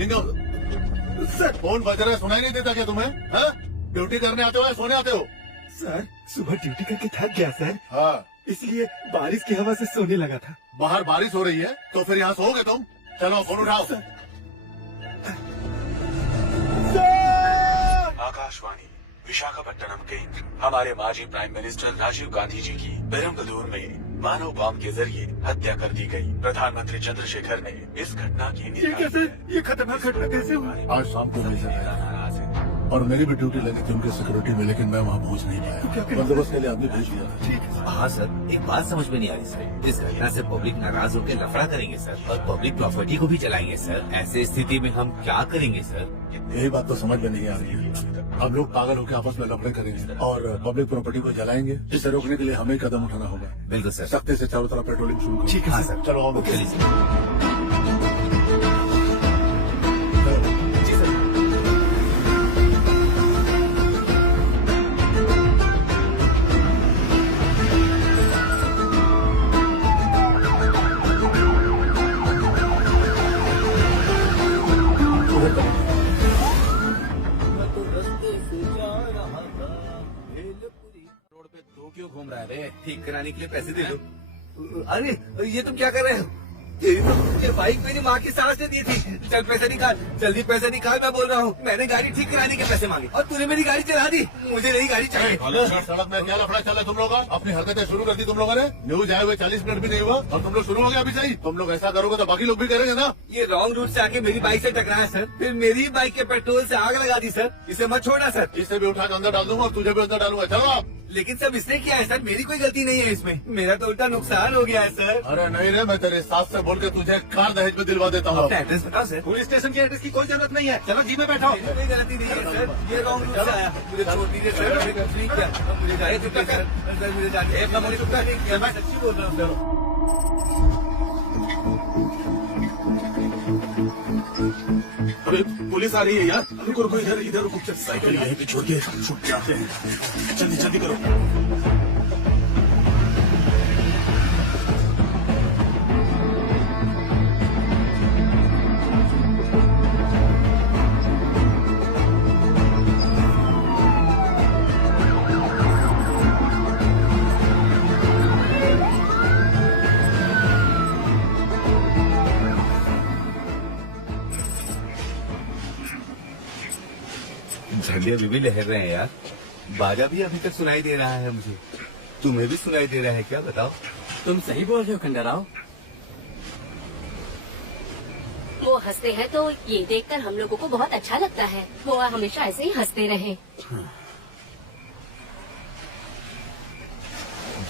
लिंगम, phone बज रहा है, सुनाई नहीं देता क्या तुम्हें? ड्यूटी करने आते हो या सोने आते हो? सर सुबह ड्यूटी करके थक गया सर, हाँ, इसलिए बारिश की हवा से सोने लगा था। बाहर बारिश हो रही है तो फिर यहाँ सोओगे तुम? चलो फोन उठाओ। आकाशवाणी विशाखापट्टनम केंद्र। हमारे माजी प्राइम मिनिस्टर राजीव गांधी जी की पेरम्बलूर में मानव बॉम्ब के जरिए हत्या कर दी गई। प्रधानमंत्री चंद्रशेखर ने इस घटना की ये कैसे, ये खतरनाक घटना कैसे हुई? आज शाम को मिल जाएगा और मेरी भी ड्यूटी लगी थी उनके सिक्योरिटी में, लेकिन मैं वहाँ पहुँच नहीं पाया। बंदोबस्त के लिए आदमी भेज दिया था। ठीक है। हाँ सर, एक बात समझ में नहीं आ रही सर। इस घटना से पब्लिक नाराज होकर लफड़ा करेंगे सर, और पब्लिक प्रॉपर्टी को भी जलाएंगे सर। ऐसे स्थिति में हम क्या करेंगे सर? यही बात तो समझ में नहीं आ रही है। हम लोग पागल होकर आपस में लफड़े करेंगे और पब्लिक प्रॉपर्टी को जलाएंगे, जिसे रोकने के लिए हमें कदम उठाना होगा। बिल्कुल सर। सख्ती से चारों तरफ पेट्रोलिंग शुरू करो। ठीक है हाँ सर। सर। चलो आओ। चलिए सर। जी सर। रोड पे तू क्यों घूम रहा है रे? ठीक कराने के लिए पैसे दे दो। अरे ये तुम क्या कर रहे हो? ये बाइक मेरी माँ की सास ने दी थी। चल पैसे निकाल, जल्दी पैसे निकाल। मैं बोल रहा हूँ, मैंने गाड़ी ठीक कराने के पैसे मांगे और तूने मेरी गाड़ी चला दी। मुझे नई गाड़ी चाहिए। सड़क में क्या लफड़ा चला तुम लोग? अपनी हरकतें शुरू कर दी तुम लोगों ने। न्यूज आए हुए 40 मिनट भी नहीं हुआ और तुम लोग शुरू हो गया अभी सही। तुम लोग ऐसा करोगे तो बाकी लोग भी करेंगे ना। ये रॉन्ग रूट से आके मेरी बाइक से टकराया सर, फिर मेरी बाइक के पेट्रोल से आग लगा दी सर। इसे मत छोड़ना सर। इसे भी उठा के अंदर डाल दूंगा और तुझे भी अंदर डालूंगा। चलो आप। लेकिन सब इसने किया है सर, मेरी कोई गलती नहीं है इसमें। मेरा तो उल्टा नुकसान हो गया है सर। अरे नहीं रे, मैं तेरे साथ से बोल के तुझे कार दहेज में दिलवा देता हूँ। अपना एड्रेस बताओ सर। पुलिस स्टेशन के एड्रेस की कोई जरूरत नहीं है। चलो जी में बैठो। मेरी कोई गलती नहीं है सर, ये रॉन्ग रूट से आया। मुझे छोड़ दीजिए सर, मैंने कुछ नहीं किया। मुझे जाने दीजिए सर। सर मुझे जाने, मुझे कुछ नहीं किया, मैं सच्ची बोल रहा हूँ सर। अरे पुलिस आ रही है यार। रुको रुको, इधर इधर रुको। साइकिल यहीं पे छोड़ के छूट जाते हैं। जल्दी जल्दी करो। झंडे अभी भी लहर रहे हैं यार। बाजा भी अभी तक सुनाई दे रहा है मुझे। तुम्हें भी सुनाई दे रहा है क्या? बताओ। तुम सही बोल रहे हो खंडाराव। वो हंसते हैं तो ये देखकर हम लोगों को बहुत अच्छा लगता है। वो हमेशा ऐसे ही हंसते रहे।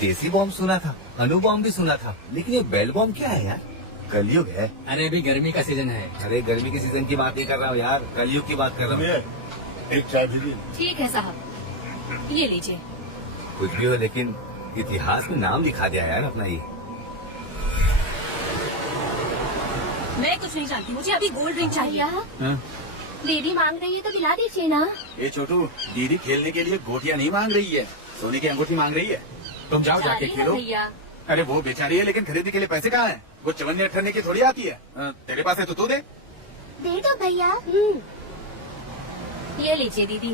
देसी बॉम्ब सुना था, अणु बॉम्ब भी सुना था, लेकिन ये बेल बॉम्ब क्या है यार? कलयुग है। अरे अभी गर्मी का सीजन है। अरे गर्मी के सीजन की बात नहीं कर रहा हूँ यार, कलयुग की बात कर रहा हूँ। एक चाय दीजिए। ठीक है साहब, ये लीजिए। कुछ भी हो, लेकिन इतिहास में नाम लिखा दिया यार अपना ये। मैं कुछ नहीं जानती, मुझे अभी गोल्ड ड्रिंक चाहिए। दीदी मांग रही है तो दिला दीजिए ना। ये छोटू, दीदी खेलने के लिए गोटियां नहीं मांग रही है, सोने की अंगूठी मांग रही है। तुम जाओ जाके अरे खेलो। भैया, अरे वो बेचारी है, लेकिन खरीदने के लिए पैसे कहाँ हैं? वो चवन्नी अठन्नी की थोड़ी आती है। तेरे पास है तो तू दे। दे दो भैया। ये लीजिए दीदी।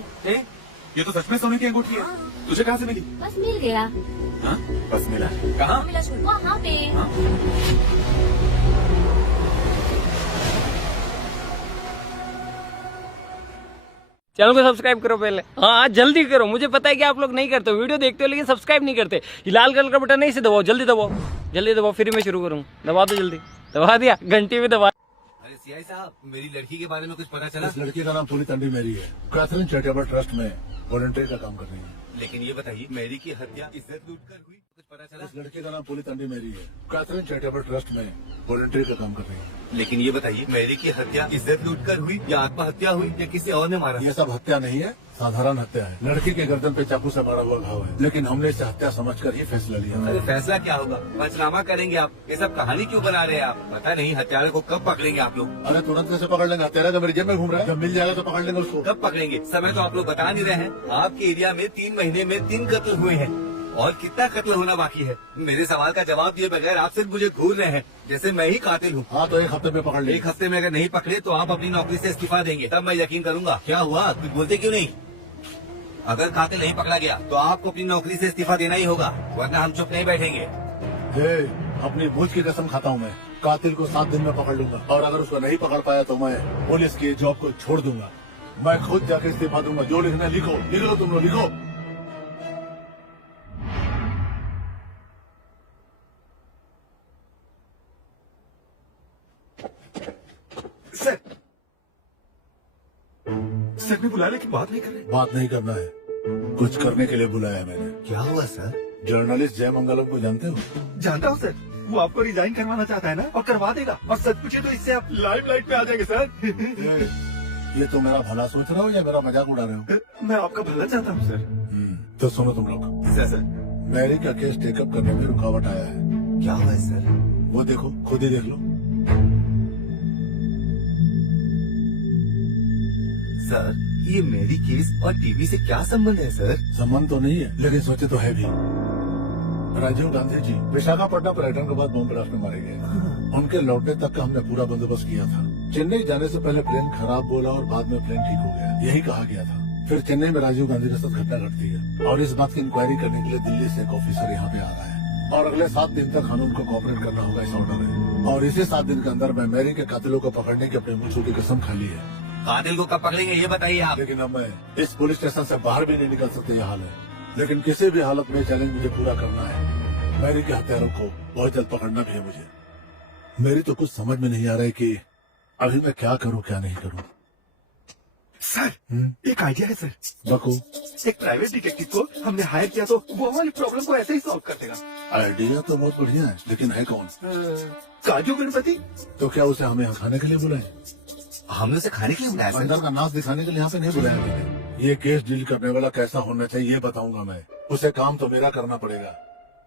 ये तो सच में सोने की अंगूठी है। तुझे कहाँ से मिली? बस मिल गया। हाँ? बस मिला। कहाँ? मिला वहाँ पे। चैनल को सब्सक्राइब करो पहले। हाँ जल्दी करो, मुझे पता है कि आप लोग नहीं करते हो, वीडियो देखते हो लेकिन सब्सक्राइब नहीं करते। ये लाल कलर का बटन नहीं, इसे दबाओ, जल्दी दबाओ, जल्दी दबाओ, फिर मैं शुरू करूँ। दबा दो जल्दी। दबा दिया, घंटी भी दबा। अरे सीआई साहब, मेरी लड़की के बारे में कुछ पता चला? इस लड़की का नाम पूरी तंडी मेरी है। कैथरीन चैरिटेबल ट्रस्ट में वॉलंटियर का काम कर रही है। लेकिन ये बताइए, मेरी की हत्या इज्जत लूट कर हुई, कुछ पता चला? इस लड़की का नाम पूरी तंडी मेरी है। कैथरीन चैरिटेबल ट्रस्ट में वॉलंटियर का काम कर रही है। लेकिन ये बताइए, मेरी की हत्या इज्जत लूट कर हुई या आत्महत्या हुई या किसी और ने मारा? ये सब हत्या नहीं है, साधारण हत्या है। लड़की के गर्दन पे चाकू से मारा हुआ घाव है, लेकिन हमने इसे हत्या समझकर ही फैसला लिया। अरे फैसला क्या होगा? पंचनामा करेंगे आप? ये सब कहानी क्यों बना रहे हैं आप? पता नहीं हत्यारे को कब पकड़ेंगे आप लोग? अरे तुरंत कैसे पकड़ लेंगे? हत्यारा का मेरी जेब में घूम रहा है, जब मिल जाएगा तो पकड़ लेंगे उसको। कब पकड़ेंगे? समय तो आप लोग बता नहीं रहे हैं। आपके एरिया में 3 महीने में 3 कत्ल हुए हैं और कितना कत्ल होना बाकी है? मेरे सवाल का जवाब दिए बगैर आप सिर्फ मुझे घूर रहे हैं जैसे मैं ही कातिल हूँ। हाँ तो एक हफ्ते में पकड़ ले। एक हफ्ते में अगर नहीं पकड़े तो आप अपनी नौकरी से इस्तीफा देंगे, तब मैं यकीन करूंगा। क्या हुआ, कुछ बोलते क्यों नहीं? अगर कातिल नहीं पकड़ा गया तो आपको अपनी नौकरी से इस्तीफा देना ही होगा, वरना हम चुप नहीं बैठेंगे। अपनी बूझ की कसम खाता हूँ मैं, कातिल को 7 दिन में पकड़ लूंगा और अगर उसको नहीं पकड़ पाया तो मैं पुलिस की जॉब को छोड़ दूंगा। मैं खुद जाके इस्तीफा दूंगा। जो लिखना है लिखो, लिख लो तुम लोग, लिखो। सर ने बुलाया लेकिन बात नहीं कर रहे। बात नहीं करना है, कुछ करने के लिए बुलाया है मैंने। क्या हुआ सर? जर्नलिस्ट जय मंगलम को जानते हो? जानता हूँ सर, वो आपको रिजाइन करवाना चाहता है ना, और करवा देगा। और सच पूछे तो इससे आप लाइमलाइट पे आ जाएंगे सर। ये तो मेरा भला सोच रहे हो या मेरा मजाक उड़ा रहे हो? मैं आपका भला चाहता हूँ सर। तो सुनो तुम लोग, सर मैरी का केस टेकअप करने में रुकावट आया है। क्या हुआ है सर? वो देखो, खुद ही देख लो। सर ये मेरी केस और टीवी से क्या संबंध है सर? संबंध तो नहीं है, लेकिन सोचे तो है भी। राजीव गांधी जी विशाखापट्टनम पर्यटन के बाद बम ब्लास्ट में मारे गए। उनके लौटने तक का हमने पूरा बंदोबस्त किया था। चेन्नई जाने से पहले प्लेन खराब बोला और बाद में प्लेन ठीक हो गया, यही कहा गया था। फिर चेन्नई में राजीव गांधी के साथ घटना घटती है और इस बात की इंक्वायरी करने के लिए दिल्ली से एक ऑफिसर यहाँ पे आ रहा है और अगले 7 दिन तक कानून को कॉपरेट करना होगा, इस ऑर्डर है। और इसी 7 दिन के अंदर मैं मैरी के कातिलों को पकड़ने की अपने मुंह की कसम खा ली है। कातिल को कब पकड़ेंगे ये बताइए आप। लेकिन अब मैं इस पुलिस स्टेशन से बाहर भी नहीं निकल सकते, ये हाल है। लेकिन किसी भी हालत में चैलेंज मुझे पूरा करना है। मैरी के हत्यारों को बहुत जल्द पकड़ना भी है मुझे। मेरी तो कुछ समझ में नहीं आ रहा है कि अभी मैं क्या करूं क्या नहीं करूं। सर एक आइडिया है सर। बको, एक प्राइवेट डिटेक्टिव को हमने हायर किया तो वो हमारी प्रॉब्लम को ऐसे ही सॉल्व कर देगा। आइडिया तो बहुत बढ़िया है, लेकिन है कौन? काजू गणपति। तो क्या उसे हमें यहाँ खाने के लिए बुलाएं? हमने उसे खाने के लिए बुलाया अंदर सर? का नाच दिखाने के लिए यहाँ पे नहीं बुलाया मैंने। ये केस डील करने वाला कैसा होना चाहिए ये बताऊंगा मैं। उसे काम तो मेरा करना पड़ेगा,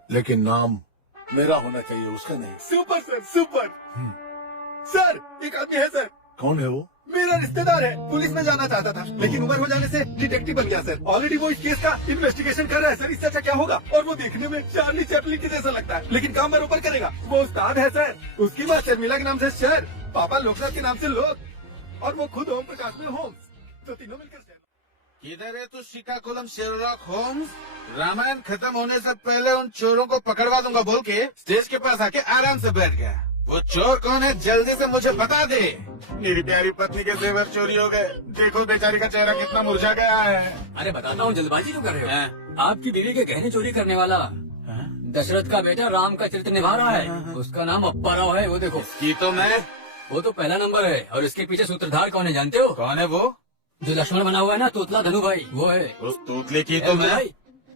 लेकिन नाम मेरा होना चाहिए, उसका नहीं। Super sir, super. सर एक आदमी है सर। कौन है वो? मेरा रिश्तेदार है, पुलिस में जाना चाहता था लेकिन उम्र हो जाने से डिटेक्टिव बन गया सर। ऑलरेडी वो इस केस का इन्वेस्टिगेशन कर रहा है सर। इससे अच्छा क्या होगा? और वो देखने में चार्ली चैपलिन के जैसा लगता है, लेकिन काम बरोबर करेगा। वो उस्ताद है सर। उसकी बात शर्मिला के नाम से शर, पापा लोकनाथ के नाम से लोक, और वो खुद ओम प्रकाश में होम्स। तो तीनों मिलकर किधर है तू श्रीकाकुलम शेरलॉक होम्स? रामायण खत्म होने से पहले उन चोरों को पकड़वा दूंगा बोल के स्टेज के पास आके आराम से बैठ गया। वो चोर कौन है जल्दी से मुझे बता दे। मेरी प्यारी पत्नी के जेवर चोरी हो गए, देखो बेचारी का चेहरा कितना मुरझा गया है। अरे बताता हूँ, जल्दबाजी क्यों कर रहे हो? आपकी बीवी के गहने चोरी करने वाला दशरथ का बेटा राम का चरित्र निभा रहा है। उसका नाम अप्पा राव है। वो देखो, की तो मैं, वो तो पहला नंबर है। और इसके पीछे सूत्रधार कौन है जानते हो? कौन है वो? जो लक्ष्मण बना हुआ है ना, तोतला धनु भाई, वो है। उस तूतले की तो मैं। भाई,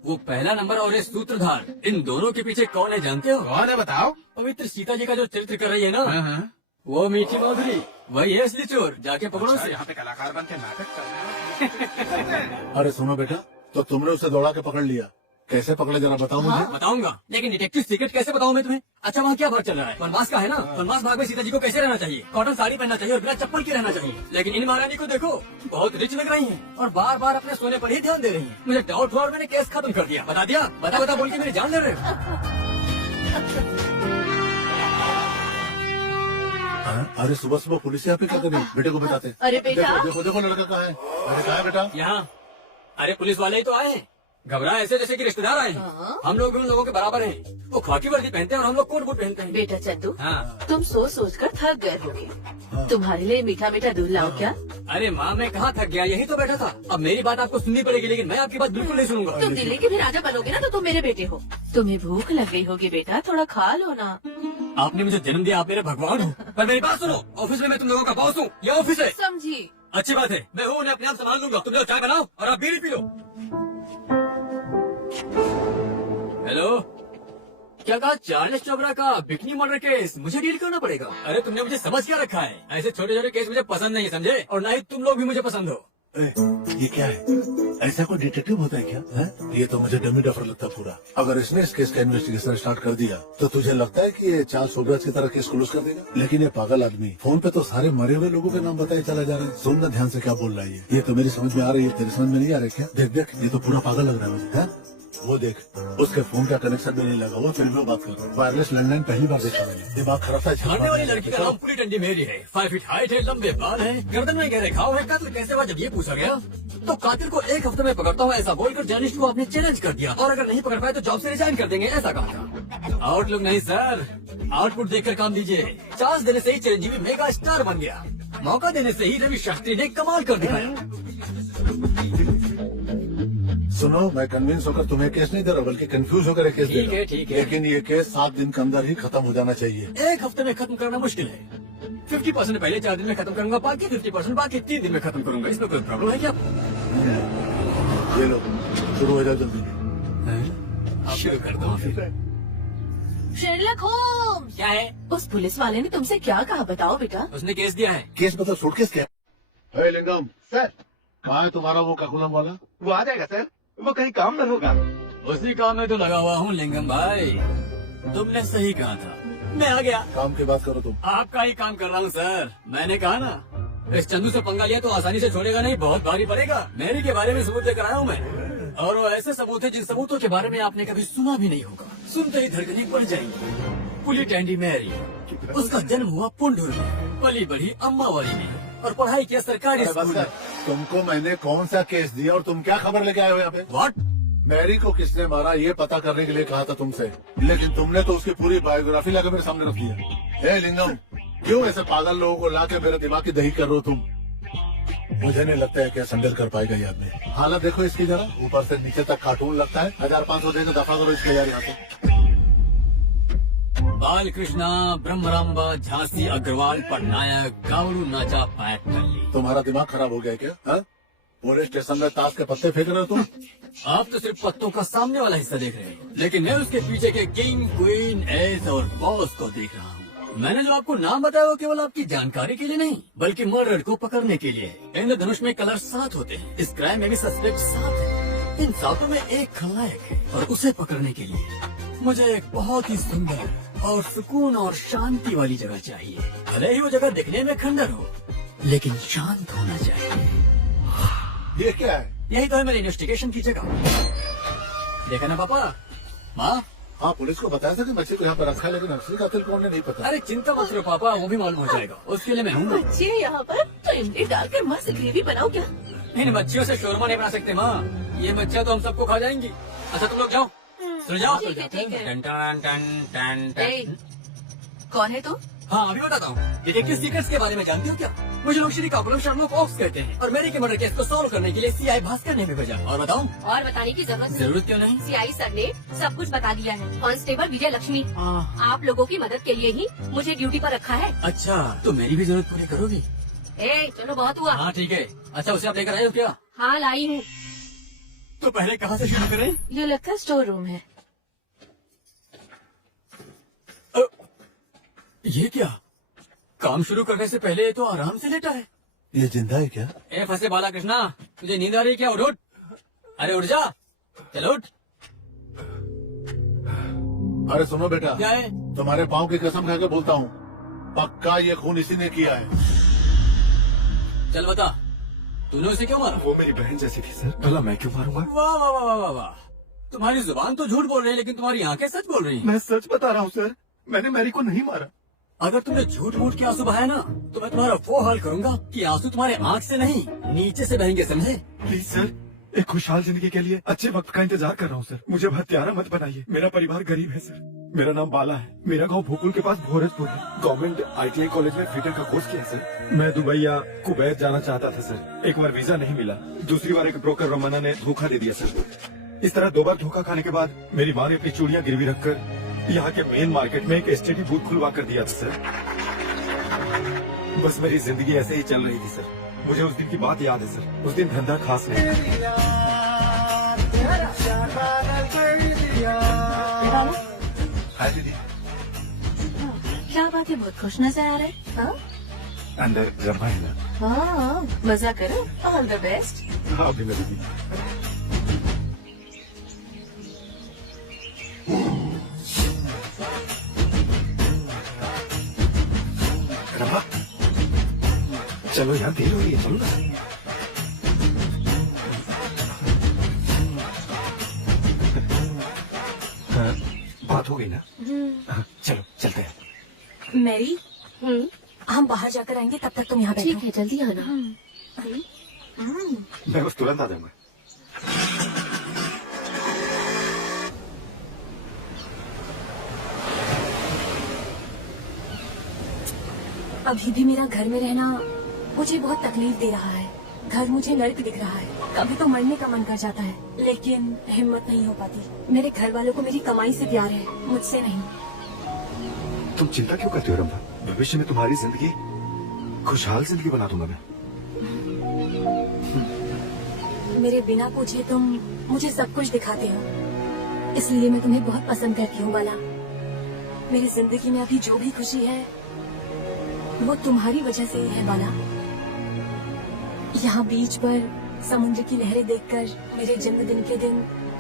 वो पहला नंबर और ये सूत्रधार, इन दोनों के पीछे कौन है जानते हो? कौन है बताओ? पवित्र सीता जी का जो चरित्र कर रही है ना, वो मीठी माधुरी, वही है असली चोर। जाके पकड़ो से। यहाँ पे कलाकार बन के नाटक कर रहे हैं। अरे सुनो बेटा, तो तुमने उसे दौड़ा के पकड़ लिया, कैसे पकड़े जरा बताओ मुझे। बताऊंगा, लेकिन डिटेक्टिव सीक्रेट कैसे बताऊं मैं तुम्हें? अच्छा वहाँ क्या भाग चल रहा है? वनवास का है ना। वनवास भाग में सीता जी को कैसे रहना चाहिए? कॉटन साड़ी पहनना चाहिए और बिना चप्पल के रहना चाहिए। लेकिन इन महारानी को देखो, बहुत रिच लग रही हैं और बार बार अपने सोने पर ही ध्यान दे रही हैं। मुझे डाउट हुआ और मैंने केस खत्म कर दिया। बता दिया, बता बोल के मेरी जान ले रहे हो। अरे सुबह सुबह पुलिस यहाँ पे क्या करी? बेटे को बताते। अरे बेटा। देखो देखो देखो लड़का कहाँ है? अरे कहाँ है बेटा? यहाँ। अरे पुलिस वाले ही तो आए हैं। घबराए ऐसे जैसे कि रिश्तेदार आए हैं। हम लोग भी उन लोगों के बराबर हैं। वो खाकी वर्दी पहनते हैं और हम लोग कोट बूट पहनते हैं। बेटा चंदू, हाँ। तुम सोच सोच कर थक गए होगे। तुम्हारे लिए मीठा मीठा दूध लाओ क्या? अरे माँ, मैं कहाँ थक गया, यही तो बैठा था। अब मेरी बात आपको सुननी पड़ेगी, लेकिन मैं आपकी बात बिल्कुल नहीं सुनूंगा। तुम दिल्ली के भी राजा बनोगे ना, तो तुम मेरे बेटे हो। तुम्हें भूख लग गई होगी बेटा, थोड़ा खा लो ना। आपने मुझे जन्म दिया, आप मेरे भगवान हो। पर मेरी बात सुनो, ऑफिस में मैं तुम लोगों का बॉस हूँ, ये ऑफिस है। समझी? अच्छी बात है, मैं हूँ, उन्हें अपने आप संभाल लूंगा। तुम लोग चाय बनाओ और आप बीड़ी पी लो। हेलो, क्या कहा? चार्ल्स चोपड़ा का बिकनी मर्डर केस मुझे डील करना पड़ेगा? अरे तुमने मुझे समझ क्या रखा है? ऐसे छोटे छोटे केस मुझे पसंद नहीं, समझे? और ना ही तुम लोग भी मुझे पसंद हो। ये क्या है? ऐसा कोई डिटेक्टिव होता है क्या? है? ये तो मुझे डमी डफर लगता पूरा। अगर इसने इस केस का इन्वेस्टिगेशन स्टार्ट कर दिया तो तुझे लगता है कि ये चार्ल्स सोबराज की तरह केस क्लोज कर देगा? लेकिन ये पागल आदमी फोन पे तो सारे मरे हुए लोगों के नाम बताए चला जा रहा है। सुन ना ध्यान से क्या बोल रहा है ये तो मेरी समझ में आ रही है, तेरी समझ में नहीं आ रही क्या? देख देख, ये तो पूरा पागल लग रहा है मुझे। वो देख, उसके फोन का कनेक्शन भी नहीं लगा हुआ, फिर भी वो बात कर रहा है। वायरलेस लैंडलाइन पहली बार देखा मैंने, दिमाग खराब था। छाड़ने वाली लड़की का नाम पूरी टंडी मेरी है। 5 फीट हाइट है, लंबे बाल है, गर्दन में गहरे घाव है। कत्ल कैसे हुआ जब ये पूछा गया तो कातिल को 1 हफ्ते में पकड़ता हूँ ऐसा बोलकर जर्नलिस्ट को आपने चैलेंज कर दिया, और अगर नहीं पकड़ पाए तो जॉब से रिजाइन कर देंगे, ऐसा कहा था। आउटलुक नहीं सर, आउटपुट देखकर काम दीजिए। चांस देने से ही चिरंजीवी मेगा स्टार बन गया, मौका देने से ही रवि शास्त्री ने कमाल कर दिखाया। सुनो, मैं कन्विंस होकर तुम्हें केस नहीं दे रहा, बल्कि कंफ्यूज होकर एक केस दे रहा हूं। ठीक है। लेकिन ये केस 7 दिन के अंदर ही खत्म हो जाना चाहिए। 1 हफ्ते में खत्म करना मुश्किल है। 50% पहले 4 दिन में खत्म करूंगा, बाकी 50% बाकी 3 दिन में खत्म करूंगा। इसमें कोई प्रॉब्लम है क्या? ये लो, शुरू हो जाओ जल्दी। आप शुरू कर दो फिर। शेरलॉक होम्स, क्या है? उस पुलिस वाले ने तुमसे क्या कहा, बताओ बेटा। उसने केस दिया है। केस मतलब सूटकेस क्या है? लिंगम सर, कहाँ है तुम्हारा वो काकुलम वाला? वो आ जाएगा सर, वो कहीं काम में होगा। उसी काम में तो लगा हुआ हूँ लिंगम भाई, तुमने सही कहा था, मैं आ गया। काम की बात करो तुम। आपका ही काम कर रहा हूँ सर, मैंने कहा ना इस चंदू से पंगा लिया तो आसानी से छोड़ेगा नहीं, बहुत भारी पड़ेगा। मैरी के बारे में सबूत लेकर आया हूँ मैं, और वो ऐसे सबूत है जिन सबूतों के बारे में आपने कभी सुना भी नहीं होगा। सुनते ही धड़कनें बढ़ जाएंगी। पुली टैंडी मैरी, उसका जन्म हुआ पुंडूर में, पली बढ़ी अम्मावाड़ी में, और पढ़ाई किया सरकारी स्कूल में। तुमको मैंने कौन सा केस दिया और तुम क्या खबर लेके आए हो यहाँ पे? व्हाट? मैरी को किसने मारा ये पता करने के लिए कहा था तुमसे, लेकिन तुमने तो उसकी पूरी बायोग्राफी लाकर मेरे सामने रख दिया। लिंगम, क्यों ऐसे पागल लोगों को लाके मेरे दिमाग की दही कर रहे हो तुम? मुझे नहीं लगता है कि संडल कर पाएगा ये आदमी। हालत देखो इसकी जरा, ऊपर से नीचे तक कार्टून लगता है। 1500 देकर दफा करो इसके यार यहाँ से। बाल कृष्णा, ब्रह्मराम्बा, झांसी अग्रवाल, पटनायक, गावड़ू नाचा पैटली। तुम्हारा दिमाग खराब हो गया क्या? हा? पूरे स्टेशन में ताश के पत्ते फेंक रहे हो तुम? आप तो सिर्फ पत्तों का सामने वाला हिस्सा देख रहे हो, लेकिन मैं उसके पीछे के किंग, क्वीन, एस और बॉस को देख रहा हूँ। मैंने जो आपको नाम बताया वो केवल आपकी जानकारी के लिए नहीं, बल्कि मर्डर को पकड़ने के लिए। इंद्रधनुष में कलर 7 होते हैं, इस क्राइम में भी सस्पेक्ट 7 है। इन 7 में एक खलनायक है, और उसे पकड़ने के लिए मुझे एक बहुत ही सुंदर और सुकून और शांति वाली जगह चाहिए। भले ही वो जगह दिखने में खंडर हो, लेकिन शांत होना चाहिए। ये क्या है? यही तो है मेरी इन्वेस्टिगेशन की जगह। देखा ना पापा? माँ? हाँ, पुलिस को बताया था कि बच्चे को यहाँ पर रखा है, लेकिन असली कातिल कौन है नहीं पता। अरे चिंता मत करो पापा, वो भी मालूम हो जाएगा, उसके लिए मैं हूँ। बच्चे यहाँ पर तो इमली डालकर मस्त ग्रेवी बनाओ क्या? इन मच्छियों से शोरमा नहीं बना सकते माँ, ये मच्छियाँ तो हम सबको खा जाएंगी। अच्छा तुम लोग जाओ, सुन जाओ। ठीक है, ठीक है। टन टन टन टन टन। ए, कौन है तू? हाँ अभी बताता हूँ। डिटेक्टिव सीक्रेट्स के बारे में जानते हो क्या? मुझे लोग श्री काकुलम शर्मा फॉक्स कहते हैं, और मेरी के मर्डर केस को सॉल्व करने के लिए सीआई भास्कर ने भी भेजा। और बताऊँ? और बताने की जरूरत जरूरत क्यों नहीं? सीआई सर ने सब कुछ बता दिया है। कांस्टेबल विजय लक्ष्मी, आप लोगों की मदद के लिए ही मुझे ड्यूटी पर रखा है। अच्छा, तो मेरी भी जरूरत पूरी करोगी? ए, चलो बहुत हुआ। हाँ ठीक है। अच्छा उसे आप लेकर आए हो क्या? हाँ लाई हूँ। तो पहले कहाँ से शुरू करें? ये लगता है स्टोर रूम है। ये क्या? काम शुरू करने से पहले तो आराम से लेटा है। ये जिंदा है क्या? ए फंसे बाला कृष्णा, तुझे नींद आ रही है क्या? उठ। अरे उठ जा, चलो उठ। अरे सुनो बेटा, क्या है? तुम्हारे पाँव की कसम खा के बोलता हूँ, पक्का ये खून इसी ने किया है। चल बता, तूने उसे क्यों मारा? वो मेरी बहन जैसी थी सर, भला मैं क्यों मारूंगा? वाह वाह वाह वाह वाह, तुम्हारी जुबान तो झूठ बोल रही है, लेकिन तुम्हारी आंखें सच बोल रही हैं। मैं सच बता रहा हूँ सर, मैंने मैरी को नहीं मारा। अगर तुमने झूठ मूठ के आंसू बहाए ना, तो मैं तुम्हारा वो हाल करूंगा कि आंसू तुम्हारे आंख से नहीं नीचे से बहेंगे, समझे? प्लीज सर, एक खुशहाल जिंदगी के लिए अच्छे वक्त का इंतजार कर रहा हूँ सर। मुझे हत्यारा मत बनाइए। मेरा परिवार गरीब है सर। मेरा नाम बाला है। मेरा गांव भोकुल के पास भोरजपुर है। गवर्नमेंट ITI कॉलेज में फिटर का कोर्स किया सर। मैं दुबई या कुवैत जाना चाहता था सर। एक बार वीजा नहीं मिला, दूसरी बार एक ब्रोकर रमना ने धोखा दे दिया सर। इस तरह 2 बार धोखा खाने के बाद मेरी माँ ने अपनी चूड़ियाँ गिरवी रखकर यहाँ के मेन मार्केट में एक STD बूथ खुलवा कर दिया था सर। बस मेरी जिंदगी ऐसे ही चल रही थी सर। मुझे उस दिन की बात याद है सर। उस दिन धंधा खास नहीं। हाँ दीदी, क्या बात है, बहुत खुश नजर आ रहे हैं। हाँ अंदर रमा है ना? हाँ, मजा करो। All the best. हाँ भी दीदी। रमा, चलो यार, देर हो रही है, चलो ना। ना? चलो चलते हैं। मैरी, हम बाहर जाकर आएंगे, तब तक तुम यहाँ बैठो। ठीक है, जल्दी आना। मैं बस तुरंत आ जाऊंगा। अभी भी मेरा घर में रहना मुझे बहुत तकलीफ दे रहा है। घर मुझे नर्क दिख रहा है। कभी तो मरने का मन कर जाता है, लेकिन हिम्मत नहीं हो पाती। मेरे घर वालों को मेरी कमाई से प्यार है, मुझसे नहीं। तुम चिंता क्यों करते हो रंभा? भविष्य में तुम्हारी जिंदगी खुशहाल जिंदगी बना दूंगा मैं। मेरे बिना पूछे तुम मुझे सब कुछ दिखाते हो, इसलिए मैं तुम्हें बहुत पसंद करती हूँ बाला। मेरी जिंदगी में अभी जो भी खुशी है वो तुम्हारी वजह से ही है बाला। यहाँ बीच पर समुद्र की लहरें देखकर, मेरे जन्मदिन के दिन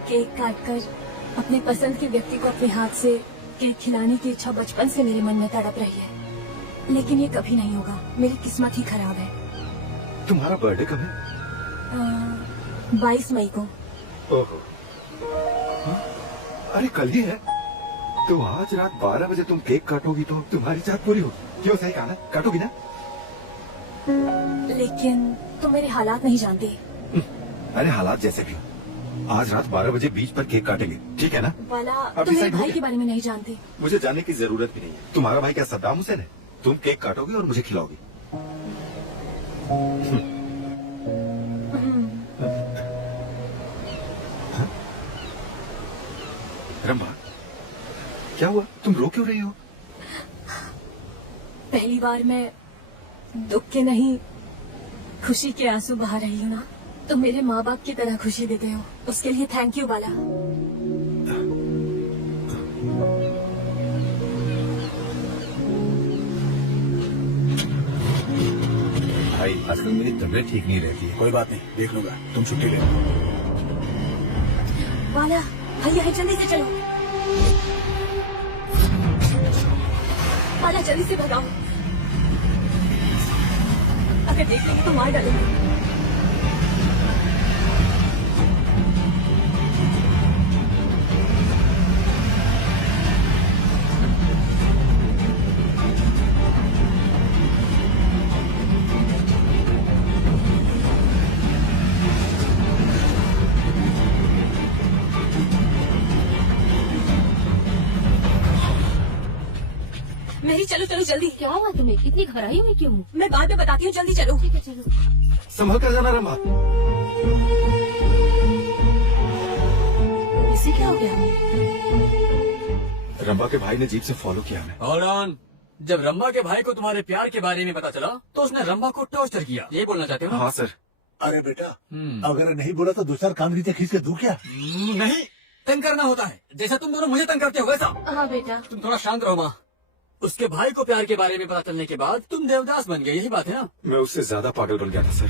केक काटकर, अपने पसंद के व्यक्ति को अपने हाथ से केक खिलाने की इच्छा बचपन से मेरे मन में तड़प रही है, लेकिन ये कभी नहीं होगा। मेरी किस्मत ही खराब है। तुम्हारा बर्थडे कब है? 22 मई को। ओहो, हाँ? अरे कल ही है तो आज रात 12 बजे तुम केक काटोगी तो तुम्हारी चाहत पूरी होगी। क्यों, सही कहा ना? काटोगी ना? लेकिन तुम मेरे हालात नहीं जानते। अरे हालात जैसे भी हो, आज रात 12 बजे बीच पर केक काटेंगे, ठीक है ना? बाला, अभी तुम मेरे साइड हो भाई गया। के बारे में नहीं जानते। मुझे जानने की जरूरत भी नहीं है। तुम्हारा भाई क्या सद्दाम हुसैन है? तुम केक काटोगी और मुझे खिलाओगी। रंभा, क्या हुआ? तुम रो क्यों रही हो? पहली बार मैं दुख के नहीं खुशी के आंसू बहा रही हूँ ना। तुम मेरे माँ बाप की तरह खुशी देते हो, उसके लिए थैंक यू बाला। भाई असल मेरी तबीयत ठीक नहीं रहती है। कोई बात नहीं, देख लूंगा, तुम छुट्टी ले। बाला, भैया है, जल्दी से चलो। बाला, जल्दी से भगाओ, अगर देख लेंगे तो मार डालेंगे। मेरी, चलो चलो जल्दी। क्या हुआ तुम्हें? इतनी घबराई हुई क्यों? मैं बाद में बताती हूँ, जल्दी चलो। ठीक है, चलो। संभल कर जाना रंभा। इसे क्या हो गया? रंभा के भाई ने जीप से फॉलो किया हमें। Hold on। जब रंभा के भाई को तुम्हारे प्यार के बारे में पता चला तो उसने रंभा को टॉर्चर किया, ये बोलना चाहते हो ना? हाँ सर। अरे बेटा, अगर नहीं बोला तो 2-4 कान नीचे खींच के दूं क्या? नहीं, तंग करना होता है, जैसा तुम दोनों मुझे तंग करते हो वैसा। हाँ बेटा। तुम थोड़ा शांत रहो माँ। उसके भाई को प्यार के बारे में पता चलने के बाद तुम देवदास बन गए, यही बात है ना? मैं उससे ज्यादा पागल बन गया था सर।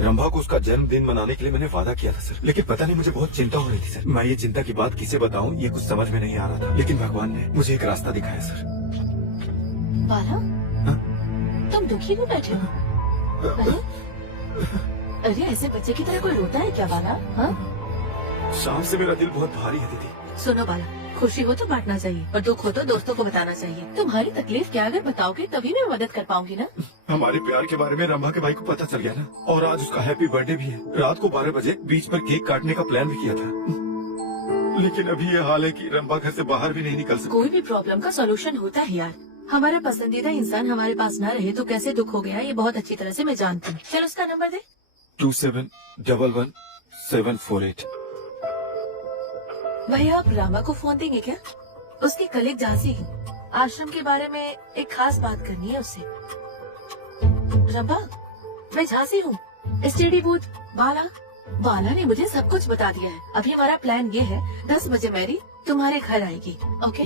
रंभा को उसका जन्मदिन मनाने के लिए मैंने वादा किया था सर, लेकिन पता नहीं मुझे बहुत चिंता हो रही थी सर। मैं ये चिंता की बात किसे बताऊं ये कुछ समझ में नहीं आ रहा था, लेकिन भगवान ने मुझे एक रास्ता दिखाया सर। बाला, हाँ? तुम दुखी क्यों बैठे हो? अरे ऐसे बच्चे की तरह कोई रोता है क्या बाला? हाँ? शाम से मेरा दिल बहुत भारी है दीदी। सुनो बाला, खुशी हो तो बांटना चाहिए और दुख हो तो दोस्तों को बताना चाहिए। तुम्हारी तकलीफ क्या अगर बताओगे तभी मैं मदद कर पाऊंगी ना। हमारे प्यार के बारे में रंभा के भाई को पता चल गया ना, और आज उसका हैप्पी बर्थडे भी है। रात को 12 बजे बीच पर केक काटने का प्लान भी किया था, लेकिन अभी ये हाल है कि रंभा घर से बाहर भी नहीं निकल सकती। कोई भी प्रॉब्लम का सॉल्यूशन होता है यार। हमारा पसंदीदा इंसान हमारे पास न रहे तो कैसे दुख हो गया, ये बहुत अच्छी तरह से मैं जानती हूँ। चलो उसका नंबर दे। 27111748। भैया आप रामा को फोन देंगे क्या? उसकी कलीग झांसी आश्रम के बारे में एक खास बात करनी है उससे। रंभा, मैं झांसी हूँ, एसटीडी बूथ। बाला ने मुझे सब कुछ बता दिया है। अभी हमारा प्लान ये है, 10 बजे मैरी तुम्हारे घर आएगी, ओके?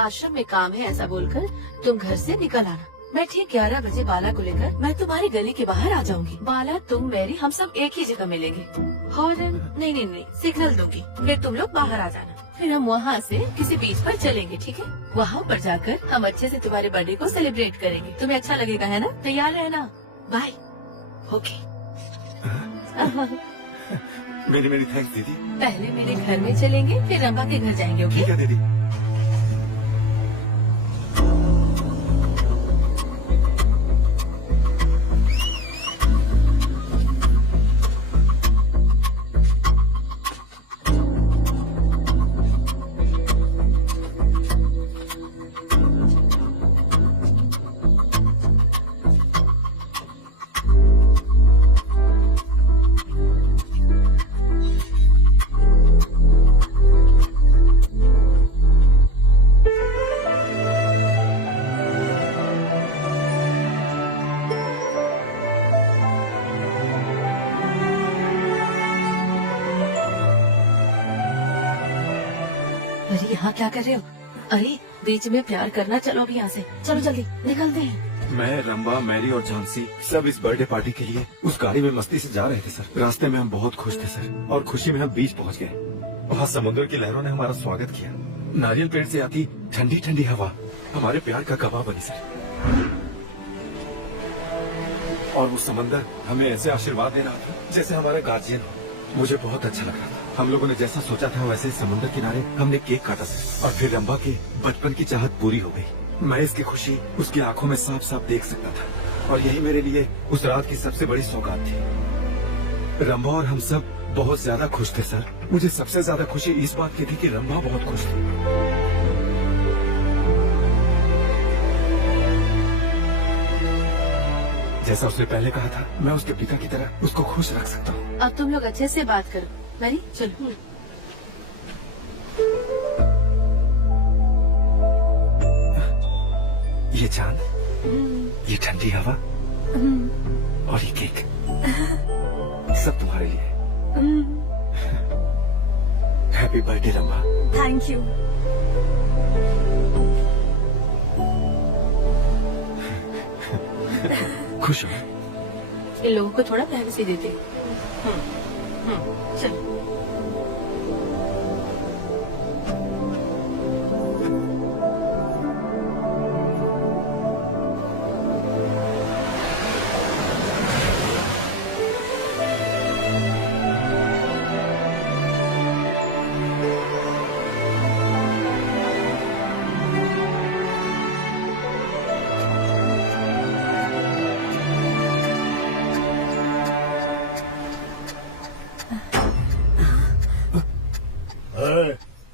आश्रम में काम है ऐसा बोलकर तुम घर से निकल आना। मैं ठीक 11 बजे बाला को लेकर मैं तुम्हारी गली के बाहर आ जाऊंगी। बाला, तुम, मैरी, हम सब एक ही जगह मिलेंगे। हॉर्न नहीं, सिग्नल दूंगी, फिर तुम लोग बाहर आ जाना। फिर हम वहाँ से किसी बीच पर चलेंगे, ठीक है? वहाँ पर जाकर हम अच्छे से तुम्हारे बर्थडे को सेलिब्रेट करेंगे। तुम्हें अच्छा लगेगा है ना? तैयार रहना। बाय। ओके। मेरी थैंक्स दीदी। पहले मेरे घर में चलेंगे, फिर रंभा के घर जाएंगे, ओके? ठीक है दीदी। वहाँ क्या कर रहे हो? अरे बीच में प्यार करना, चलो अभी यहाँ से, चलो जल्दी निकलते हैं। मैं, रंबा, मैरी और झांसी सब इस बर्थडे पार्टी के लिए उस गाड़ी में मस्ती से जा रहे थे सर। रास्ते में हम बहुत खुश थे सर, और खुशी में हम बीच पहुंच गए। वहाँ समुद्र की लहरों ने हमारा स्वागत किया। नारियल पेड़ से आती ठंडी ठंडी हवा हमारे प्यार का गवाह बनी सर। और वो समंदर हमें ऐसे आशीर्वाद दे रहा था जैसे हमारा गार्जियन हो। मुझे बहुत अच्छा लग रहा था। हम लोगों ने जैसा सोचा था वैसे ही समुद्र किनारे हमने केक काटा सर, और फिर रंबा के बचपन की चाहत पूरी हो गई। मैं इसकी खुशी उसकी आंखों में साफ साफ देख सकता था, और यही मेरे लिए उस रात की सबसे बड़ी सौगात थी। रंबा और हम सब बहुत ज्यादा खुश थे सर। मुझे सबसे ज्यादा खुशी इस बात की थी कि रंबा बहुत खुश थी। जैसा उसने पहले कहा था, मैं उसके पिता की तरह उसको खुश रख सकता हूँ। अब तुम लोग अच्छे से बात करो। मैरी चलो। ये चांद, ये ठंडी हवा और ये केक सब तुम्हारे लिए। Happy birthday Rambha. Thank you. खुश हो? इन लोगों को थोड़ा प्राइवेसी देते। चलो।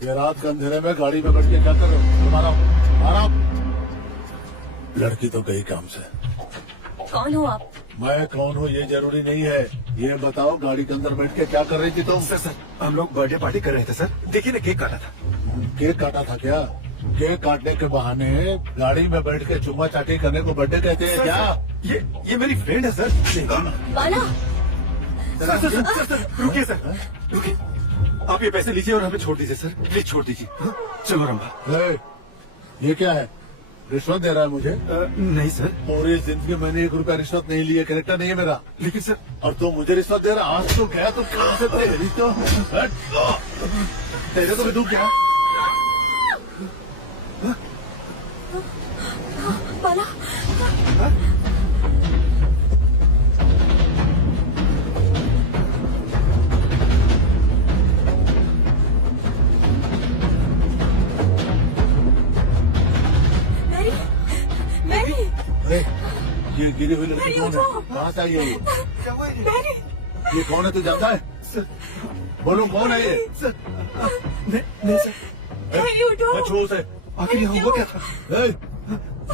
ये रात के अंधेरे में गाड़ी में बैठ के क्या कर रहे हो? मारा लड़की तो गई काम से। कौन हो आप? मैं कौन हूँ ये जरूरी नहीं है। ये बताओ गाड़ी के अंदर बैठ के क्या कर रही थी तुम? सर हम लोग बर्थडे पार्टी कर रहे थे सर। देखिए ना, केक काटा था। केक काटा था क्या? केक काटने के बहाने गाड़ी में बैठ के चुम्मा चाटी करने को बर्थडे कहते हैं क्या? ये मेरी फ्रेंड है सर। बाला, सर रुकिए सर, रुकिए। आप ये पैसे लीजिए और हमें छोड़ दीजिए सर, प्लीज छोड़ दीजिए। चलो रंबा। ये क्या है? रिश्वत दे रहा है मुझे? नहीं सर। पूरी जिंदगी मैंने 1 रुपया रिश्वत नहीं ली है, कैरेक्टर नहीं है मेरा। लेकिन सर, और तू मुझे रिश्वत दे रहा? आज तो गया, तुम कहाँ से तेरी तो तेरे को भी दुख क्या? बाला, अरे ये गिरी हुई लड़की कौन है? कहाँ से आई है ये? ये कौन है तू जानता है? बोलो कौन है ये? नहीं सर। मैं छू उसे। आखिर यहाँ हुआ क्या था?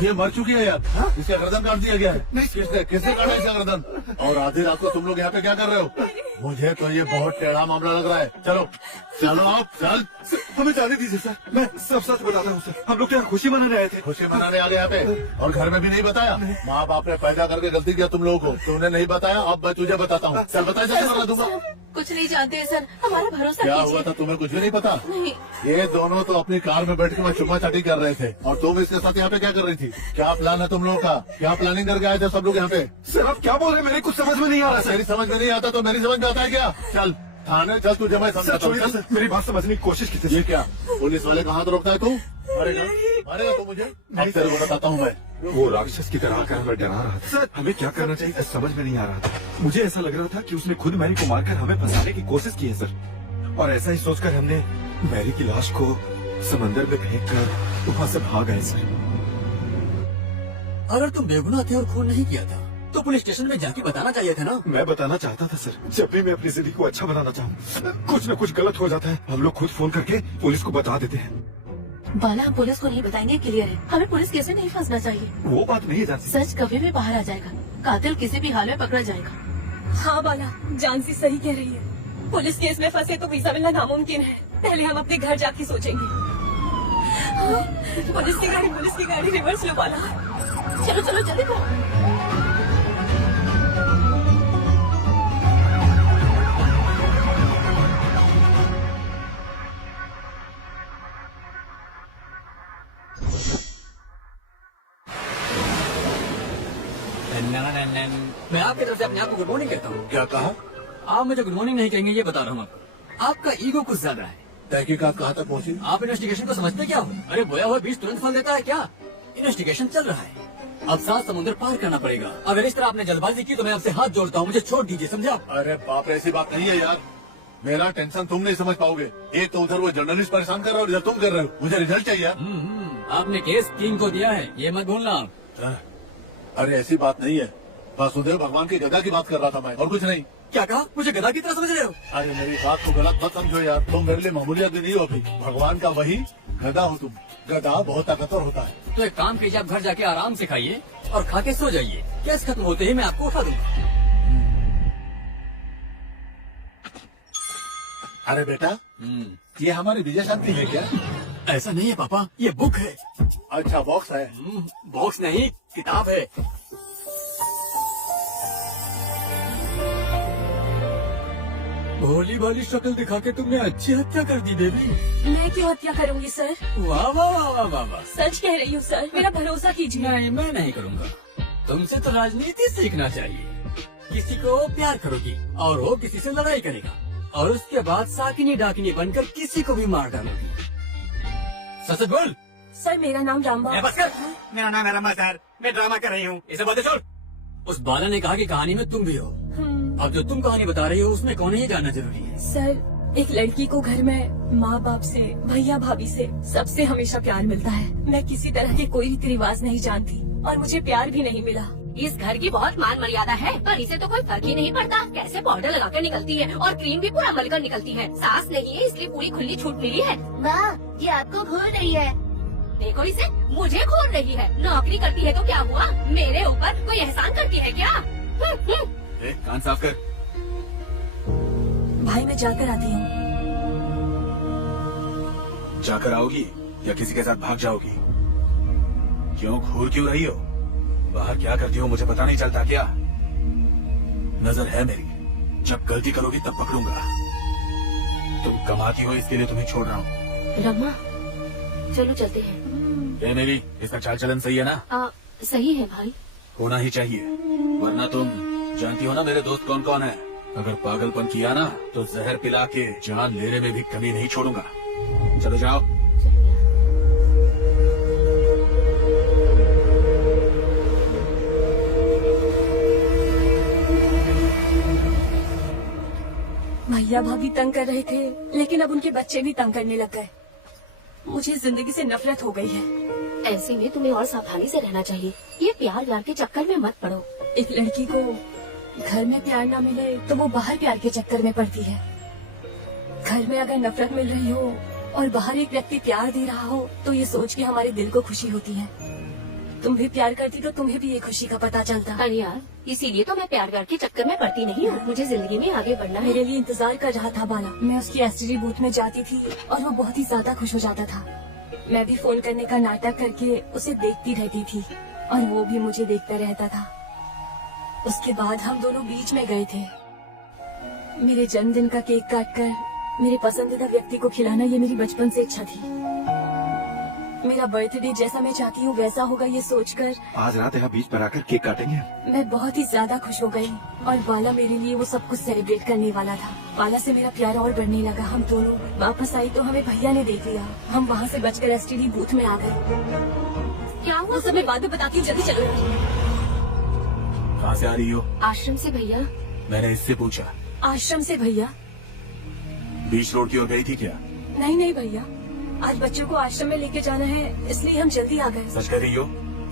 ये मर चुकी है यार। इसका गर्दन काट दिया गया है। किसने काटा इसका गर्दन? और आधी रात को तुम लोग यहाँ पे क्या कर रहे हो? मुझे तो ये बहुत टेढ़ा मामला लग रहा है। चलो चलो आप चल। हमें जाने दीजिए सर, मैं सब सच बताता हूँ सर। हम लोग क्या खुशी मनाने आए थे? खुशी मनाने आ गए यहाँ पे, और घर में भी नहीं बताया? माँ बाप ने पैदा करके गलती किया तुम लोगों को, तुमने नहीं बताया। अब मैं तुझे बताता हूँ। चल बता, जैसे बता दूंगा। कुछ नहीं जानते हैं सर, हमारा भरोसा क्या कीजिए। हुआ था तुम्हें कुछ भी नहीं पता? नहीं। ये दोनों तो अपनी कार में बैठ के मैं चुम्मा चाटी कर रहे थे, और तुम इसके साथ यहाँ पे क्या कर रही थी? क्या प्लान है तुम लोगों का? क्या प्लानिंग करके आए थे सब लोग यहाँ पे? सर आप क्या बोल रहे हैं? मेरे कुछ समझ में नहीं आ रहा सर। मेरी समझ में नहीं आता तो मेरी समझ में आता है क्या? चल थाने चल, तुझे मैं सर समझाता हूँ। छोड़िए सर, मेरी बात समझने की कोशिश कीजिए। ये क्या पुलिस वाले का हाथ रोकता है तू? मारेगा मारेगा तू मुझे? अब तेरे को बताता हूँ मैं। वो राक्षस की तरह आकर हमें डरा रहा था सर। हमें क्या करना चाहिए कुछ समझ में नहीं आ रहा था। मुझे ऐसा लग रहा था कि उसने खुद मैरी को मारकर हमें फंसाने की कोशिश की है सर, और ऐसा ही सोचकर हमने मैरी की लाश को समंदर में फेंककर वहाँ से भाग आए सर। अगर तुम बेगुनाह थे और खून नहीं किया था तो पुलिस स्टेशन में जाके बताना चाहिए था ना। मैं बताना चाहता था सर। जब भी मैं अपनी जिंदगी को अच्छा बनाना चाहूँ, कुछ न कुछ गलत हो जाता है। हम लोग खुद फोन करके पुलिस को बता देते हैं। बाला, हम पुलिस को नहीं बताएंगे, क्लियर है। हमें पुलिस केस में नहीं फंसना चाहिए। वो बात नहीं है जानसी। सच कभी भी बाहर आ जाएगा, कातिल किसी भी हाल में पकड़ा जाएगा। हाँ बाला, जानसी सही कह रही है। पुलिस केस में फंसे तो वीजा मिलना नामुमकिन है। पहले हम अपने घर जाके सोचेंगे। पुलिस की गाड़ी रिवर्स लो बाला। चलो चलो जल्दी करो। मैं आपकी तरफ से अपने आप को गुड मॉर्निंग कहता हूँ। क्या कहा? आप मुझे गुड मॉर्निंग नहीं कहेंगे ये बता रहा हूँ आपको। आपका ईगो कुछ ज्यादा है। तहकीकात कहाँ तक पहुँची? आप इन्वेस्टिगेशन को समझते क्या हो? अरे बोया हुआ बीज तुरंत फल देता है क्या? इन्वेस्टिगेशन चल रहा है, अब 7 समुद्र पार करना पड़ेगा। अगर इस तरह आपने जल्दबाजी की तो मैं आपसे हाथ जोड़ता हूँ, मुझे छोड़ दीजिए, समझे आप? अरे बाप रे, ऐसी बात नहीं है यार। मेरा टेंशन तुम नहीं समझ पाओगे। एक तो उधर वो जर्नलिस्ट परेशान कर रहा है और इधर तुम कर रहे हो। मुझे रिजल्ट चाहिए यार। आपने केस किंग को दिया है, ये मत भूलना आप। अरे ऐसी बात नहीं है, वासुदेव भगवान की गदा की बात कर रहा था मैं, और कुछ नहीं। क्या कहा? मुझे गधा की तरह समझ रहे हो? अरे मेरी बात को गलत मत समझो यार, तुम मेरे लिए मामूली आदमी नहीं हो अभी। भगवान का वही गदा हो तुम। गदा बहुत ताकतवर होता है। तो एक काम कीजिए, आप घर जाके आराम से खाइए और खा के सो जाइए। केस खत्म होते ही मैं आपको उठा दूंगा। अरे बेटा, ये हमारी विजय शांति है क्या? ऐसा नहीं है पापा, ये बुक है। अच्छा बॉक्स है। बॉक्स नहीं, किताब है। भोली भाली शक्ल दिखा के तुमने अच्छी हत्या कर दी बेबी। मैं क्यों हत्या करूंगी सर? वाह वाह वाह वाह वाह वाह। सच कह रही हूँ सर, मेरा भरोसा कीजिए। नहीं, मैं नहीं करूँगा। तुमसे तो राजनीति सीखना चाहिए। किसी को प्यार करोगी और वो किसी से लड़ाई करेगा और उसके बाद साकिनी डाकिनी बनकर किसी को भी मार डालोगी। सच बोल। सर मेरा नाम रामबा। बस कर। मेरा नाम है रमा सर, मैं ड्रामा कर रही हूँ, इसे बातें छोड़। उस बाला ने कहा कि कहानी में तुम भी हो। अब जो तुम कहानी बता रही हो उसमें कौन है ये जानना जरूरी है। सर एक लड़की को घर में माँ बाप से, भैया भाभी से, सबसे हमेशा प्यार मिलता है। मैं किसी तरह के कोई रीति रिवाज नहीं जानती और मुझे प्यार भी नहीं मिला। इस घर की बहुत मान मर्यादा है, पर इसे तो कोई फर्क ही नहीं पड़ता। कैसे पाउडर लगाकर निकलती है और क्रीम भी पूरा मलकर निकलती है। सास नहीं है इसलिए पूरी खुली छूट मिली है। वाह, ये आपको घूर रही है। देखो इसे, मुझे घूर रही है। नौकरी करती है तो क्या हुआ, मेरे ऊपर कोई एहसान करती है क्या? कान साफ कर। भाई मैं जाकर आती हूँ। जाकर आओगी या किसी के साथ भाग जाओगी? क्यों घूर क्यों रही हो? बाहर क्या करती हो मुझे पता नहीं चलता क्या? नजर है मेरी, जब गलती करोगी तब पकड़ूंगा। तुम कमाती हो इसके लिए तुम्हें छोड़ रहा हूँ। रमा चलो चलते हैं। ये मेरी, इसका चाल चलन सही है ना? सही है भाई। होना ही चाहिए, वरना तुम जानती हो ना मेरे दोस्त कौन कौन है। अगर पागलपन किया ना तो जहर पिला के जान लेने में भी कमी नहीं छोड़ूंगा। चलो जाओ। भैया भाभी तंग कर रहे थे, लेकिन अब उनके बच्चे भी तंग करने लग गए। मुझे जिंदगी से नफरत हो गई है। ऐसे में तुम्हें और सावधानी से रहना चाहिए। ये प्यार व्यार के चक्कर में मत पड़ो। एक लड़की को घर में प्यार ना मिले तो वो बाहर प्यार के चक्कर में पड़ती है। घर में अगर नफरत मिल रही हो और बाहर एक व्यक्ति प्यार दे रहा हो तो ये सोच के हमारे दिल को खुशी होती है। तुम भी प्यार करती तो तुम्हें भी ये खुशी का पता चलता। अरे यार, इसीलिए तो मैं प्यार व्यार के चक्कर में पड़ती नहीं हूँ। मुझे जिंदगी में आगे बढ़ना है। मेरे लिए इंतजार कर रहा था बाला। मैं उसकी एसटीडी बूथ में जाती थी और वो बहुत ही ज्यादा खुश हो जाता था। मैं भी फोन करने का नाटक करके उसे देखती रहती थी और वो भी मुझे देखता रहता था। उसके बाद हम दोनों बीच में गए थे। मेरे जन्मदिन का केक काटकर मेरे पसंदीदा व्यक्ति को खिलाना ये मेरी बचपन से इच्छा थी। मेरा बर्थडे जैसा मैं चाहती हूँ वैसा होगा ये सोचकर आज रात यहाँ बीच पर आकर केक काटेंगे। मैं बहुत ही ज्यादा खुश हो गई और बाला मेरे लिए वो सब कुछ सेलिब्रेट करने वाला था। बाला से मेरा प्यार और बढ़ने लगा। हम दोनों वापस आई तो हमें भैया ने देख लिया। हम वहाँ से बचकर एसटीडी बूथ में आ गए। क्या हुआ? वो सब मैं बाद में बताती हूँ, जल्दी चलो। कहाँ से आ रही हो? आश्रम से भैया। मैंने इससे पूछा। आश्रम से भैया? बीच रोड की ओर गई थी क्या? नहीं नहीं भैया, आज बच्चों को आश्रम में लेके जाना है इसलिए हम जल्दी आ गए। सच कह रही हो?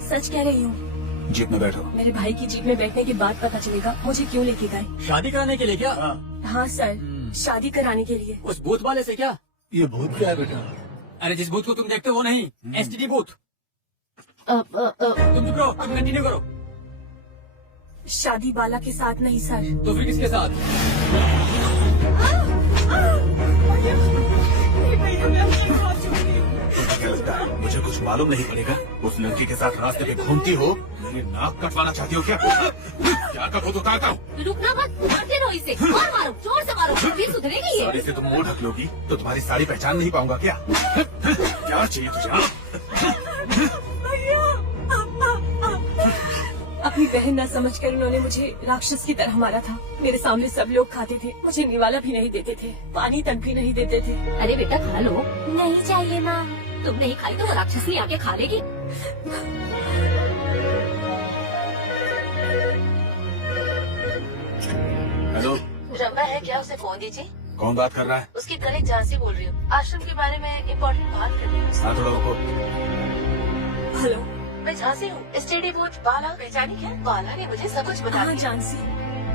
सच कह रही हूँ। जीप में बैठो। मेरे भाई की जीप में बैठने के बाद पता चलेगा मुझे क्यों लेके गए। शादी कराने के लिए क्या? हाँ सर, शादी कराने के लिए। उस बूथ वाले से क्या? ये भूत क्या है बेटा? अरे जिस बूथ को तुम देखते हो वो नहीं, एसटीडी बूथ। तुम तुम चुप रहो, तुम कंटिन्यू करो। शादी बाला के साथ नहीं सर। तो फिर किसके साथ? क्या लगता है मुझे कुछ मालूम नहीं पड़ेगा? उस लड़की के साथ रास्ते पे घूमती हो, मेरी नाक कटवाना चाहती हो क्या? क्या का खुद उतारता हूँ। रुकना मत, मारते रहो इसे और मारो, जोर से मारो, फिर सुधरेगी ये। साड़ी से तुम मुंह ढक लोगी तो तुम्हारी साड़ी पहचान नहीं पाऊंगा क्या? क्या चाहिए तुझे? अपनी बहन न समझकर उन्होंने मुझे राक्षस की तरह मारा था। मेरे सामने सब लोग खाते थे, मुझे निवाला भी नहीं देते थे, पानी तक भी नहीं देते थे। अरे बेटा खा लो। नहीं चाहिए माँ। तुम नहीं खाई तो वो राक्षसी आके खा लेगी। हेलो, रंबा है क्या? उसे फोन दीजिए। कौन बात कर रहा है? उसकी कलीग झांसी बोल रही हूँ। आश्रम के बारे में इम्पोर्टेंट बात करनी है। हाँ, थोड़ा रुको। हेलो, मैं झांसी हूँ। स्टडी बूथ बाला पहचानी क्या? बाला ने मुझे सब कुछ बता हाँ दिया। जानसी।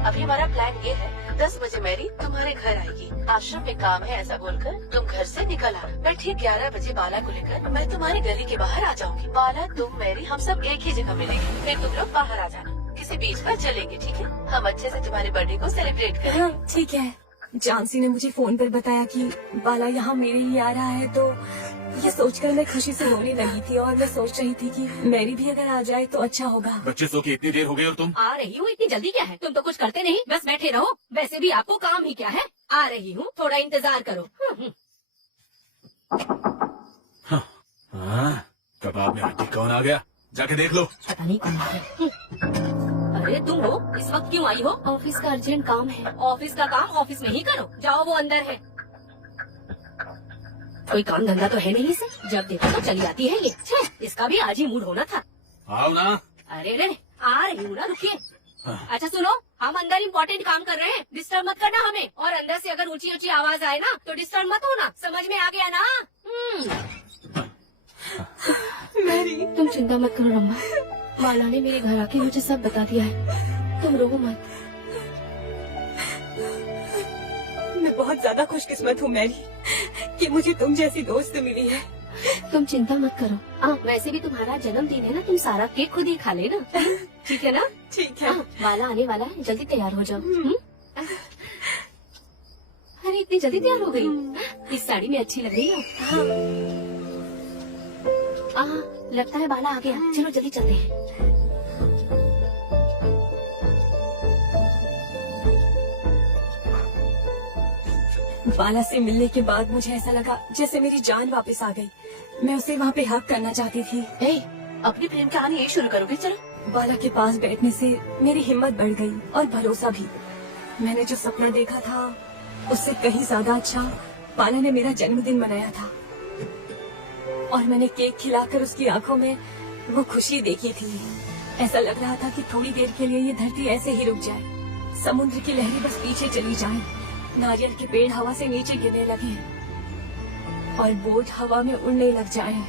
अभी हमारा प्लान ये है, 10 बजे मैरी तुम्हारे घर आएगी। आश्रम में काम है ऐसा बोलकर तुम घर से निकल आना। मैं ठीक 11 बजे बाला को लेकर मैं तुम्हारी गली के बाहर आ जाऊंगी। बाला, तुम, मैरी, हम सब एक ही जगह मिलेंगे। फिर तुम लोग बाहर आ जाना, किसी बीच पर चलेंगे, ठीक है? हम अच्छे से तुम्हारे बर्थडे को सेलिब्रेट करेंगे। हाँ ठीक है। जानसी ने मुझे फोन पर बताया कि बाला यहाँ मेरे लिए आ रहा है, तो ये सोचकर मैं खुशी से रोने लगी थी और मैं सोच रही थी कि मैरी भी अगर आ जाए तो अच्छा होगा। बच्चे सो के इतनी देर हो गई और तुम? आ रही हूँ, इतनी जल्दी क्या है? तुम तो कुछ करते नहीं, बस बैठे रहो। वैसे भी आपको काम ही क्या है? आ रही हूँ, थोड़ा इंतजार करो। हाँ, कबाब में हड्डी कौन आ गया? जाके देख लो। पता नहीं कौन है। अरे तुम हो, इस वक्त क्यों आई हो? ऑफिस का अर्जेंट काम है। ऑफिस का काम ऑफिस में ही करो, जाओ वो अंदर है। कोई काम धंधा तो है नहीं इसे, जब देखो तो चली आती है ये। छे, इसका भी आज ही मूड होना था। आओ ना। अरे रे, आ रही हूँ ना, रुकिए। अच्छा सुनो, हम अंदर इम्पोर्टेंट काम कर रहे हैं, डिस्टर्ब मत करना हमें। और अंदर से अगर ऊंची ऊंची आवाज आए ना तो डिस्टर्ब मत होना, समझ में आ गया ना? मैरी, तुम चिंता मत करो रम्मा, माला ने मेरे घर आके मुझे सब बता दिया है, तुम रो मत। मैं बहुत ज्यादा खुशकिस्मत हूँ मैरी कि मुझे तुम जैसी दोस्त मिली है। तुम चिंता मत करो। वैसे भी तुम्हारा जन्मदिन है ना, तुम सारा केक खुद ही खा लेना, ठीक है ना? ठीक है। माला आने वाला है, जल्दी तैयार हो जाओ। अरे इतनी जल्दी तैयार हो गई? इस साड़ी में अच्छी लग रही हो। लगता है बाला आ गया, चलो जल्दी चलते हैं। बाला से मिलने के बाद मुझे ऐसा लगा जैसे मेरी जान वापस आ गई। मैं उसे वहाँ पे हक करना चाहती थी। अपनी प्रेम कहानी यही शुरू करोगे? चलो। बाला के पास बैठने से मेरी हिम्मत बढ़ गई और भरोसा भी। मैंने जो सपना देखा था उससे कहीं ज्यादा अच्छा बाला ने मेरा जन्मदिन मनाया था, और मैंने केक खिलाकर उसकी आंखों में वो खुशी देखी थी। ऐसा लग रहा था कि थोड़ी देर के लिए ये धरती ऐसे ही रुक जाए, समुद्र की लहरें बस पीछे चली जाएं, नारियल के पेड़ हवा से नीचे गिरने लगे और बोट हवा में उड़ने लग जाए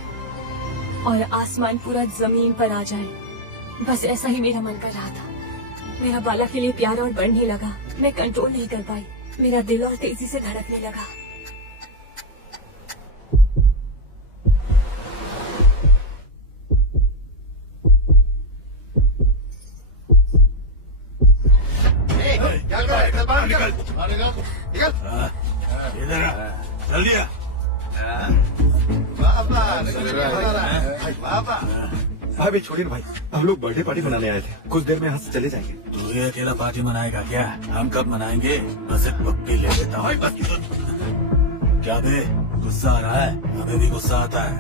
और आसमान पूरा जमीन पर आ जाए। बस ऐसा ही मेरा मन कर रहा था। मेरा बाला के लिए प्यार और बढ़ने लगा। मैं कंट्रोल नहीं कर पाई, मेरा दिल और तेजी से धड़कने लगा। इधर जल्दी आ। भाई छोड़िए भाई, हम लोग बर्थडे पार्टी मनाने आए थे, कुछ देर में यहाँ से चले जाएंगे। तू ये अकेला पार्टी मनाएगा क्या? हम कब मनाएंगे? बस एक पप्पी ले लेता हूँ। क्या बे, गुस्सा आ रहा है? हमें भी गुस्सा आता है।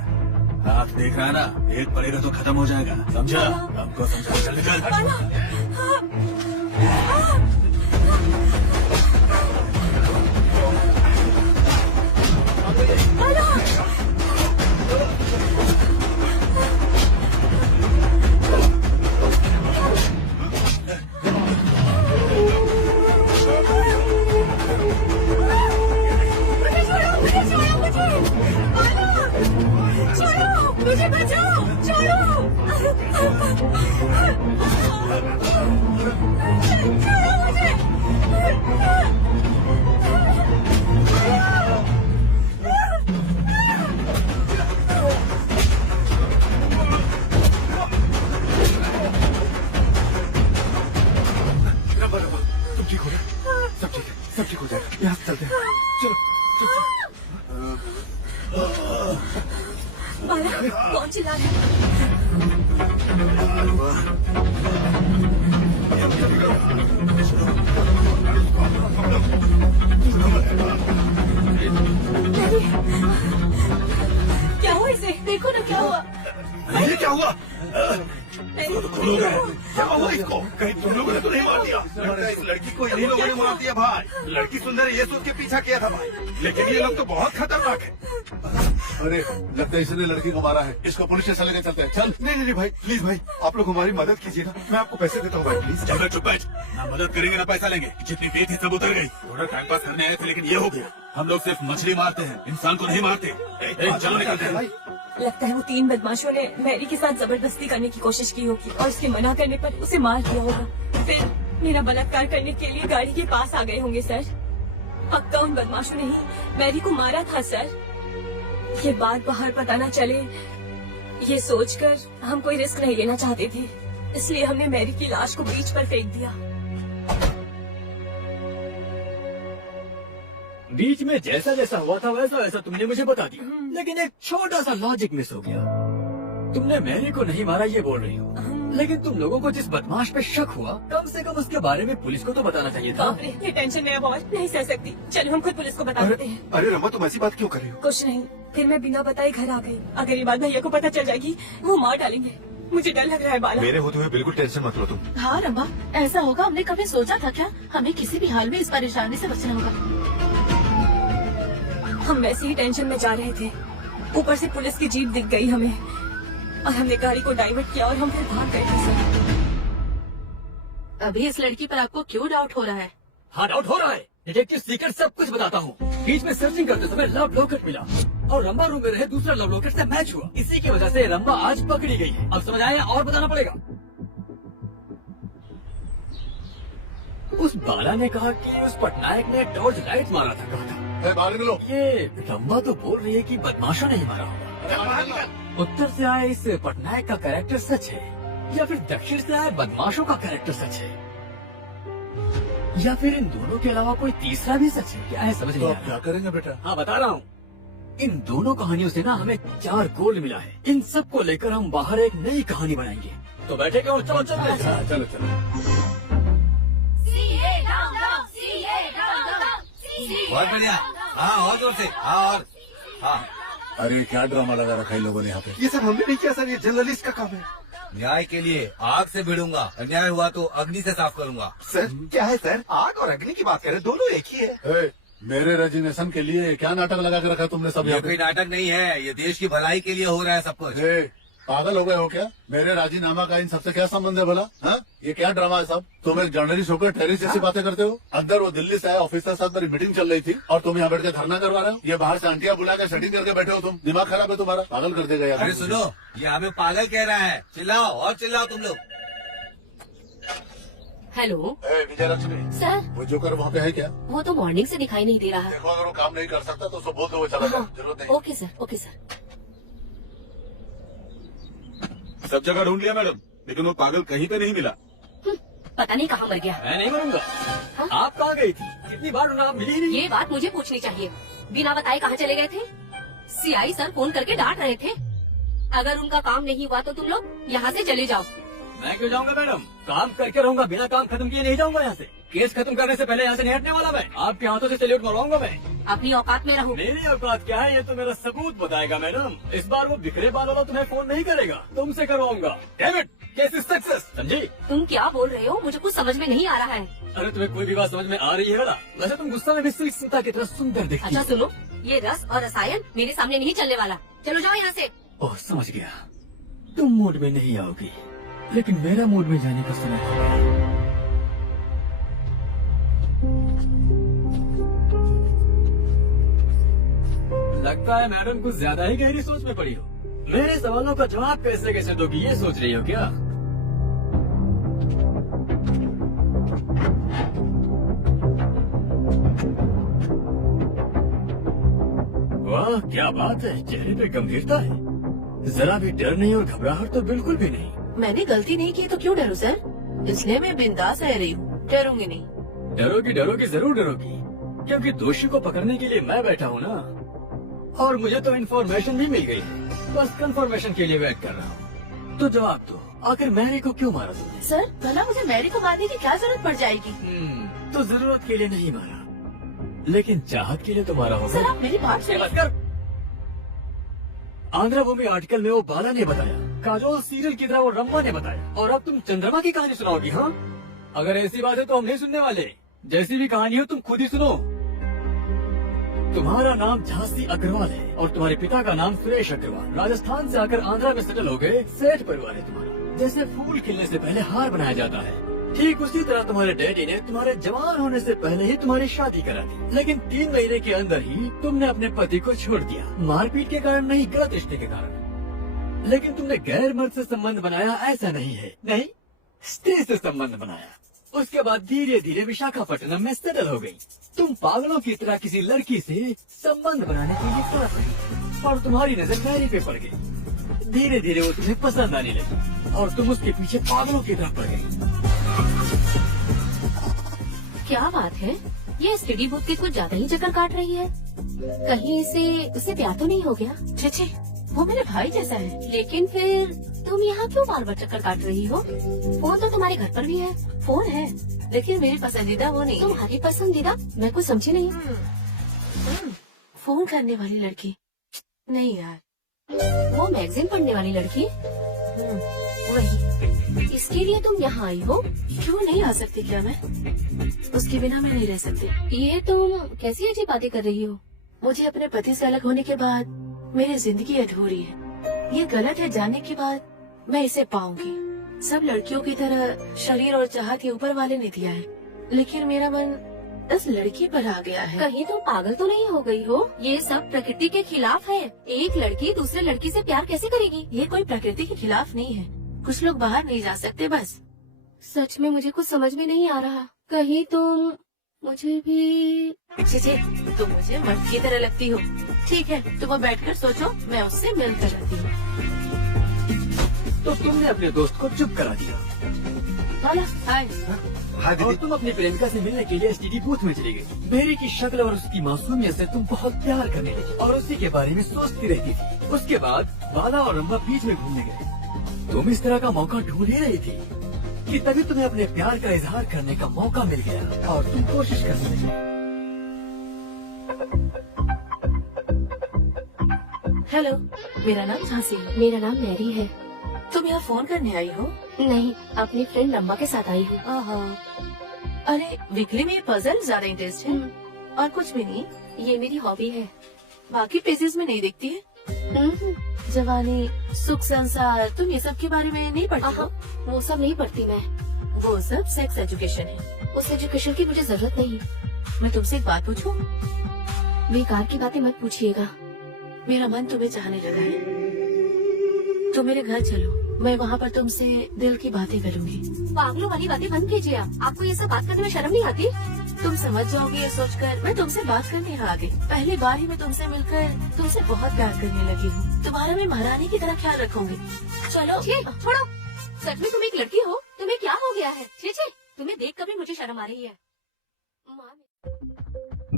हाथ देख रहा है ना, एक पड़ेगा तो खत्म हो जाएगा, समझा? हमको समझा, चल निकल। मुझे बचाओ, छोड़ो, तुम ठीक हो गए? सब ठीक है, सब ठीक हो जाएगा। यहाँ से चलते हैं, चलो। बाला, कौन चिल्ला रहा है? क्या हुआ इसे? देखो ना क्या हुआ। ये क्या हुआ? तो खून हो गया। क्या हुआ इसको? कहीं तुम लोगों ने तो नहीं मार दिया? लगता है इस लड़की को इन्हीं लोगों ने मार दिया भाई। लड़की सुंदर है ये सोच के पीछा किया था भाई, लेकिन ये लोग तो बहुत खतरनाक है। अरे लगता है इसने लड़की को मारा है, इसको पुलिस स्टेशन लेके चलते हैं। चल। नहीं भाई, प्लीज भाई, आप लोग हमारी मदद कीजिए ना, मैं आपको पैसे देता हूँ भाई, प्लीज। चल चुप बैठ, ना मदद करेंगे ना पैसा लेंगे। जितनी देर थी सब उतर गई। थोड़ा टाइम पास करने आए थे लेकिन ये हो गया। हम लोग सिर्फ मछली मारते हैं, इंसान को नहीं मारते। चलो निकलते हैं। लगता है वो 3 बदमाशों ने मैरी के साथ जबरदस्ती करने की कोशिश की होगी और उसके मना करने पर उसे मार दिया होगा। फिर मेरा बलात्कार करने के लिए गाड़ी के पास आ गए होंगे सर। पक्का उन बदमाशों ने ही मैरी को मारा था सर। ये बात बाहर पता न चले, ये सोचकर हम कोई रिस्क नहीं लेना चाहते थे, इसलिए हमने मैरी की लाश को बीच पर फेंक दिया। बीच में जैसा जैसा हुआ था वैसा वैसा तुमने मुझे बता दिया, लेकिन एक छोटा सा लॉजिक मिस हो गया। तुमने मैरी को नहीं मारा ये बोल रही हो, लेकिन तुम लोगों को जिस बदमाश पे शक हुआ कम से कम उसके बारे में पुलिस को तो बताना चाहिए था। बाप रे, ये टेंशन मैं अब और नहीं सह सकती। चलो हम खुद पुलिस को बता देते हैं। अरे रमा, तुम ऐसी बात क्यों कर रही हो? कुछ नहीं, फिर मैं बिना बताए घर आ गई। अगर ये बात भैया को पता चल जाएगी वो मार डालेंगे। मुझे डर लग रहा है बाला। मेरे होते हुए बिल्कुल टेंशन मत लो तुम। हाँ रंबा, ऐसा होगा हमने कभी सोचा था क्या? हमें किसी भी हाल में इस परेशानी से बचना होगा। हम वैसे ही टेंशन में जा रहे थे, ऊपर से पुलिस की जीप दिख गई हमें और हमने गाड़ी को डाइवर्ट किया और हम फिर भाग गए थे सर। अभी इस लड़की पर आपको क्यों डाउट हो रहा है? हाँ डाउट हो रहा है। डिटेक्टिव सीक्रेट सब कुछ बताता हूँ। बीच में सर्चिंग करते समय लव लॉकेट मिला और रंबा रूम में रहे दूसरा लव लॉकेट से मैच हुआ। इसी की वजह से रंबा आज पकड़ी गई है। अब समझ आया और बताना पड़ेगा। उस बाला ने कहा कि उस पटनायक ने टॉर्च लाइट मारा था, कहा था। बाहर निकलो। ये रंबा तो बोल रही है कि बदमाशों ने ही मारा होगा। उत्तर से आए इस पटनायक का कैरेक्टर सच है या फिर दक्षिण से आए बदमाशों का कैरेक्टर सच है, या फिर इन दोनों के अलावा कोई तीसरा भी सच है? क्या है समझ तो नहीं आ आप रहा। क्या करेंगे बेटा? हाँ बता रहा हूँ। इन दोनों कहानियों से ना हमें 4 गोल्ड मिला है। इन सब को लेकर हम बाहर एक नई कहानी बनाएंगे। तो बैठेंगे और चलो चलो चलो चलो। बहुत बढ़िया। हाँ और जोर से। हाँ और हाँ। अरे क्या ड्रामा लगा रखा है लोगों ने यहाँ पे। ये सब हमने नहीं किया सर, ये जर्नलिस्ट का काम है। न्याय के लिए आग से भिड़ूंगा, अन्याय हुआ तो अग्नि से साफ करूंगा। सर क्या है सर, आग और अग्नि की बात करें, दोनों एक ही है। मेरे रेजिग्नेशन के लिए क्या नाटक लगा के रखा तुमने सब ये यहाँ कोई पे? नाटक नहीं है, ये देश की भलाई के लिए हो रहा है सब कुछ। पागल हो गए हो क्या? मेरे राजीनामा का इन सबसे क्या संबंध है भला? हाँ, ये क्या ड्रामा है सब? तुम एक जर्नलिस्ट होकर टेररिस्ट जैसी बातें करते हो। अंदर वो दिल्ली से आए ऑफिसर के साथ मेरी मीटिंग चल रही थी और तुम यहाँ बैठ के धरना करवा रहे हो। ये बाहर से आंटियां बुला के सेटिंग करके बैठे हो तुम। दिमाग खराब है तुम्हारा, पागल कर देगा यार। अरे सुनो, ये हमें पागल कह रहा है। चिल्लाओ और चिल्लाओ तुम लोग। हेलो विजय लक्ष्मी, सर, वो जो कर वहाँ पे है क्या? वो तो मॉर्निंग से दिखाई नहीं दे रहा है। देखो अगर वो काम नहीं कर सकता तो उसको बोल दो वो चला जाए, जरूरत नहीं। Okay sir, okay sir. सब जगह ढूंढ लिया मैडम, लेकिन वो पागल कहीं पे नहीं मिला। पता नहीं कहाँ मर गया। मैं नहीं मरूंगा। हाँ? आप कहाँ गई थी? कितनी बार ढूंढा, आप मिली ही नहीं। ये बात मुझे पूछनी चाहिए। बिना बताए कहाँ चले गए थे? सीआई सर फोन करके डांट रहे थे। अगर उनका काम नहीं हुआ तो तुम लोग यहाँ से चले जाओ। मैं क्यों जाऊंगा मैडम? काम करके रहूंगा, बिना काम खत्म किए नहीं जाऊंगा यहाँ से। केस खत्म करने से पहले यहाँ से नहीं हटने वाला मैं। आपके हाथों से सैल्यूट मरवाऊंगा मैं। अपनी औकात में रहो। मेरी औकात क्या है ये तो मेरा सबूत बताएगा मैडम। इस बार वो बिखरे बाल वाला तुम्हें फोन नहीं करेगा, तुमसे करवाऊंगा। Damn it, case is success, समझी? तुम क्या बोल रहे हो? मुझे कुछ समझ में नहीं आ रहा है। अरे तुम्हें कोई भी बात समझ में आ रही है बड़ा? वैसे तुम गुस्सा में भी सिल्क सीता की तरह सुंदर दिखती अच्छा हो। सुनो, ये रस और रसायन मेरे सामने नहीं चलने वाला। चलो जाओ यहाँ से। ओह समझ गया, तुम मूड में नहीं आओगी, लेकिन मेरा मूड में जाने का समय हो गया। लगता है मैडम कुछ ज्यादा ही गहरी सोच में पड़ी हो। मेरे सवालों का जवाब कैसे कैसे दोगी ये सोच रही हो क्या? वाह क्या बात है, चेहरे पे गंभीरता है, जरा भी डर नहीं और घबराहट तो बिल्कुल भी नहीं। मैंने गलती नहीं की तो क्यों डरूं सर? इसलिए मैं बिंदास रह रही हूँ, डरूंगी नहीं। डरोगी डरोगी जरूर डरोगी, क्योंकि दोषी को पकड़ने के लिए मैं बैठा हूँ ना। और मुझे तो इन्फॉर्मेशन भी मिल गई है, बस कंफर्मेशन के लिए वेट कर रहा हूँ। तो जवाब दो, आखिर मैरी को क्यों मारा तुमने? सर भला मुझे मैरी को मारने की क्या जरूरत पड़ जाएगी? तो जरूरत के लिए नहीं मारा, लेकिन चाहत के लिए तो मारा होगा। सर आप मेरी बात ये सुनिए। मत कर। आंध्रा भूमि आर्टिकल में वो बाला ने बताया काजोल सीरियल की तरह वो रम्मा ने बताया, और अब तुम चंद्रमा की कहानी सुनाओगी? हाँ, अगर ऐसी बात है तो हम नहीं सुनने वाले। जैसी भी कहानी हो तुम खुद ही सुनो। तुम्हारा नाम झांसी अग्रवाल है और तुम्हारे पिता का नाम सुरेश अग्रवाल। राजस्थान से आकर आंध्रा में सेटल हो गए। सेठ परिवार है तुम्हारा। जैसे फूल खिलने से पहले हार बनाया जाता है, ठीक उसी तरह तुम्हारे डैडी ने तुम्हारे जवान होने से पहले ही तुम्हारी शादी करा दी। लेकिन 3 महीने के अंदर ही तुमने अपने पति को छोड़ दिया, मारपीट के कारण नहीं, गलत रिश्ते के कारण। लेकिन तुमने गैर मर्द से संबंध बनाया, ऐसा नहीं है? नहीं, स्त्री से संबंध बनाया। उसके बाद धीरे धीरे विशाखापट्टनम में सेटल हो गई। तुम पागलों की तरह किसी लड़की से संबंध बनाने के लिए तड़प रही और तुम्हारी नजर मैरी पे पड़ गई। धीरे धीरे वो तुम्हें पसंद आने लगी और तुम उसके पीछे पागलों की तरह पड़ गई। क्या बात है, ये स्टडी बूथ के कुछ ज्यादा ही चक्कर काट रही है। कहीं उसे प्यार तो नहीं हो गया? छे, वो मेरे भाई जैसा है। लेकिन फिर तुम यहाँ क्यों बार बार चक्कर काट रही हो? फोन तो तुम्हारे घर पर भी है। फोन है, लेकिन मेरी पसंदीदा वो नहीं। तुम्हारी पसंदीदा? मैं कुछ समझी नहीं। फोन करने वाली लड़की नहीं यार, वो मैगजीन पढ़ने वाली लड़की। वही। इसके लिए तुम यहाँ आई हो? क्यों नहीं आ सकती क्या मैं? उसके बिना मैं नहीं रह सकती। ये तुम कैसी अजीब बातें कर रही हो? मुझे अपने पति से अलग होने के बाद मेरी जिंदगी अधूरी है। ये गलत है जानने के बाद मैं इसे पाऊंगी। सब लड़कियों की तरह शरीर और चाहत के ऊपर वाले ने दिया है, लेकिन मेरा मन इस लड़की पर आ गया है। कहीं तुम पागल तो नहीं हो गई हो? ये सब प्रकृति के खिलाफ है। एक लड़की दूसरे लड़की से प्यार कैसे करेगी? ये कोई प्रकृति के खिलाफ नहीं है। कुछ लोग बाहर नहीं जा सकते बस। सच में मुझे कुछ समझ में नहीं आ रहा। कहीं तुम मुझे भी तुम मुझे मर्द की तरह लगती हो। ठीक है, तुम बैठकर सोचो, मैं उससे मिलकर आती हूँ। तो तुमने अपने दोस्त को चुप करा दिया। हाय। और तुम अपनी प्रेमिका से मिलने के लिए एसटीडी बूथ में चली गई। मेरी की शक्ल और उसकी मासूमियत से तुम बहुत प्यार करने लगी और उसी के बारे में सोचती रहती थी। उसके बाद बाला और रंभा बीच में घूमने गए। तुम इस तरह का मौका ढूंढ ही रही थी कि तभी तुम्हें अपने प्यार का इजहार करने का मौका मिल गया और तुम कोशिश करने लगी। हेलो, मेरा नाम झांसी। मेरा नाम मैरी है। तुम यहाँ फोन करने आई हो? नहीं, अपनी फ्रेंड लम्बा के साथ आई हूँ। अरे वीकली में पजल ज्यादा इंटरेस्ट है और कुछ भी नहीं। ये मेरी हॉबी है, बाकी पेजेस में नहीं देखती है। जवानी, सुख, संसार, तुम ये सब के बारे में नहीं पढ़ती हो? वो सब नहीं पढ़ती मैं। वो सब सेक्स एजुकेशन है। उस एजुकेशन की मुझे जरूरत नहीं। मैं तुमसे एक बात पूछूं? बेकार की बातें मत पूछिएगा। मेरा मन तुम्हें चाहने लगा है। तुम मेरे घर चलो, मैं वहाँ पर तुमसे दिल की बातें करूँगी। पागलों वाली बातें बंद कीजिए। आपको ये सब बात करने में शर्म नहीं आती? तुम समझ जाओगे ये सोचकर मैं तुमसे बात करने यहाँ आ गई। पहली बार ही मैं तुमसे मिलकर तुमसे बहुत प्यार करने लगी हूँ। तुम्हारा मैं महारानी की तरह ख्याल रखूंगी। चलो छोड़ो। सच में तुम एक लड़की हो? तुम्हें क्या हो गया है? छे, तुम्हें देख कर भी मुझे शर्म आ रही है।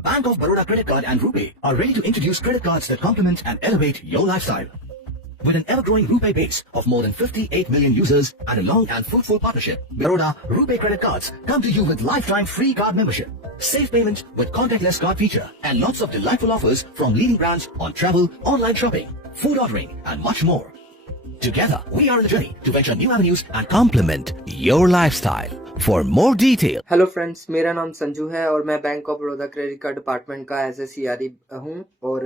Bank of Baroda Credit Card and RuPay are ready to introduce credit cards that complement and elevate your lifestyle. With an ever-growing RuPay base of more than 58 million users and a long and fruitful partnership, Baroda RuPay credit cards come to you with lifetime free card membership, safe payment with contactless card feature, and lots of delightful offers from leading brands on travel, online shopping, food ordering, and much more. Together, we are on the journey to venture new avenues and complement your lifestyle. For more detail. Hello friends, मेरा नाम संजू है और मैं bank of Baroda credit card department का as a CRE हूँ और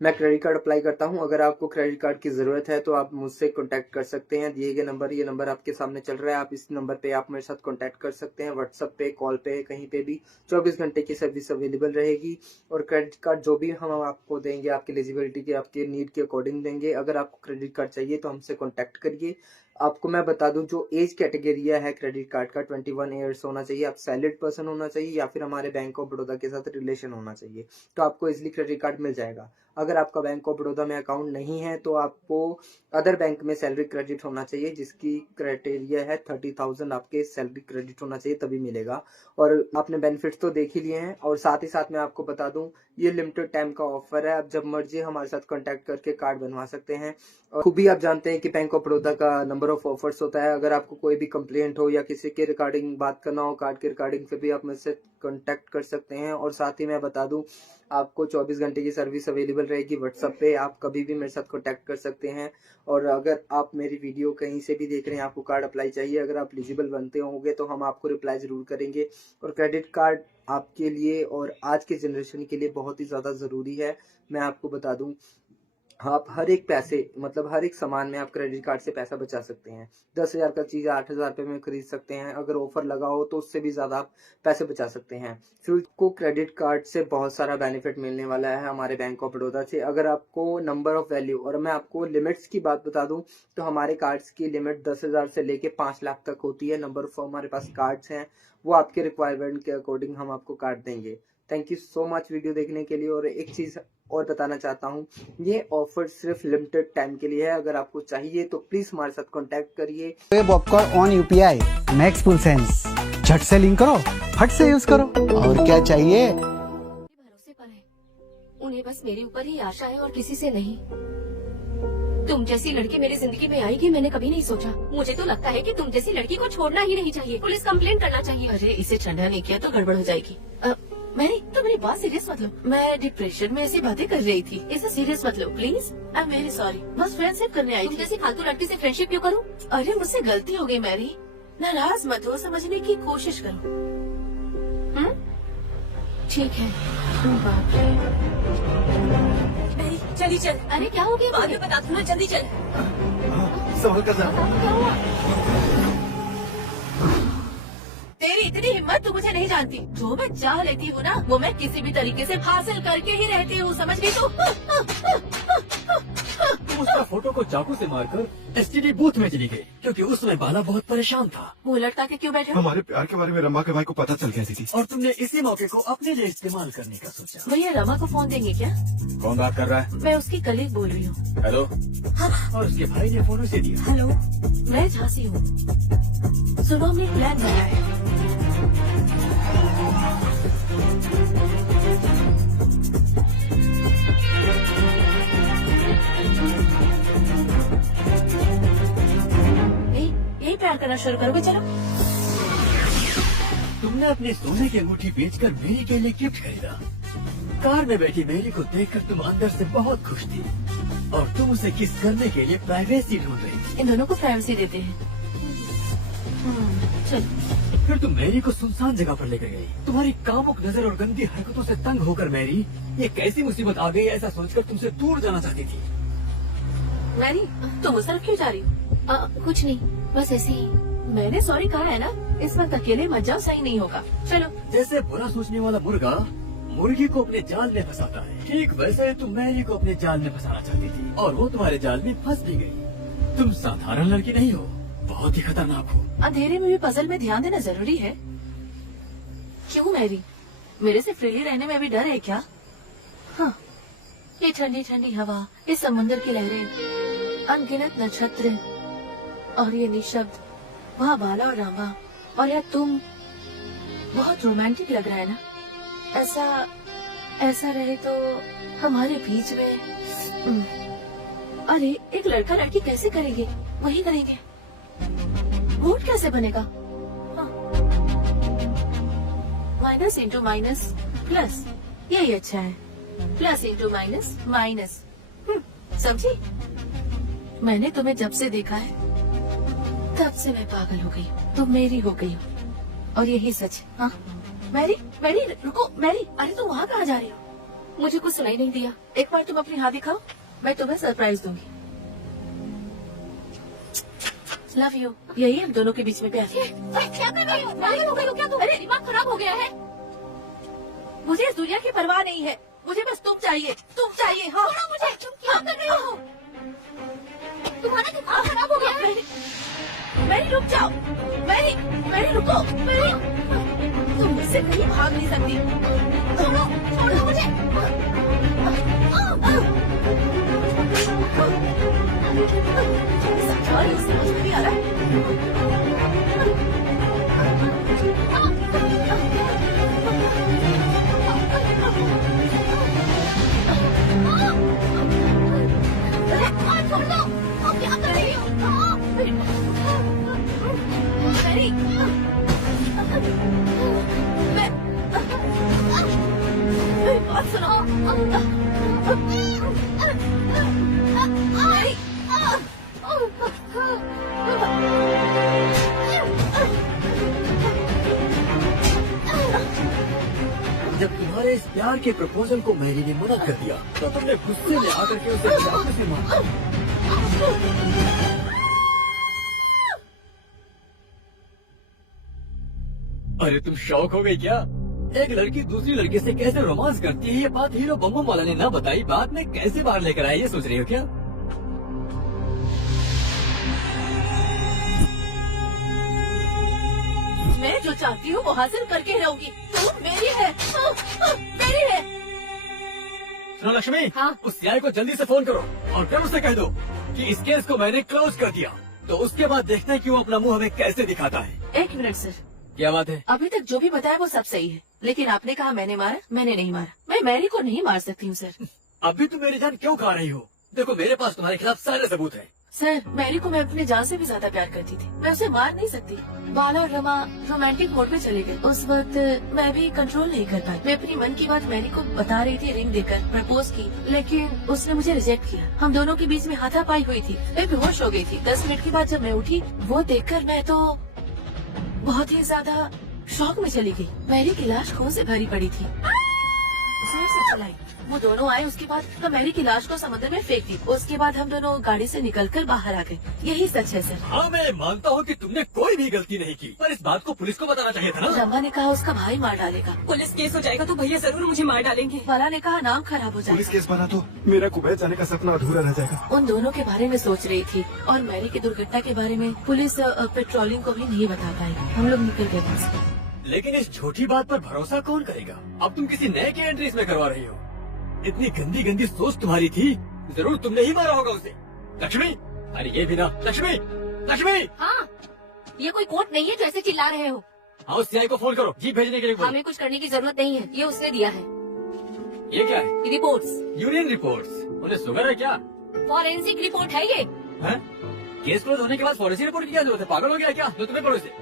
मैं credit card apply करता हूँ। अगर आपको क्रेडिट कार्ड की ज़रूरत है तो आप मुझसे कांटेक्ट कर सकते हैं। दिए गए नंबर, ये नंबर आपके सामने चल रहा है, आप इस नंबर पे आप मेरे साथ कांटेक्ट कर सकते हैं। व्हाट्सएप पे, कॉल पे, कहीं पे भी 24 घंटे की सर्विस अवेलेबल रहेगी। और क्रेडिट कार्ड जो भी हम आपको देंगे आपकी एलिजिबिलिटी के, आपके नीड के अकॉर्डिंग देंगे। अगर आपको क्रेडिट कार्ड चाहिए तो हमसे कॉन्टैक्ट करिए। आपको मैं बता दूं, जो एज कैटेगरिया है क्रेडिट कार्ड का 21 ईयर्स होना चाहिए, आप सैलरीड पर्सन होना चाहिए या फिर हमारे बैंक ऑफ बड़ौदा के साथ रिलेशन होना चाहिए, तो आपको इजीली क्रेडिट कार्ड मिल जाएगा। अगर आपका बैंक ऑफ बड़ौदा में अकाउंट नहीं है तो आपको अदर बैंक में सैलरी क्रेडिट होना चाहिए, जिसकी क्राइटेरिया है 30,000 आपके सैलरी क्रेडिट होना चाहिए, तभी मिलेगा। और आपने बेनिफिट्स तो देख ही लिए हैं। और साथ ही साथ मैं आपको बता दूं, ये लिमिटेड टाइम का ऑफर है, आप जब मर्जी हमारे साथ कॉन्टैक्ट करके कार्ड बनवा सकते हैं। और खूब भी आप जानते हैं कि बैंक ऑफ बड़ौदा का नंबर ऑफ ऑफर्स होता है। अगर आपको कोई भी कंप्लेंट हो या किसी के रिगार्डिंग बात करना हो कार्ड के रिगार्डिंग, फिर भी आप मुझसे कांटेक्ट कर सकते हैं। और साथ ही मैं बता दूं, आपको 24 घंटे की सर्विस अवेलेबल रहेगी व्हाट्सएप पे, आप कभी भी मेरे साथ कांटेक्ट कर सकते हैं। और अगर आप मेरी वीडियो कहीं से भी देख रहे हैं, आपको कार्ड अप्लाई चाहिए, अगर आप एलिजिबल बनते होंगे तो हम आपको रिप्लाई ज़रूर करेंगे। और क्रेडिट कार्ड आपके लिए और आज के जनरेशन के लिए बहुत ही ज़्यादा ज़रूरी है। मैं आपको बता दूं, आप हर एक पैसे मतलब हर एक सामान में आप क्रेडिट कार्ड से पैसा बचा सकते हैं। 10,000 का चीज़ 8,000 रुपये में खरीद सकते हैं। अगर ऑफर लगा हो तो उससे भी ज़्यादा आप पैसे बचा सकते हैं। फिर को क्रेडिट कार्ड से बहुत सारा बेनिफिट मिलने वाला है हमारे बैंक ऑफ बड़ौदा से। अगर आपको नंबर ऑफ वैल्यू, और मैं आपको लिमिट्स की बात बता दूं तो हमारे कार्ड्स की लिमिट 10,000 से लेके 5 लाख तक होती है। नंबर ऑफ हमारे पास कार्ड्स हैं, वो आपके रिक्वायरमेंट के अकॉर्डिंग हम आपको कार्ड देंगे। Thank you so much video देखने के लिए। और एक चीज़ और बताना चाहता हूँ, ये ऑफर सिर्फ लिमिटेड टाइम के लिए है। अगर आपको चाहिए तो प्लीज हमारे साथ कांटेक्ट करिए। Popcorn on UPI max full sense, झट से लिंक करो, फट से यूज करो, और क्या चाहिए। भरोसे पर है, उन्हें बस मेरे ऊपर ही आशा है और किसी से नहीं। तुम जैसी लड़की मेरी जिंदगी में आएगी मैंने कभी नहीं सोचा। मुझे तो लगता है कि तुम जैसी लड़की को छोड़ना ही नहीं चाहिए, पुलिस कंप्लेंट करना चाहिए। अरे इसे ठंडा नहीं किया तो गड़बड़ हो जाएगी। मैरी तो मेरी बात सीरियस मत लो, मैं डिप्रेशन में ऐसी बातें कर रही थी, इसे सीरियस मत लो please. I am very sorry, बस फ्रेंडशिप करने आई थी। जैसी फालतू लड़की से फ्रेंडशिप क्यों करूं? अरे मुझसे गलती हो गई मैरी, नाराज मत हो, समझने की कोशिश करो। ठीक है। बाप रे मैरी, चली चल। अरे क्या हो गया? बाद में बता दूंगा, जल्दी चल। संभल कर जा। क्या हुआ? तेरी इतनी हिम्मत तू मुझे नहीं जानती। जो मैं चाह लेती हूँ ना वो मैं किसी भी तरीके से हासिल करके ही रहती हूँ, समझ गई तू? तुम उसका फोटो को चाकू से मारकर एसटीडी बूथ में चली गई, क्योंकि उस समय बाला बहुत परेशान था। वो लड़का के क्यों बैठे? हमारे प्यार के बारे में रमा के भाई को पता चल गया थी और तुमने इसी मौके को अपने लिए इस्तेमाल करने का सोचा। भैया रमा को फोन देंगे क्या? कौन बात कर रहा है? मैं उसकी कलीग बोल रही हूँ। हेलो। और उसके भाई ने फोन उसे दिया। हेलो, मैं झांसी हूँ। सुनो, हमने प्लान बनाया है। यही प्यार करना शुरू करोगे? चलो। तुमने अपने सोने की अंगूठी बेचकर मेरी के लिए गिफ्ट खरीदा। कार में बैठी मेरी को देखकर तुम अंदर से बहुत खुश थी और तुम उसे किस करने के लिए प्राइवेसी ढूंढ रही थी। इन दोनों को प्राइवेसी देते हैं। चलो। फिर तुम मैरी को सुनसान जगह पर लेकर गई। तुम्हारी कामुक नजर और गंदी हरकतों से तंग होकर मैरी, ये कैसी मुसीबत आ गई ऐसा सोचकर तुमसे दूर जाना चाहती थी। मैरी, तुम उस तरफ क्यों जा रही हो? कुछ नहीं, बस ऐसे ही। मैंने सॉरी कहा है ना, इस वक्त अकेले मत जाओ, सही नहीं होगा। चलो। जैसे बुरा सोचने वाला मुर्गा मुर्गी को अपने जाल में फंसाता है, ठीक वैसे ही तुम मैरी को अपने जाल में फंसाना चाहती थी और वो तुम्हारे जाल में फंस भी गई। तुम साधारण लड़की नहीं हो, बहुत ही खतरनाक हो। अंधेरे में भी पजल में ध्यान देना जरूरी है। क्यों मैरी, मेरे से फ्रीली रहने में भी डर है क्या? हाँ, ये ठंडी ठंडी हवा, ये समुद्र की लहरें, अनगिनत नक्षत्र और ये निशब्द, वहाँ बाला और रामा और या तुम, बहुत रोमांटिक लग रहा है ना? ऐसा रहे तो हमारे बीच में। अरे एक लड़का लड़की कैसे करेंगे? वही करेंगे। मूड कैसे बनेगा? माइनस इंटू माइनस प्लस, यही अच्छा है। प्लस इंटू माइनस माइनस, समझी? मैंने तुम्हें जब से देखा है तब से मैं पागल हो गई। तुम मेरी हो गई हो और यही सच। हाँ मैरी, मैरी रुको। मैरी, अरे तुम वहाँ कहाँ जा रही हो? मुझे कुछ सुनाई नहीं दिया। एक बार तुम अपनी हाथ दिखाओ, मैं तुम्हें सरप्राइज दूंगी। Love you. यही हम दोनों के बीच में प्यार है। क्या कर रही हो? पागल हो गई हो क्या तुम? अरे दिमाग खराब हो गया है। मुझे इस दुनिया की परवाह नहीं है, मुझे बस तुम चाहिए, तुम चाहिए। हाँ मुझे। तुम क्या कर रही हो? तुम्हारा दिमाग खराब हो गया है। मैरी रुक जाओ। मैरी, मैरी रुको। मैरी, तुम मुझसे कहीं भाग नहीं सकती। छोड़ो, छोड़ो मुझे। समझ में नहीं आ रहा। छोड़ दो, आप क्या कर रही हो? मैरी, तुम्हारे इस प्यार के प्रपोजल को मैरी ने मना कर दिया तो तुमने गुस्से में आकर के उसे चाकू से मारा। अरे तुम शौक हो गई क्या? एक लड़की दूसरी लड़की से कैसे रोमांस करती है ये बात हीरो बम्बम वाला ने ना बताई, बाद में कैसे बाहर लेकर आई ये सोच रही हो क्या? मैं जो चाहती हूँ वो हासिल करके रहूंगी। तू मेरी है, मेरी है। सुनो लक्ष्मी, हाँ? उस सीआई को जल्दी से फोन करो और फिर उसे कह दो कि इस केस को मैंने क्लोज कर दिया। तो उसके बाद देखते हैं कि वो अपना मुंह हमें कैसे दिखाता है। एक मिनट सर, क्या बात है? अभी तक जो भी बताया वो सब सही है, लेकिन आपने कहा मैंने मारा, मैंने नहीं मारा। मैं मैरी को नहीं मार सकती हूँ सर। अभी तुम मेरी जान क्यों खा रही हो? देखो मेरे पास तुम्हारे खिलाफ सारे सबूत हैं। सर, मैरी को मैं अपने जान से भी ज्यादा प्यार करती थी, मैं उसे मार नहीं सकती। बाला और रमा रोमांटिक मोड में चले गए। उस वक्त मैं भी कंट्रोल नहीं कर पाई। मैं अपनी मन की बात मैरी को बता रही थी, रिंग देकर प्रपोज की, लेकिन उसने मुझे रिजेक्ट किया। हम दोनों के बीच में हाथापाई हुई थी। मैं बेहोश हो गई थी। 10 मिनट के बाद जब मैं उठी, वो देखकर मैं तो बहुत ही ज्यादा शॉक में चली गई। मैरी की लाश खून से भरी पड़ी थी। जोर से चलाई। वो दोनों आए, उसके बाद हम मैरी की लाश को समुद्र में फेंक दी। उसके बाद हम दोनों गाड़ी से निकलकर बाहर आ गए। यही सच है सर। हाँ मैं मानता हूँ कि तुमने कोई भी गलती नहीं की, पर इस बात को पुलिस को बताना चाहिए था ना। रमा ने कहा उसका भाई मार डालेगा। पुलिस केस हो जाएगा तो भैया जरूर मुझे मार डालेंगे। बाला ने कहा नाम खराब हो पुलिस जाएगा। केस बना तो मेरा कुवैत जाने का सपना अधूरा रह जाएगा। उन दोनों के बारे में सोच रही थी और मैरी की दुर्घटना के बारे में पुलिस पेट्रोलिंग को भी नहीं बता पाई। हम लोग निकल गए वहाँ से। लेकिन इस झूठी बात पर भरोसा कौन करेगा? अब तुम किसी नए की एंट्री इसमें करवा रही हो। इतनी गंदी गंदी सोच तुम्हारी थी, जरूर तुमने ही मारा होगा उसे। लक्ष्मी, अरे ये भी ना। लक्ष्मी, लक्ष्मी। हाँ, ये कोई कोर्ट नहीं है जो ऐसे चिल्ला रहे हो। हाँ उस सीआई को फोन करो, जीप भेजने के लिए बोलो। हमें कुछ करने की जरूरत नहीं है, ये उसने दिया है। ये क्या है? रिपोर्ट्स। Urine reports. उन्हें शुगर है क्या? फॉरेंसिक रिपोर्ट है ये। है? केस क्लोज होने के बाद फॉरेंसिक रिपोर्ट की क्या जरूरत है? पागल हो गया क्या? जो तुम्हें पढ़ो इसे।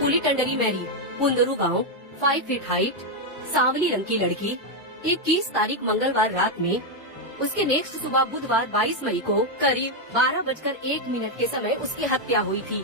पुली टंडरी मैरी, बुंदरू गाँव, 5 फीट हाइट, सांवली रंग की लड़की। 21 तारीख मंगलवार रात में, उसके नेक्स्ट सुबह बुधवार 22 मई को करीब 12:01 के समय उसकी हत्या हुई थी।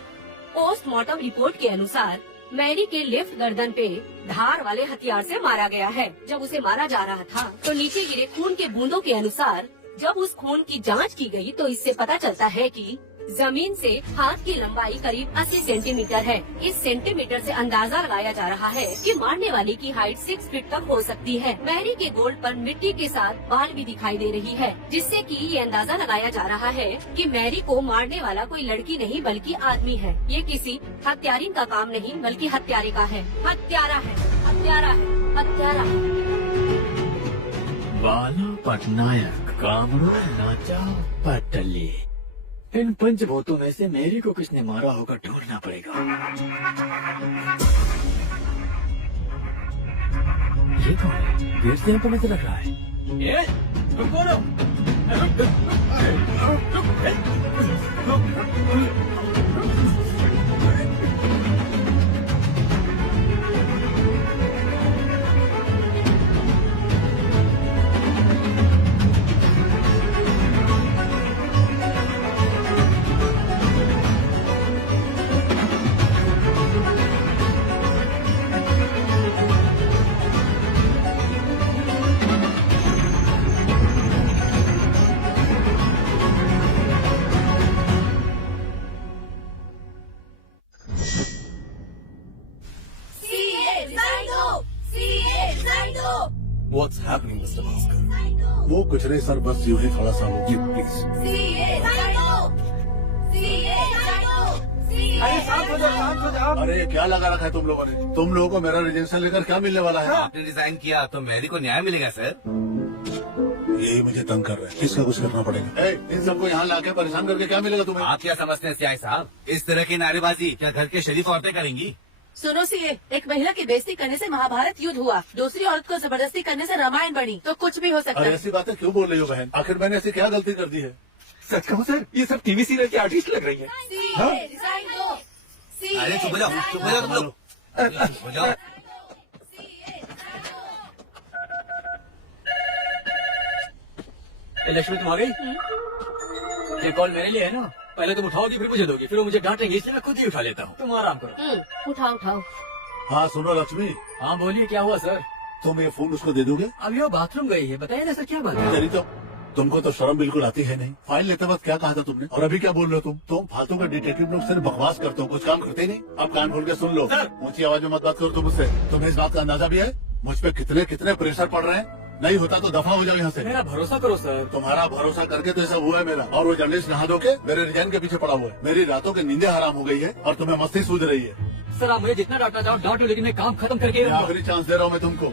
पोस्टमार्टम रिपोर्ट के अनुसार मैरी के लेफ्ट गर्दन पे धार वाले हथियार से मारा गया है। जब उसे मारा जा रहा था तो नीचे गिरे खून के बूंदों के अनुसार जब उस खून की जांच की गई तो इससे पता चलता है कि जमीन से हाथ की लंबाई करीब 80 सेंटीमीटर है। इस सेंटीमीटर से अंदाजा लगाया जा रहा है कि मारने वाले की हाइट 6 फीट तक हो सकती है। मैरी के गोल्ड पर मिट्टी के साथ बाल भी दिखाई दे रही है, जिससे कि ये अंदाजा लगाया जा रहा है कि मैरी को मारने वाला कोई लड़की नहीं बल्कि आदमी है। ये किसी हत्यारिन का काम नहीं बल्कि हत्यारे का है। हत्यारा है, हत्यारा है, हत्यारा है। बाला पटनायक, कामरू नाचा पटली। इन पंचभूतों में से मैरी को किसने मारा होगा ढूंढना पड़ेगा। ये कौन है? गेट से यहाँ पर नजर लग रहा है। ये तुम कौन हो? What's happening, Mr. Bhaskar? वो कुछ नहीं सर, बस यूं ही थोड़ा सा वो प्लीज। अरे शांत हो जाओ, शांत हो जाओ। अरे क्या लगा रखा है तुम लोगों ने? तुम लोगों को मेरा रिजेक्शन लेकर क्या मिलने वाला है? आपने रिजाइन किया तो मैरी को न्याय मिलेगा सर। यही मुझे तंग कर रहा है, इसका कुछ करना पड़ेगा। इन सबको यहाँ लाके परेशान करके क्या मिलेगा तुम्हें? आप क्या समझते हैं सीआई साहब? इस तरह की नारेबाजी क्या घर के शरीफ औरतें करेंगी? सुनो सीए, एक महिला की बेइज्जती करने से महाभारत युद्ध हुआ, दूसरी औरत को जबरदस्ती करने से रामायण बनी, तो कुछ भी हो सकता अरे है। ऐसी बातें क्यों बोल रही हो बहन? आखिर मैंने ऐसी क्या गलती कर दी है? सच कहूँ सर, ये सब टीवी सीरियल की आर्टिस्ट लग रही है। अरे चुप हो जाओ, चुप हो जाओ तुम लोग, चुप हो जाओ। लक्ष्मी तुम आ गई? ये कॉल मेरे लिए है ना? पहले तुम उठाओगी फिर मुझे दोगी, फिर वो मुझे डांटेंगे, इसलिए मैं खुद ही उठा लेता हूँ। तुम आराम करो। उठाओ उठाओ। हाँ सुनो लक्ष्मी, हाँ बोलिए, क्या हुआ सर? तुम ये फोन उसको दे दोगे? अभी वो बाथरूम गई है, बताइए ना सर क्या बात है? तेरी तो तुमको तो शर्म बिल्कुल आती है नहीं। फाइल लेते वक्त क्या कहा था तुमने और अभी क्या बोल रहे हो तुम फालतू का डिटेक्टिव लोग सिर्फ बकवास करते हो, कुछ काम करते ही नहीं। अब कान खोल के सुन लो, ऊंची आवाज में मत बात करो तुम मुझसे। तुम्हें इस बात का अंदाजा भी है मुझ पे कितने कितने प्रेशर पड़ रहे हैं? नहीं होता तो दफा हो जाओ यहाँ से। मेरा भरोसा करो सर। तुम्हारा भरोसा करके तो ऐसा हुआ है मेरा। और वो जर्नलिस्ट नहा धो के मेरे रिजाइन के पीछे पड़ा हुआ है। मेरी रातों की नींदें हराम हो गई है और तुम्हें मस्ती सूझ रही है। सर आप मुझे जितना डांटना चाहो डांटो, लेकिन मैं काम खत्म करके ही रहूंगा। आखिरी चांस दे रहा हूँ मैं तुमको।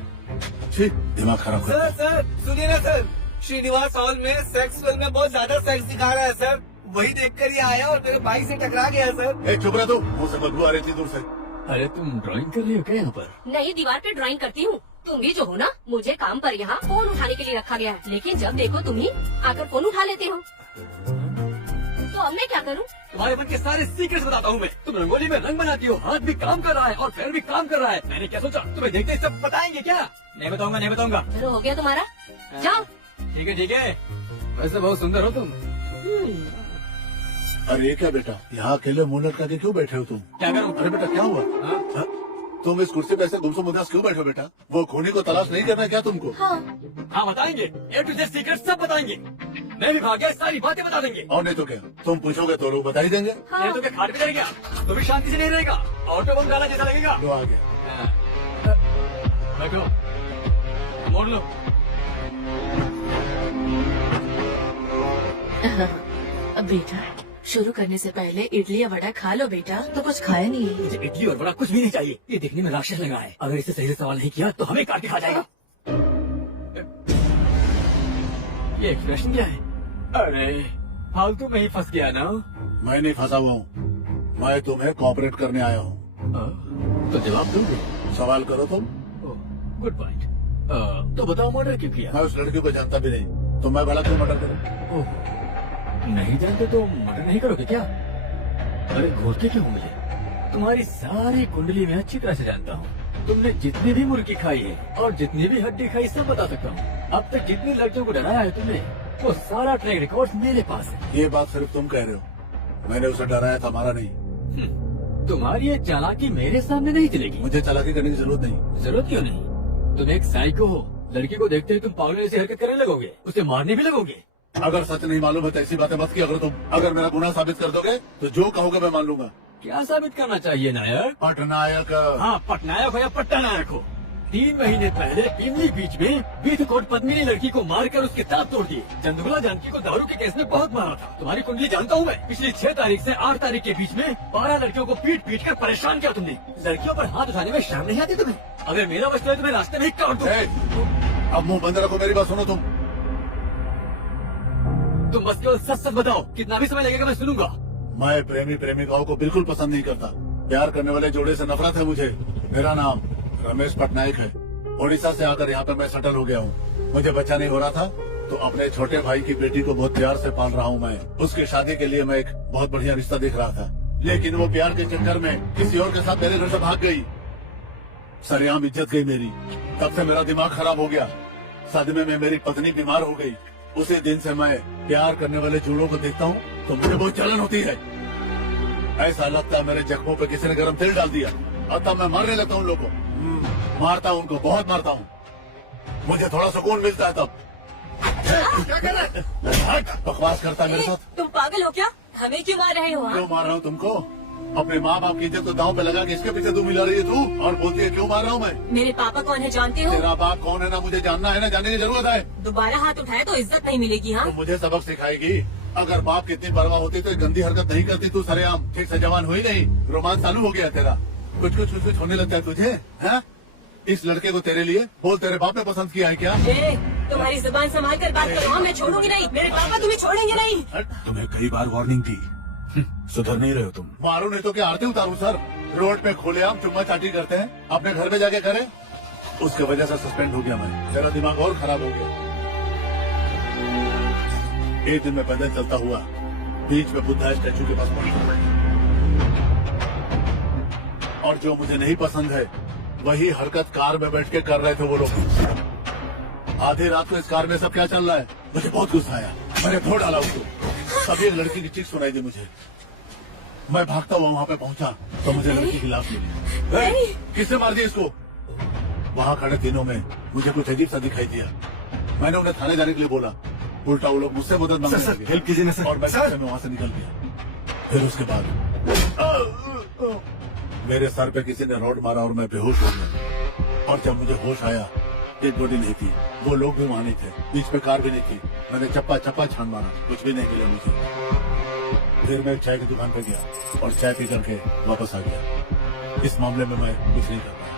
छी, दिमाग खराब कर। सर सर सुनिए ना सर, श्रीनिवास हॉल में सेक्स फिल्म में बहुत ज्यादा सेक्स दिखा रहा है सर। वही देखकर ही आया और मेरे बाइक से टकरा गया सर। चुप रह तू, मुँह से बदबू आ रही थी दूर से। अरे तुम ड्राइंग कर रही हो क्या यहाँ पर? नहीं, दीवार पे ड्राइंग करती हूँ। तुम भी जो हो ना, मुझे काम पर यहाँ फोन उठाने के लिए रखा गया है, लेकिन जब देखो तुम ही आकर फोन उठा लेते हो। तो अब मैं क्या करूँ? तुम्हारे मन के सारे सीक्रेट्स बताता हूँ मैं। तुम रंगोली में रंग बनाती हो, हाथ भी काम कर रहा है और पैर भी काम कर रहा है। मैंने क्या सोचा, तुम्हें देखते ही सब बताएंगे क्या? नहीं बताऊंगा, नहीं बताऊंगा। चलो हो गया तुम्हारा, जाओ। ठीक है ठीक है, वैसे बहुत सुंदर हो तुम। अरे ये क्या बेटा, यहाँ अकेले मुंह लटका के क्यों बैठे हो तुम? क्या करूँ? अरे बेटा क्या हुआ? हाँ? तुम इस कुर्सी पे ऐसे गुमसुम उदास क्यों बैठे हो बेटा? वो खूनी को तलाश नहीं करना क्या तुमको? हाँ बताएंगे, ए टू जेड सीक्रेट सब बताएंगे। मैं भी भाग गया, सारी बातें बता देंगे। और नहीं तो क्या, तुम पूछोगे तो लोग बता ही देंगे। नहीं तो क्या खाट पे चढ़ गया तो भी शांति से नहीं रहेगा, ऑटो बम डाला जैसा लगेगा। लो आ गया। बैठो, मोड़ लो। अब बेटा शुरू करने से पहले इडली या वड़ा खा लो बेटा, तो कुछ खाया नहीं है। मुझे इडली और बड़ा कुछ भी नहीं चाहिए, ये देखने में राक्षस लगा है। अगर इसे सही से सवाल नहीं किया तो हमें काट के खा जाएगा। ये एक्सप्रेशन क्या है? अरे फालतू में ही फंस गया ना। मैं नहीं फंसा हुआ हूँ, मैं तुम्हें कोऑपरेट करने आया हूँ। तो जवाब दोगे? सवाल करो तुम। Good point. तो बताओ मर्डर क्यों किया? मैं उस लड़की को जानता भी नहीं, तो मैं भला क्यों मर्डर करूँ? नहीं जानते तो मर्डर नहीं करोगे क्या? अरे घोरते क्यों मुझे? तुम्हारी सारी कुंडली में अच्छी तरह से जानता हूँ। तुमने जितनी भी मुर्गी खाई है और जितनी भी हड्डी खाई सब बता सकता हूँ। अब तक जितनी लड़कियों को डराया है तुमने, वो सारा ट्रैक रिकॉर्ड मेरे पास है। ये बात सिर्फ तुम कह रहे हो, मैंने उसे डराया था, मारा नहीं। तुम्हारी ये चालाकी मेरे सामने नहीं चलेगी। मुझे चालाकी करने की जरूरत नहीं। जरूरत क्यों नहीं? तुम एक साइको हो, लड़की को देखते ही तुम पागल जैसी हरकत करने लगोगे, उसे मारने भी लगोगे। अगर सच नहीं मालूम है तो ऐसी बातें मत किया करो तुम। अगर मेरा गुनाह साबित कर दोगे तो जो कहोगे मैं मान लूंगा। क्या साबित करना चाहिए नायक? पटनायक। हाँ पटनायक हो या पट्टा नायक हो। 3 महीने पहले पिमली बीच में बीथकोट पद्मिनी लड़की को मारकर उसके दांत तोड़ दिए। चंदुला जानकी को दारू के केस में बहुत मारा था। तुम्हारी कुंडली जानता हूँ मैं। पिछली 6 तारीख से 8 तारीख के बीच में 12 लड़कियों को पीट पीट कर परेशान किया तुमने। लड़कियों पर हाथ उठाने में शर्म नहीं आती तुम्हें? अगर मेरा बचता है तुम्हें रास्ते में ही काट दूं। अब मुंह बंद रखो, मेरी बात सुनो तुम बस केवल सच सच बताओ, कितना भी समय लगेगा मैं सुनूंगा। मैं प्रेमी प्रेमिकाओं को बिल्कुल पसंद नहीं करता। प्यार करने वाले जोड़े से नफरत है मुझे। मेरा नाम रमेश पटनायक है। उड़ीसा से आकर यहाँ पर मैं सेटल हो गया हूँ। मुझे बच्चा नहीं हो रहा था तो अपने छोटे भाई की बेटी को बहुत प्यार से पाल रहा हूँ मैं। उसकी शादी के लिए मैं एक बहुत बढ़िया रिश्ता देख रहा था, लेकिन वो प्यार के चक्कर में किसी और के साथ मेरे घर से भाग गई। सरेआम इज्जत गई मेरी। तब से मेरा दिमाग खराब हो गया। सदमे में मेरी पत्नी बीमार हो गई। उसी दिन से मैं प्यार करने वाले जोड़ों को देखता हूँ तो मुझे बहुत जलन होती है। ऐसा लगता है मेरे जख्मों पे किसी ने गर्म तेल डाल दिया और तब मैं मारने लगता हूँ उन लोगों को। मारता हूँ उनको, बहुत मारता हूँ। मुझे थोड़ा सुकून मिलता है तब। क्या कर रहे हैं? बकवास करता है मेरे साथ। तुम पागल हो क्या? हमें क्यों मार रहे हो? क्यों मार रहा हूँ तुमको? अपने माँ बाप की इज्जत को दांव पे लगा के इसके पीछे तू मिला रही है तू, और बोलती है क्यों मार रहा हूँ मैं? मेरे पापा कौन है जानते हो? तेरा बाप कौन है ना मुझे जानना है ना जानने की जरूरत है। दोबारा हाथ उठाए तो इज्जत नहीं मिलेगी। हाँ तो मुझे सबक सिखाएगी। अगर बाप की इतनी परवाह होती तो गंदी हरकत नहीं करती तू। सरेआम ठीक से जवान हुई नहीं, रोमांस चालू हो गया तेरा। कुछ कुछ होने लगता है तुझे। है इस लड़के को तेरे लिए बोल, तेरे बाप ने पसंद किया है क्या? तुम्हारी जुबान संभाल कर बात करो। मैं छोड़ूंगी नहीं, मेरे पापा तुम्हें छोड़ेंगे नहीं। तुम्हें कई बार वार्निंग थी, सुधर नहीं रहे हो तुम। मारू नहीं तो क्या आरती उतारू सर? रोड पे खुलेआम चुम्मा चाटी करते हैं, अपने घर में जाके करें। उसके वजह से सस्पेंड हो गया मैं। तेरा दिमाग और खराब हो गया। एक दिन मैं पैदल चलता हुआ बीच में बुद्धा स्टैचू के पास पहुंचा, और जो मुझे नहीं पसंद है वही हरकत कार में बैठ के कर रहे थे वो लोग। आधी रात को इस कार में सब क्या चल रहा है? मुझे बहुत गुस्सा आया। मैंने फोड़ डाला उसको। तभी एक लड़की की चीख सुनाई दी मुझे। मैं भागता हुआ वहाँ पे पहुँचा तो मुझे लड़की की लाश मिली। ए, किसने मार दिया इसको? वहाँ खड़े तीनों में मुझे कुछ अजीब सा दिखाई दिया। मैंने उन्हें थाने जाने के लिए बोला, उल्टा वो लोग मुझसे मदद मांगने लगे। हेल्प कीजिए ना सर। और मैं गुस्से में वहाँ से निकल गया। फिर उसके बाद मेरे सर पे किसी ने रॉड मारा और मैं बेहोश हो गया। और जब मुझे होश आया, डेड बॉडी नहीं थी, वो लोग भी वहाँ नहीं थे, बीच में कार भी नहीं थी। मैंने चप्पा चप्पा छान मारा, कुछ भी नहीं मिला मुझे। फिर मैं चाय की दुकान पे गया और चाय पी करके वापस आ गया। इस मामले में मैं कुछ नहीं कर पाया।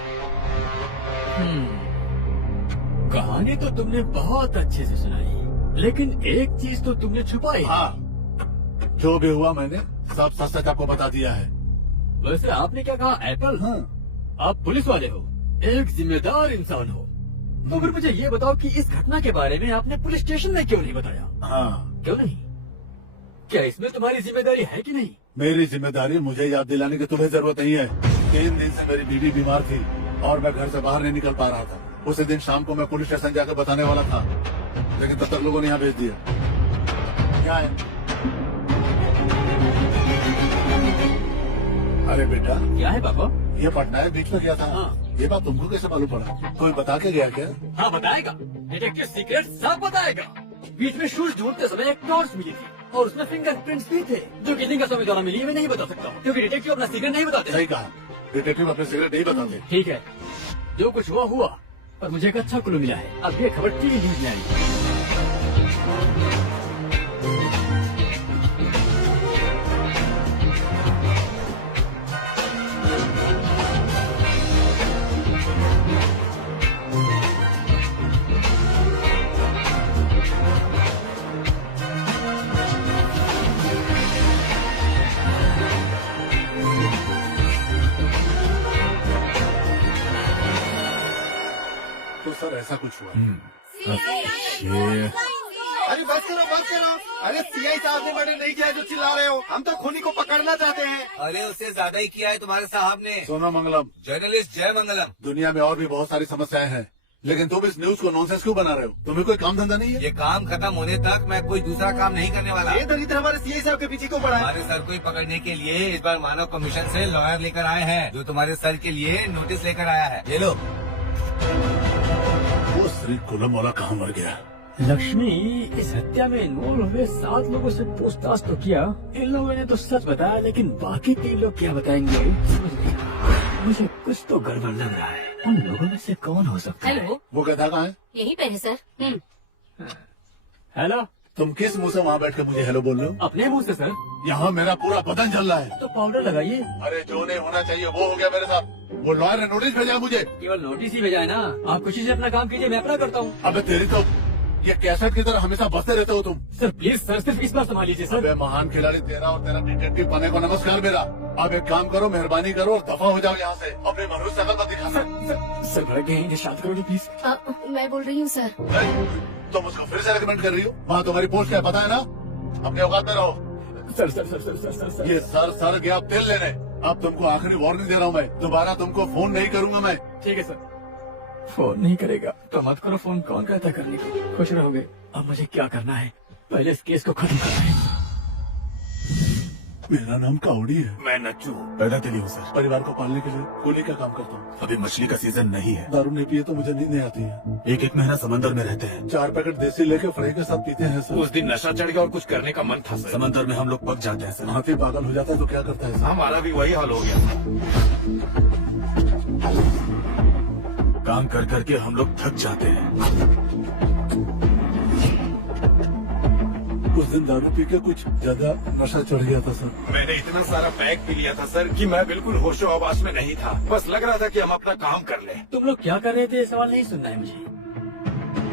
कहानी तो तुमने बहुत अच्छे से सुनाई, लेकिन एक चीज तो तुमने छुपाई। हाँ, जो भी हुआ मैंने सब सच सच आपको बता दिया है। वैसे आपने क्या कहा एप्पल? हाँ। आप पुलिस वाले हो, एक जिम्मेदार इंसान हो, तो फिर मुझे ये बताओ कि इस घटना के बारे में आपने पुलिस स्टेशन में क्यों नहीं बताया? हाँ। क्यों नहीं? क्या इसमें तुम्हारी जिम्मेदारी है कि नहीं? मेरी जिम्मेदारी मुझे याद दिलाने की तुम्हें जरूरत नहीं है। 3 दिन से मेरी बीवी बीमार थी और मैं घर से बाहर नहीं निकल पा रहा था। उसी दिन शाम को मैं पुलिस स्टेशन जाकर बताने वाला था, लेकिन तब तक लोगों ने यहाँ भेज दिया। क्या है? अरे बेटा, क्या है पापा? ये पटनायक बीच में क्या था? हाँ। ये बात तुमको कैसे मालूम पड़ा? कोई बता के गया क्या? हाँ बताएगा, डिटेक्टिव सीक्रेट सब बताएगा। बीच में शूज ढूंढते समय एक टॉर्च मिली थी और उसमें फिंगरप्रिंट्स भी थे, जो किसी का समय द्वारा मिली है मैं नहीं बता सकता, क्योंकि डिटेक्टिव अपना सीक्रेट नहीं बताते। सही कहा, डिटेक्टिव अपने सीक्रेट नहीं बताते। ठीक है, जो कुछ हुआ हुआ, पर मुझे एक अच्छा क्लू मिला है। अब ये खबर टीवी न्यूज में आई। तो सर ऐसा कुछ हुआ। अरे बस करो। अरे सीआई साहब ने मर्डर नहीं किया है जो चिल्ला रहे हो। हम तो खूनी को पकड़ना चाहते हैं। अरे उससे ज्यादा ही किया है तुम्हारे साहब ने। सोना मंगलम, जर्नलिस्ट जय मंगलम। दुनिया में और भी बहुत सारी समस्याएं हैं, लेकिन तुम इस न्यूज को नॉनसेंस क्यों बना रहे हो? तुम्हें कोई काम धंधा नहीं है? ये काम खत्म होने तक मैं कोई दूसरा काम नहीं करने वाला। ये दरिद्र हमारे सीआई साहब के पीछे क्यों पड़ा है? हमारे सर को ही पकड़ने के लिए इस बार मानव कमीशन से लॉयर लेकर आए हैं, जो तुम्हारे सर के लिए नोटिस लेकर आया है। ये लो। वो श्री कुलम वाला कहाँ मर गया? लक्ष्मी, इस हत्या में इन्वॉल्व हुए 7 लोगों से पूछताछ तो किया। इन लोगों ने तो सच बताया, लेकिन बाकी 3 लोग क्या बताएंगे समझ नहीं आ रहा। मुझे कुछ तो गड़बड़ लग रहा है। उन लोगों में से कौन हो सकता है? हेलो, वो गधा कहाँ है? यहीं पे है सर। हेलो, तुम किस मुंह से वहाँ बैठ के मुझे हेलो बोल रहे हो? अपने मुंह से सर। यहाँ मेरा पूरा बदन जल रहा है। तो पाउडर लगाइए। अरे जो नहीं होना चाहिए वो हो गया मेरे साथ। वो लॉयर ने नोटिस भेजा मुझे। केवल नोटिस ही भेजा है ना, आप खुशी से अपना काम कीजिए, मैं अपना करता हूँ। अबे तेरी तो ये कैसेट की तरह हमेशा बसते रहते हो तुम। सर प्लीज सर, सिर्फ इस बार संभाल लीजिए सर। अबे महान खिलाड़ी तेरा और तेरा डिटेक्टिव बने को नमस्कार मेरा। अब एक काम करो, मेहरबानी करो और दफा हो जाओ यहाँ से। अपनी मनुष्य शक्ल मत दिखा। सर भड़क गए हैं, शांत करोगे प्लीज? मैं बोल रही हूँ सर। तुम उसको फिर से रिकमेंड कर रही हो? वहाँ तुम्हारी पोस्ट क्या पता है ना? अपने औकात में रहो। Sir sir sir sir sir sir sir ये सर गया तेल लेने। अब तुमको आखिरी वार्निंग दे रहा हूँ, मैं दोबारा तुमको फोन नहीं करूंगा मैं। ठीक है सर। फोन नहीं करेगा तो मत करो फोन, कौन कहता करने को? खुश रहोगे। अब मुझे क्या करना है? पहले इस केस को खत्म करना है। मेरा नाम कावड़ी है। मैं नच्चू पैदा दिली हूँ सर। परिवार को पालने के लिए कूली का काम करता हूँ। अभी मछली का सीजन नहीं है। दारू नहीं पिए तो मुझे नींद नहीं आती है। एक महीना समंदर में रहते हैं। 4 पैकेट देसी लेके फ्राई के साथ पीते हैं सर। उस दिन नशा चढ़ गया और कुछ करने का मन था सर। समंदर में हम लोग पक जाते हैं सर। हाथी पागल हो जाता है तो क्या करता है सर? हमारा भी वही हाल हो गया। काम कर करके हम लोग थक जाते हैं। उस दिन दारू पी के कुछ ज्यादा नशा चढ़ गया था सर। मैंने इतना सारा पैक पी लिया था सर कि मैं बिल्कुल होशो आवाज में नहीं था। बस लग रहा था कि हम अपना काम कर लें। तुम लोग क्या कर रहे थे? ये सवाल नहीं सुनना है मुझे।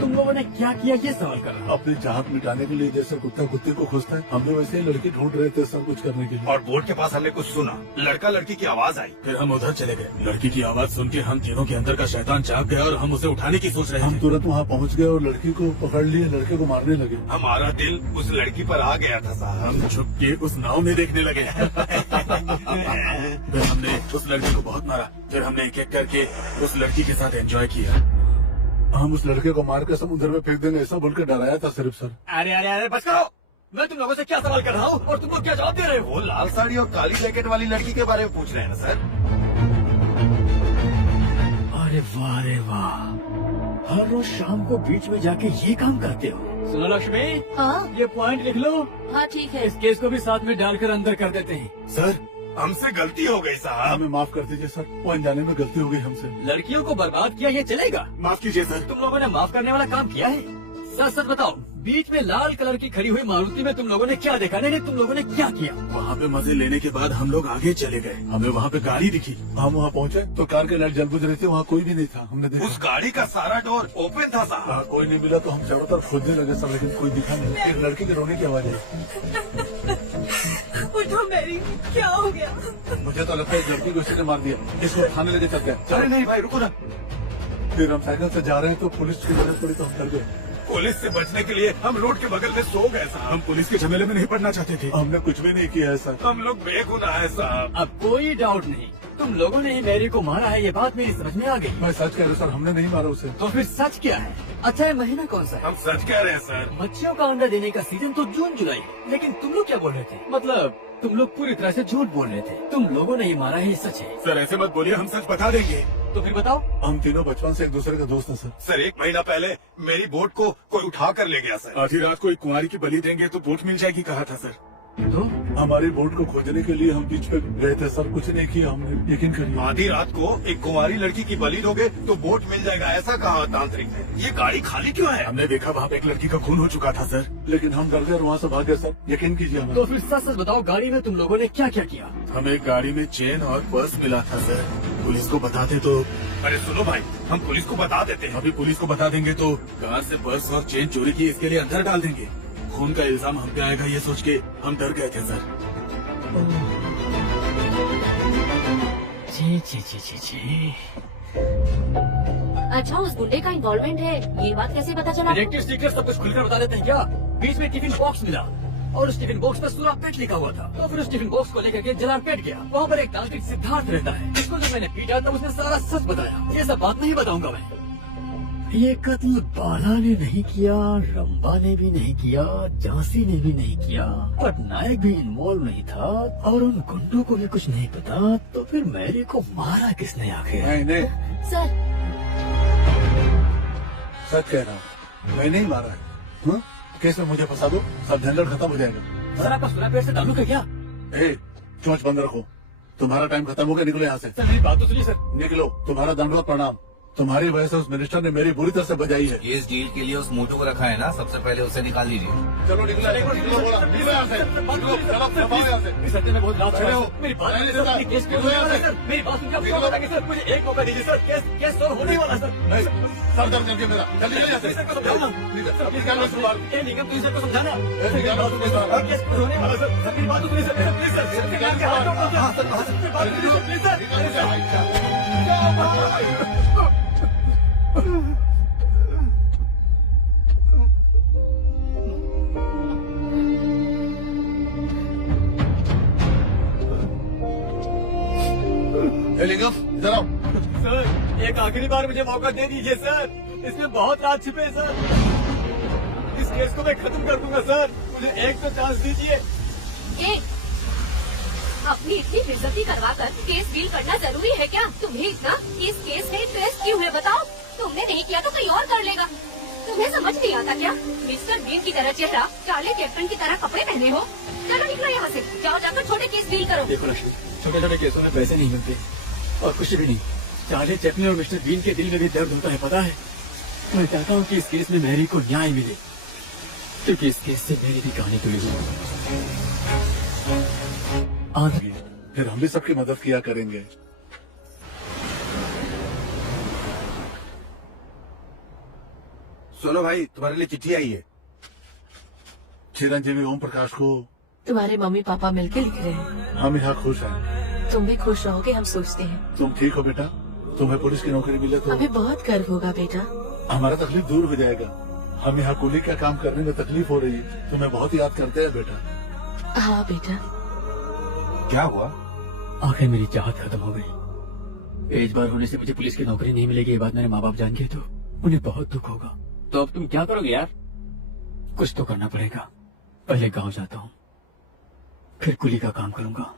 तुम लोगों ने क्या किया ये सवाल कर रहा हूँ। अपनी चाहत मिटाने के लिए जैसे कुत्ता कुत्ते को खोजता है, हम भी वैसे ही लड़की ढूंढ रहे थे सब कुछ करने के लिए। और बोर्ड के पास हमने कुछ सुना, लड़का लड़की की आवाज आई। फिर हम उधर चले गए। लड़की की आवाज सुन के हम तीनों के अंदर का शैतान जाग गया और हम उसे उठाने की सोच रहे हम थे। तुरंत वहाँ पहुँच गए और लड़की को पकड़ लिए, लड़के को मारने लगे। हमारा दिल उस लड़की पर आ गया था साहब। हम झुक के उस नाव में देखने लगे। फिर हमने उस लड़की को बहुत मारा। फिर हमने एक एक करके उस लड़की के साथ एंजॉय किया। हम उस लड़के को मार के समुद्र में फेंक देंगे ऐसा बोल के डराया था सिर्फ सर। अरे अरे अरे बस करो, मैं तुम लोगों से क्या सवाल कर रहा हूँ और तुम लोग क्या जवाब दे रहे हो? वो लाल साड़ी और काली जैकेट वाली लड़की के बारे में पूछ रहे हैं ना सर? अरे वाह रे वाह, हर रोज शाम को बीच में जाके ये काम करते हो। सुनो लक्ष्मी, हाँ ये पॉइंट लिख लो। हाँ ठीक है। इस केस को भी साथ में डालकर अंदर कर देते हैं। सर हमसे गलती हो गई साहब। हमें माफ कर दीजिए सर, वो अनजाने में गलती हो गई हमसे। लड़कियों को बर्बाद किया ये चलेगा? माफ कीजिए सर। तुम लोगों ने माफ करने वाला काम किया है? सच सच बताओ, बीच में लाल कलर की खड़ी हुई मारुति में तुम लोगों ने क्या देखा? नहीं तुम लोगों ने क्या किया? वहाँ पे मजे लेने के बाद हम लोग आगे चले गए, हमें वहाँ पे गाड़ी दिखी। हम वहाँ पहुँचे तो कार के लाइट जल बुझ रही थी, वहाँ कोई भी नहीं था। हमने देखा उस गाड़ी का सारा डोर ओपन था साहब। वहाँ कोई नहीं मिला तो हम चारों तरफ खोजने लगे सर, लेकिन कोई दिखा नहीं। एक लड़की के रोने की आवाज आई। उठो मेरी, क्या हो गया? मुझे तो लगता है इस लड़की को इसी ने मार दिया। इसको थाने लेके चलते हैं। अरे नहीं भाई रुको ना। फिर हम साइकिल से जा रहे हैं तो पुलिस की जरूरत पड़ी तो हम डर गए। पुलिस से बचने के लिए हम रोड के बगल में सो गए साहब। हम पुलिस के झमेले में नहीं पड़ना चाहते थे। हमने कुछ भी नहीं किया है सर। हम लोग बेगुनाह है साहब। अब कोई डाउट नहीं, तुम लोगों ने ही मैरी को मारा है, ये बात मेरी समझ में आ गई। मैं सच कह रहा हूँ सर, हमने नहीं मारा उसे। तो फिर सच क्या है? अच्छा ये महीना कौन सा है? हम सच कह रहे हैं सर। मच्छियों का अंडा देने का सीजन तो जून जुलाई है, लेकिन तुम लोग क्या बोल रहे थे? मतलब तुम लोग पूरी तरह से झूठ बोल रहे थे। तुम लोगों ने ही मारा है, ये सच है? सर ऐसे मत बोलिए, हम सच बता देंगे। तो फिर बताओ। हम तीनों बचपन से एक दूसरे का दोस्त हैं सर। सर 1 महीना पहले मेरी बोट को कोई उठा कर ले गया सर। आधी रात को एक कुंवारी की बलि देंगे तो बोट मिल जाएगी कहा था सर। तो हमारी बोट को खोजने के लिए हम बीच पे गए थे सर, कुछ नहीं किया हमने, यकीन करिए। आधी रात को एक कुंवारी लड़की की बलि दोगे तो बोट मिल जाएगा, ऐसा कहा तांत्रिक ने। ये गाड़ी खाली क्यों है? हमने देखा वहाँ पे एक लड़की का खून हो चुका था सर। लेकिन हम डर गए और वहाँ से भाग गए सर, यकीन कीजिए हमें। तो फिर सच सच बताओ, गाड़ी में तुम लोगों ने क्या क्या किया? हमें गाड़ी में चेन और पर्स मिला था सर। पुलिस को बताते तो। अरे सुनो भाई, हम पुलिस को बता देते हैं। अभी पुलिस को बता देंगे तो कार से पर्स और चेन चोरी की इसके लिए अंदर डाल देंगे। खून का इल्जाम हम पे आएगा ये सोच के हम डर गए थे सर। छी छी छी छी छी। अच्छा उस गुंडे का इन्वॉल्वमेंट है, ये बात कैसे पता चला? इलेक्ट्रिक स्टिकर सब कुछ खुलकर बता देते हैं क्या? बीच में टिफिन बॉक्स मिला और उस टिफिन बॉक्स पर सुरापेट लिखा हुआ था। तो फिर उस टिफिन बॉक्स को लेकर के जलालपेट गया। वहाँ पर एक तांत्रिक सिद्धार्थ रहता है, जिसको जब मैंने पीटा तब उसने सारा सच बताया। ये सब बात नहीं बताऊंगा मैं। ये कत्ल बाला ने नहीं किया, रंबा ने भी नहीं किया, झांसी ने भी नहीं किया, पटनायक भी इन्वॉल्व नहीं था और उन गुंडों को भी कुछ नहीं पता। तो फिर मैरी को मारा किसने आखिर? नहीं सर सच कह रहा हूँ, मैं नहीं मारा है। हाँ? केस में मुझे फंसा दो, सब झंझट खत्म हो जाएगा। सर आपका सुरापेट से ताल्लुक है क्या? चोंच बंद रखो, तुम्हारा टाइम खत्म हो गया, निकलो यहाँ से। सर मेरी बात तो सुनिए सर। निकलो, तुम्हारा दंडवत प्रणाम। तुम्हारी वजह से उस मिनिस्टर ने मेरी बुरी तरह से बजाई है। इस डील के लिए उस मोटू को रखा है ना, सबसे पहले उसे निकाल लीजिए। चलो निकलो, निकलो, बोला, निकलो यहाँ से, निकलो, चलो, दबाओ यहाँ से। इस हफ्ते में बहुत लाभ चले हो। मेरी बात नहीं, सुनिए सर, नहीं, अपनी केस निकलो होने यहाँ वाला है से। सर। मेरी बात सुनिए, आपको बताएंगे सर, मुझे एक मौका दीजिए सर। केस सॉल्व होने वाला है सर। नहीं, सर दर्द करके मेरा, जल्दी यहाँ से। सर को समझाना। निकाल लो सुधार। ये निगम तुझे को समझाना। निकाल लो सुधार। केस होने वाला सर। सर मेरी बात तो सुनिए सर, प्लीज सर। सरकार के हाथ में हाँ सर, बात कीजिए प्लीज सर। लिंगम इधर आओ। सर एक आखिरी बार मुझे मौका दे दीजिए सर, इसमें बहुत राज छिपे हैं सर। इस केस को मैं खत्म कर दूंगा सर, मुझे एक तो चांस दीजिए। अपनी इतनी बेइज्जती करवाकर केस डील करना जरूरी है क्या? तुम्हें इतना इस केस में इंटरेस्ट क्यों है बताओ? तुमने नहीं किया तो कोई और कर लेगा। तुम्हें समझ नहीं आता क्या? मिस्टर बीन की तरह चेहरा, चार्ली कैप्टन की तरह कपड़े पहने हो। चलो निकलो यहाँ से, जाओ जाकर छोटे केस डील करो। देखो लक्ष्मी, छोटे छोटे केसों में पैसे नहीं मिलते और कुछ भी नहीं। चार्ली चैपलिन और मिस्टर बीन के दिल में भी दर्द होता है, पता है? मैं चाहता हूँ कि इस केस में मैरी को न्याय मिले, क्योंकि इस केस से मेरी भी कहानी जुड़ी हुई है। फिर हम भी सबकी मदद किया करेंगे। सुनो भाई, तुम्हारे लिए चिट्ठी आई है। चिरंजीवी ओम प्रकाश को तुम्हारे मम्मी पापा मिलके लिख रहे हैं। हम यहाँ खुश हैं। तुम भी खुश रहोगे हम सोचते हैं। तुम ठीक हो बेटा? तुम्हें पुलिस की नौकरी मिले तो हमें बहुत गर्व होगा बेटा। हमारा तकलीफ दूर हो जाएगा। हम यहाँ कुली का काम करने में तकलीफ हो रही है, तुम्हें बहुत याद करते हैं बेटा। हाँ बेटा। क्या हुआ? आखिर मेरी चाहत खत्म हो गई। एज बार होने से मुझे पुलिस की नौकरी नहीं मिलेगी, ये बात मेरे माँ बाप जान गए तो उन्हें बहुत दुख होगा। तो अब तुम क्या करोगे यार? कुछ तो करना पड़ेगा। पहले गांव जाता हूँ, फिर कुली का काम करूंगा।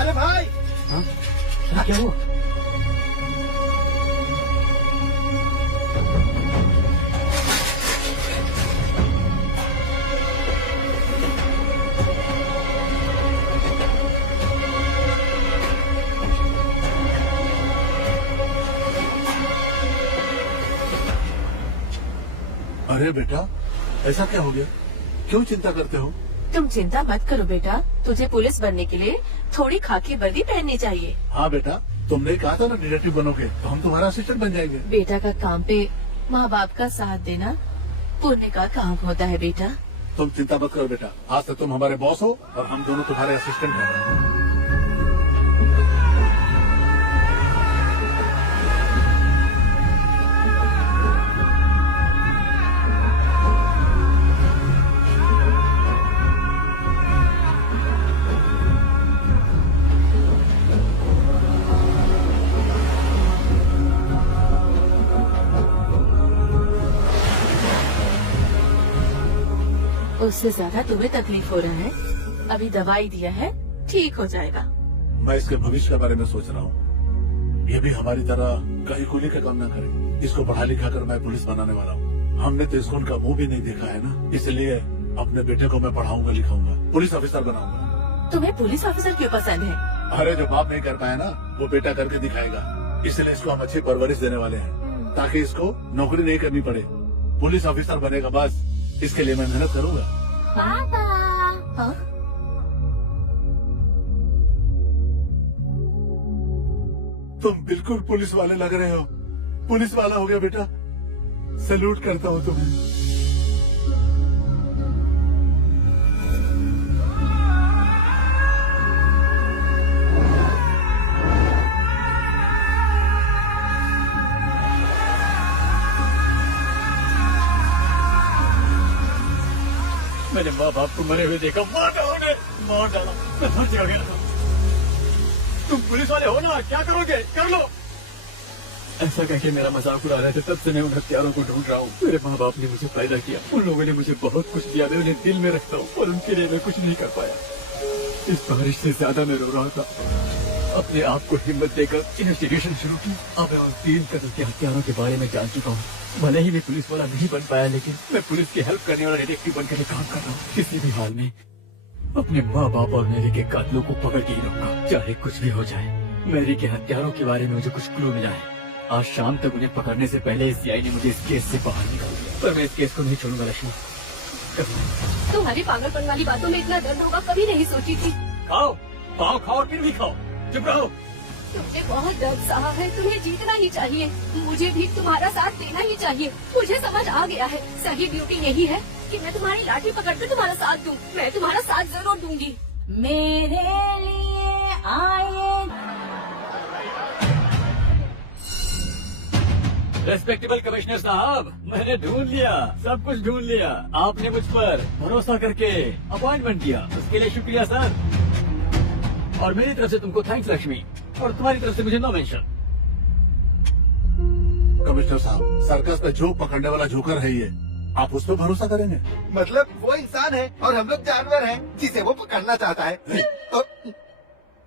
अरे भाई, हाँ? क्या हुआ? अरे बेटा, ऐसा क्या हो गया? क्यों चिंता करते हो? तुम चिंता मत करो बेटा, तुझे पुलिस बनने के लिए थोड़ी खाकी वर्दी पहननी चाहिए। हाँ बेटा, तुमने कहा था ना डिटेक्टिव बनोगे, तो हम तुम्हारा असिस्टेंट बन जाएंगे। बेटा का काम पे माँ बाप का साथ देना पुण्य का काम होता है बेटा। तुम चिंता मत करो बेटा, आज से तुम हमारे बॉस हो और हम दोनों तुम्हारे असिस्टेंट हैं। उससे ज्यादा तुम्हें तकलीफ हो रहा है, अभी दवाई दिया है, ठीक हो जाएगा। मैं इसके भविष्य के बारे में सोच रहा हूँ। ये भी हमारी तरह कहीं कुली का काम न करे। इसको पढ़ा लिखा कर मैं पुलिस बनाने वाला हूँ। हमने तो इसको उनका मुंह भी नहीं देखा है ना, इसलिए अपने बेटे को मैं पढ़ाऊंगा लिखाऊंगा, पुलिस ऑफिसर बनाऊंगा। तुम्हें पुलिस ऑफिसर क्यों पसंद है? अरे जो बाप नहीं कर पाया ना, वो बेटा करके दिखाएगा। इसलिए इसको हम अच्छी परवरिश देने वाले हैं, ताकि इसको नौकरी नहीं करनी पड़े। पुलिस ऑफिसर बनेगा, बस इसके लिए मैं मेहनत करूंगा। पापा। हाँ? तुम बिल्कुल पुलिस वाले लग रहे हो। पुलिस वाला हो गया बेटा, सैल्यूट करता हूँ तुम्हें। मैंने माँ बाप को मरे हुए देखा, मार डाला, मैं मर गया। तुम पुलिस वाले हो ना, क्या करोगे? कर लो। ऐसा कह के मेरा मजाक उड़ा रहे थे, तब से मैं उन हत्यारों को ढूंढ रहा हूँ। मेरे माँ बाप ने मुझे पैदा किया, उन लोगों ने मुझे बहुत कुछ दिया, मैं उन्हें दिल में रखता हूँ और उनके लिए मैं कुछ नहीं कर पाया। इस बारिश से ज्यादा मैं रो रहा था। अपने आप को हिम्मत देकर इन्वेस्टिगेशन शुरू की। अब मैं उन 3 कत्ल के हत्यारों के बारे में जान चुका हूँ। भले ही मैं पुलिस वाला नहीं बन पाया, लेकिन मैं पुलिस की हेल्प करने वाला डिटेक्टिव बनकर काम कर रहा हूँ। किसी भी हाल में अपने माँ बाप और मेरी के कातलों को पकड़ के ही रहूंगा, चाहे कुछ भी हो जाए। मेरी के हत्यारों के बारे में मुझे कुछ क्लू मिला है। आज शाम तक उन्हें पकड़ने से पहले सीआई ने मुझे इस केस से बाहर निकाल दिया, पर मैं इस केस को नहीं छोड़ूंगा लक्ष्मी। तुम्हारी पागलपन वाली बातों में इतना दर्द होगा कभी नहीं सोची थी। खाओ, पाव खाओ और फिर भी खाओ, चुप रहो। तुमने बहुत दर्द सहा है, तुम्हें जीतना ही चाहिए। मुझे भी तुम्हारा साथ देना ही चाहिए। मुझे समझ आ गया है, सही ड्यूटी यही है कि मैं तुम्हारी लाठी पकड़कर तुम्हारा साथ दूं। मैं तुम्हारा साथ जरूर दूंगी। मेरे लिए आए। रेस्पेक्टेबल कमिश्नर साहब, मैंने ढूंढ लिया, सब कुछ ढूंढ लिया। आपने मुझ पर भरोसा करके अपॉइंटमेंट दिया, उसके लिए शुक्रिया सर। और मेरी तरफ से तुमको थैंक्स लक्ष्मी, और तुम्हारी तरफ से मुझे नो मेंशन। कमिश्नर साहब, सर्कस में जोक पकड़ने वाला जोकर है ये, आप उस पर भरोसा करेंगे? मतलब वो इंसान है और हम लोग जानवर हैं जिसे वो पकड़ना चाहता है।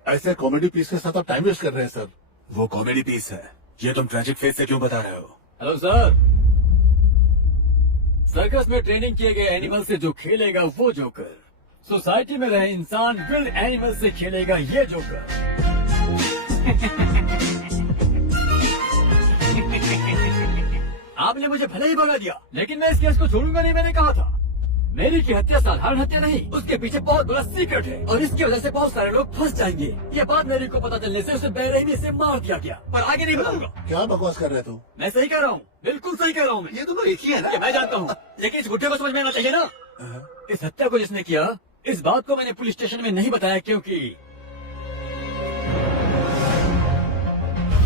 ऐसे कॉमेडी पीस के साथ आप टाइम वेस्ट कर रहे हैं सर। वो कॉमेडी पीस है, ये तुम ट्रेजिक फेस से क्यों बता रहे हो? हेलो सर, सर्कस में ट्रेनिंग किए गए एनिमल से जो खेलेगा वो जोकर, सोसाइटी में रहे इंसान विल्ड एनिमल से खेलेगा ये जोकर। आपने मुझे भले ही भगा दिया, लेकिन मैं इस केस को छोड़ूंगा नहीं। मैंने कहा था मेरी की हत्या साधारण हत्या नहीं, उसके पीछे बहुत बड़ा सीक्रेट है और इसकी वजह से बहुत सारे लोग फंस जाएंगे। ये बात मेरी को पता चलने से उसे बेरहमी से मार दिया गया, पर आगे नहीं बताऊंगा। क्या बकवास कर रहे थे? मैं सही कह रहा हूँ, बिल्कुल सही कह रहा हूँ। मैं ये दोनों एक ही है ना? ये मैं जानता हूँ, लेकिन इस गुड्डे को समझ में आना चाहिए ना। इस हत्या को जिसने किया, इस बात को मैंने पुलिस स्टेशन में नहीं बताया, क्योंकि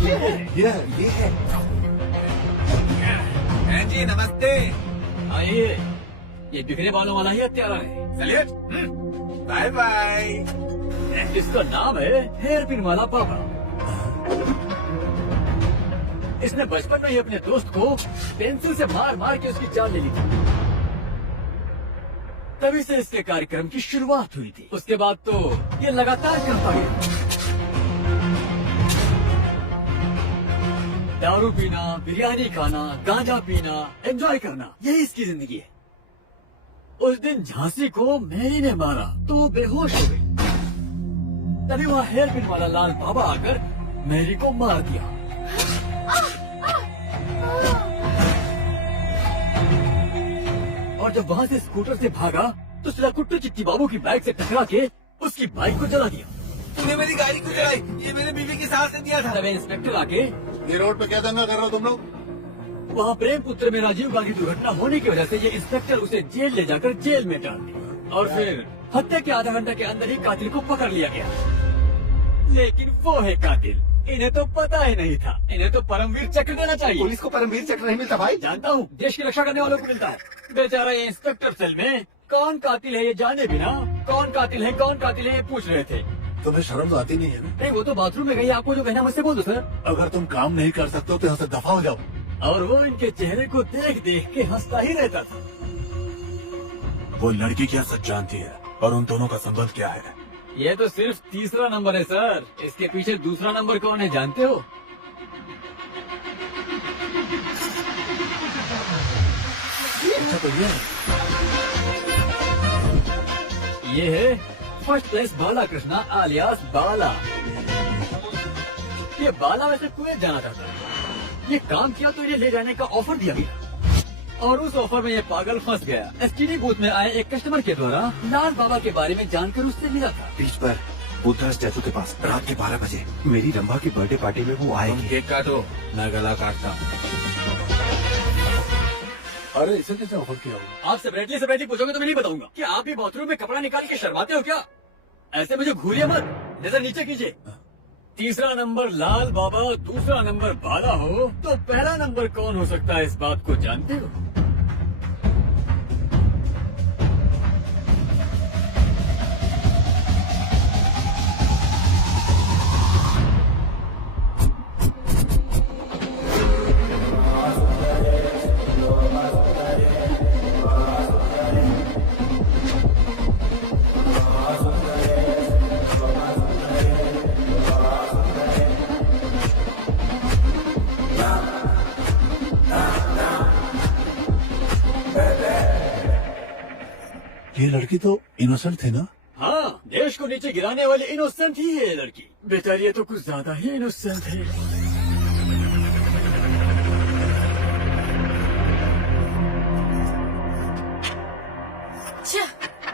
ये है। जी नमस्ते। आइए, ये बिखरे बालों वाला ही हत्यारा है। चलिए, बाय बाय। इसका नाम है हेयर पिन वाला पापा। इसने बचपन में ही अपने दोस्त को पेंसिल से मार मार के उसकी जान ले ली थी। तभी से इसके कार्यक्रम की शुरुआत हुई थी। उसके बाद तो ये लगातार करता गया। दारू पीना, बिरयानी खाना, गांजा पीना, एंजॉय करना, यही इसकी जिंदगी है। उस दिन झांसी को मैरी ने मारा तो बेहोश हो गई। तभी वहाँ हेयर पिन वाला लाल बाबा आकर मैरी को मार दिया। और जब वहाँ से स्कूटर से भागा तो सीधा कुट्टू चिट्टी बाबू की बाइक से टकरा के उसकी बाइक को जला दिया। तूने मेरी गाड़ी क्यों चलाई? ये मेरे बीवी की सास ने दिया था। तब इंस्पेक्टर आके ये रोड पे क्या दंगा कर रहे हो तुम लोग? वहाँ प्रेम पुत्र में राजीव गांधी दुर्घटना होने की वजह से ये इंस्पेक्टर उसे जेल ले जाकर जेल में डाल दिया। और फिर हत्या के आधा घंटे के अंदर ही कातिल को पकड़ लिया गया। लेकिन वो है कातिल, इन्हें तो पता ही नहीं था। इन्हें तो परमवीर चक्र देना चाहिए। पुलिस को परमवीर चक्र नहीं मिलता भाई। जानता हूँ, देश की रक्षा करने वालों को मिलता है। बेचारा ये इंस्पेक्टर सेल में कौन कातिल है ये जाने बिना कौन कातिल है ये पूछ रहे थे। तुम्हें शर्म तो आती नहीं है ना? नहीं, वो तो बाथरूम में गई। आपको जो कहना मुझसे बोल दो सर। अगर तुम काम नहीं कर सकते हो तो यहाँ से दफा हो जाओ। और वो इनके चेहरे को देख देख के हंसता ही रहता था। वो लड़की क्या सच जानती है और उन दोनों का संबंध क्या है? ये तो सिर्फ तीसरा नंबर है सर। इसके पीछे दूसरा नंबर कौन है जानते हो? अच्छा तो ये है फर्स्ट प्लेस बाला कृष्णा आलियास बाला। ये बाला वैसे कुवैत जाना चाहता है। ये काम किया तो इन्हें ले जाने का ऑफर दिया गया और उस ऑफर में ये पागल फंस गया। एसटीडी बूथ में आए एक कस्टमर के द्वारा लाल बाबा के बारे में जानकर उससे मिला था। बीच पर बुद्धा स्टैचू के पास रात के 12 बजे मेरी रंभा की बर्थडे पार्टी में वो आएगी। केक काटो, मैं गला काटता हूँ। अरे इसे कैसे ऑफर किया होगा? आप सेपरेटली पूछोगे तो मैं नहीं बताऊंगा। क्या आप भी बाथरूम में कपड़ा निकाल के शर्माते हो क्या? ऐसे मुझे घूरिए मत, नजर नीचे कीजिए। तीसरा नंबर लाल बाबा, दूसरा नंबर बाला हो तो पहला नंबर कौन हो सकता है, इस बात को जानते हो? ये लड़की तो इनोसेंट थी ना? हाँ, देश को नीचे गिराने वाली इनोसेंट ही है ये लड़की। बेचारी ये तो कुछ ज्यादा ही इनोसेंट है।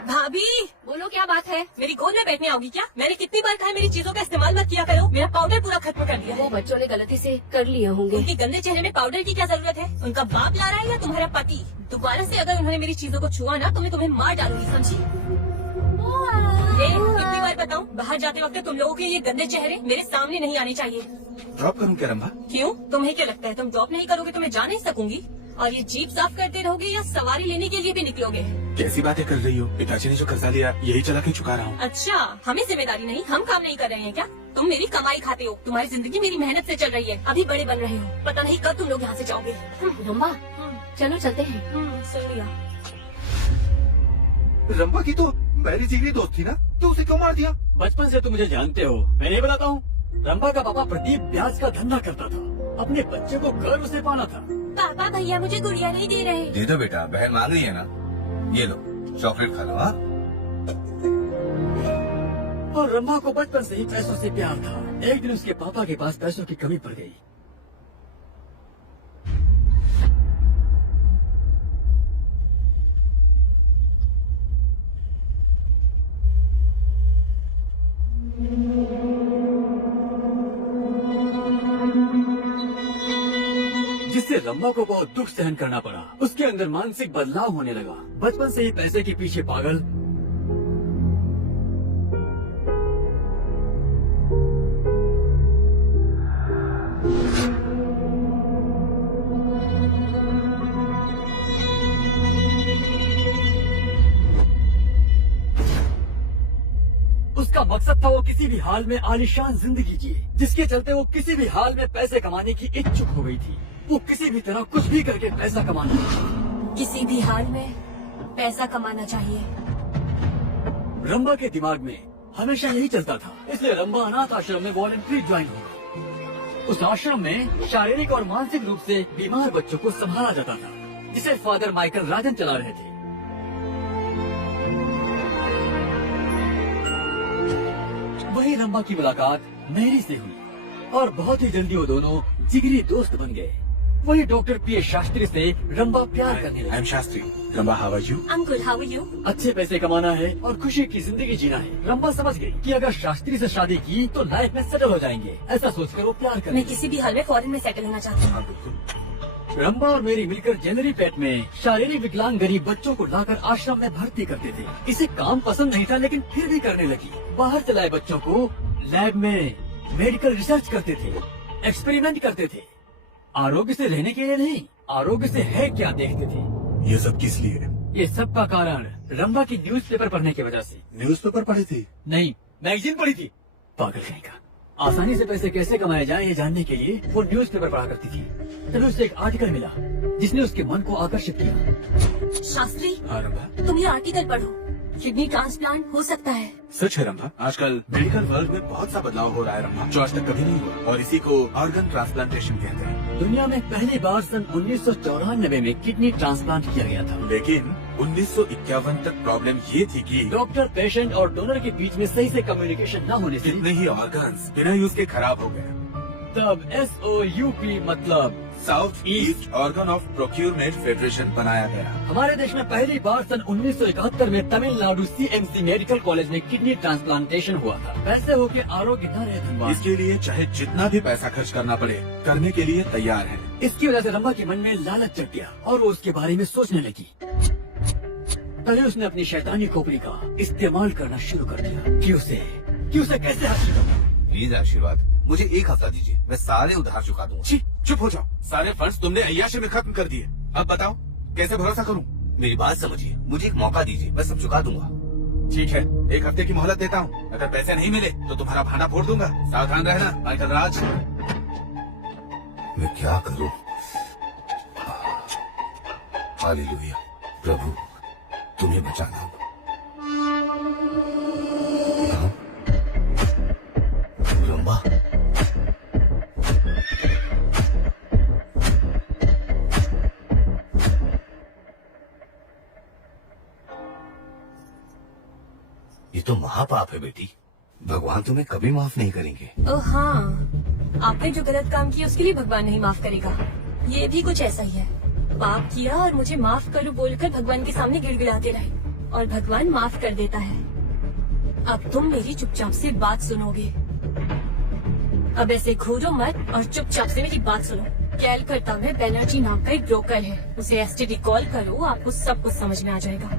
भाभी बोलो क्या बात है? मेरी गोद में बैठने आओगी क्या? मैंने कितनी बार कहा मेरी चीजों का इस्तेमाल मत किया करो। मेरा पाउडर पूरा खत्म कर दिया है। वो बच्चों ने गलती से कर लिए होंगे। उनके गंदे चेहरे में पाउडर की क्या जरूरत है? उनका बाप ला रहा है या तुम्हारा पति? दोबारा से अगर उन्होंने मेरी चीजों को छुआ ना तो मैं तुम्हें मार डालूंगी, समझी? कितनी बार बताऊं, बाहर जाते वक्त तुम लोगों के ये गंदे चेहरे मेरे सामने नहीं आने चाहिए। ड्रॉप करूँ क्या रंभा? क्यों? तुम्हें क्या लगता है तुम ड्रॉप नहीं करोगे तो मैं जा नहीं सकूंगी? और ये जीप साफ करते रहोगे या सवारी लेने के लिए भी निकलोगे? कैसी बातें कर रही हो? पिताजी ने जो कर्जा लिया यही चला के चुका रहा हूँ। अच्छा, हमें जिम्मेदारी नहीं, हम काम नहीं कर रहे हैं क्या? तुम मेरी कमाई खाते हो, तुम्हारी जिंदगी मेरी मेहनत से चल रही है। अभी बड़े बन रहे हो, पता नहीं कब तुम लोग यहाँ से जाओगे। रंभा चलो चलते हैं। सुन लिया। रंभा की तो मेरी जिगरी दोस्त थी ना, तो उसे क्यों मार दिया? बचपन से तुम मुझे जानते हो, मैं नहीं बताता हूँ। रंभा का पापा प्रदीप ब्याज का धंधा करता था। अपने बच्चे को गर्व से पाना था। पापा भैया मुझे गुड़िया नहीं दे रहे। दे दो बेटा, बहन मांग रही है ना। ये लो चॉकलेट खा लो। हाँ, और रंभा को बचपन से ही पैसों से प्यार था। एक दिन उसके पापा के पास पैसों की कमी पड़ गई। जिससे रंभा को बहुत दुख सहन करना पड़ा। उसके अंदर मानसिक बदलाव होने लगा। बचपन से ही पैसे के पीछे पागल, उसका मकसद था वो किसी भी हाल में आलीशान जिंदगी जिए, जिसके चलते वो किसी भी हाल में पैसे कमाने की इच्छुक हो गई थी। वो किसी भी तरह कुछ भी करके पैसा कमाना चाहिए। किसी भी हाल में पैसा कमाना चाहिए। रंबा के दिमाग में हमेशा यही चलता था, इसलिए रंबा अनाथ आश्रम में वॉलंटरी ज्वाइन हो गई। उस आश्रम में शारीरिक और मानसिक रूप से बीमार बच्चों को संभाला जाता था, जिसे फादर माइकल राजन चला रहे थे। वही रंबा की मुलाकात मैरी से हुई और बहुत ही जल्दी वो दोनों जिगरी दोस्त बन गए। वही डॉक्टर पी शास्त्री से रंबा प्यार करने लगी। I am Shastri. Rambha, how are you? I'm good, how are you? अच्छे पैसे कमाना है और खुशी की जिंदगी जीना है। रंबा समझ गई कि अगर शास्त्री से शादी की तो लाइफ में सेटल हो जाएंगे। ऐसा सोचकर वो प्यार कर मैं किसी भी हाल में फॉरेन में सेटल होना चाहती हूँ। रंबा और मेरी मिलकर जनवरी पेट में शारीरिक विकलांग गरीब बच्चों को लाकर आश्रम में भर्ती करते थे। इसे काम पसंद नहीं था, लेकिन फिर भी करने लगी। बाहर चलाए बच्चों को लैब में मेडिकल रिसर्च करते थे, एक्सपेरिमेंट करते थे। आरोग्य से रहने के लिए नहीं, आरोग्य से है क्या देखते थे। ये सब किस लिए? ये सब का कारण रंबा की न्यूज़पेपर पढ़ने की वजह से। न्यूज़पेपर पढ़ी थी? नहीं, मैगजीन पढ़ी थी। पागल कहीं का। आसानी से पैसे कैसे कमाए जाएं ये जानने के लिए वो न्यूज़पेपर पढ़ा करती थी। तभी उसे एक आर्टिकल मिला जिसने उसके मन को आकर्षित किया। शास्त्री, हाँ रंभा, तुम ये आर्टिकल पढ़ो। किडनी ट्रांसप्लांट हो सकता है। सच है रंभा। आजकल मेडिकल वर्ल्ड में बहुत सा बदलाव हो रहा है रंभा, जो आज तक कभी नहीं हुआ, और इसी को ऑर्गन ट्रांसप्लांटेशन कहते हैं। दुनिया में पहली बार सन 1994 में किडनी ट्रांसप्लांट किया गया था, लेकिन 1951 तक प्रॉब्लम ये थी कि डॉक्टर, पेशेंट और डोनर के बीच में सही से कम्युनिकेशन न होने से कितने ही ऑर्गन्स बिना यूज के खराब हो गए। तब SOUP मतलब south east organ of procurement federation बनाया गया। हमारे देश में पहली बार सन 1971 में तमिलनाडु CMC मेडिकल कॉलेज में किडनी ट्रांसप्लांटेशन हुआ था। पैसे हो के आरोग्य न रहे धनवान। इसके लिए चाहे जितना भी पैसा खर्च करना पड़े, करने के लिए तैयार है। इसकी वजह से रंभा के मन में लालच चढ़ गया और वो उसके बारे में सोचने लगी। पहले उसने अपनी शैतानी खोपड़ी का इस्तेमाल करना शुरू कर दिया कि उसे कैसे हासिल करना। प्लीज आशीर्वाद, मुझे एक हफ्ता दीजिए, मैं सारे उधार चुका दूंगा। चुप हो जाओ। सारे फंड्स तुमने अय्याशी में खत्म कर दिए। अब बताओ कैसे भरोसा करूं? मेरी बात समझिए, मुझे एक मौका दीजिए, मैं सब चुका दूंगा। ठीक है, 1 हफ्ते की मोहलत देता हूं। अगर पैसे नहीं मिले तो तुम्हारा भाना फोड़ दूंगा। सावधान रहना माइकल राज। मैं क्या करूं? हालेलुया, प्रभु तुम्हें बचाना होगा। रंबा, ये तो महापाप है बेटी, भगवान तुम्हें कभी माफ नहीं करेंगे। ओह हाँ, आपने जो गलत काम किया उसके लिए भगवान नहीं माफ करेगा। ये भी कुछ ऐसा ही है। पाप किया और मुझे माफ करो बोलकर भगवान के सामने गिड़गिड़ाते रहे और भगवान माफ कर देता है। अब तुम मेरी चुपचाप से बात सुनोगे। अब ऐसे घूरो मत और चुपचाप से मेरी बात सुनो। कैलकाटा में बैनर्जी नाम का एक ब्रोकर है, उसे STD कॉल करो, आपको सब कुछ समझ में आ जाएगा।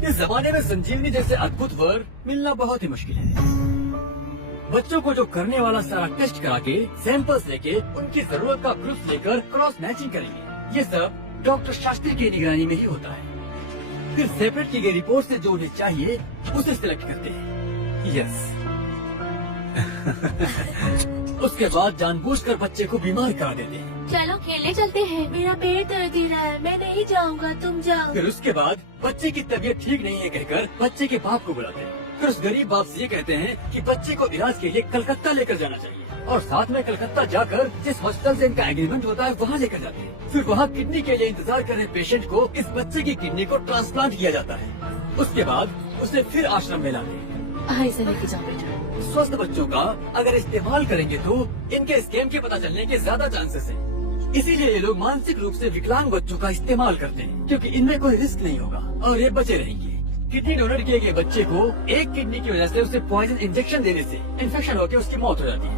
इस जमाने में संजीवनी जैसे अद्भुत वर्ड मिलना बहुत ही मुश्किल है। बच्चों को जो करने वाला सारा टेस्ट करा के सैंपल्स लेके उनकी जरूरत का प्रूफ लेकर क्रॉस मैचिंग करेंगे। ये सब डॉक्टर शास्त्री की निगरानी में ही होता है। फिर सेपरेट की गई रिपोर्ट से जो उन्हें चाहिए उसे सिलेक्ट करते हैं। यस। उसके बाद जानबूझकर बच्चे को बीमार करा देते हैं। चलो खेलने चलते हैं, मेरा पेट दर्द ही रहा है, मैं नहीं जाऊंगा, तुम जाओ। फिर उसके बाद बच्चे की तबीयत ठीक नहीं है कहकर बच्चे के बाप को बुलाते हैं। फिर उस गरीब बाप से ये कहते हैं कि बच्चे को इलाज के लिए कलकत्ता लेकर जाना चाहिए और साथ में कलकत्ता जाकर जिस हॉस्पिटल से इनका एग्रीमेंट होता है वहाँ लेकर जाते हैं। फिर वहाँ किडनी के लिए इंतजार कर रहे पेशेंट को इस बच्चे की किडनी को ट्रांसप्लांट किया जाता है। उसके बाद उसे फिर आश्रम में लाते हैं। हाँ, इसे लेके जाओ बेटा। स्वस्थ बच्चों का अगर इस्तेमाल करेंगे तो इनके स्कैम के पता चलने के ज्यादा चांसेस हैं। इसीलिए ये लोग मानसिक रूप से विकलांग बच्चों का इस्तेमाल करते हैं, क्योंकि इनमें कोई रिस्क नहीं होगा और ये बचे रहेंगे। किडनी डोनेट किए गए बच्चे को एक किडनी की वजह से उसे पॉइजन इंजेक्शन देने से इन्फेक्शन होकर उसकी मौत हो जाती है।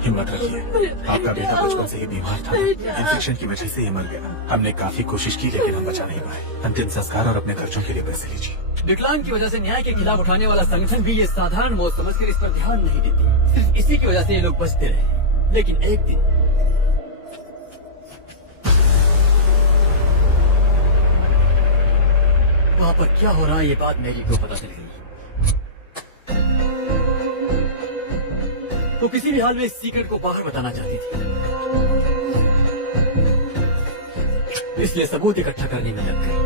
हिम्मत रखिए, आपका बेटा बचपन से ही बीमार था। इन्फेक्शन की वजह से ये मर गया। हमने काफी कोशिश की लेकिन हम बचा नहीं पाए। अंतिम संस्कार और अपने खर्चों के लिए पैसे लीजिए। विकलांग की वजह से न्याय के खिलाफ उठाने वाला संगठन भी ये साधारण मौत समझकर इस पर ध्यान नहीं देती। सिर्फ इसी की वजह से ये लोग बचते रहे। लेकिन एक दिन वहाँ पर क्या हो रहा है ये बात मैरी को पता चल गई। वो किसी भी हाल में इस सीक्रेट को बाहर बताना चाहती थी, इसलिए सबूत इकट्ठा करने में लग गई।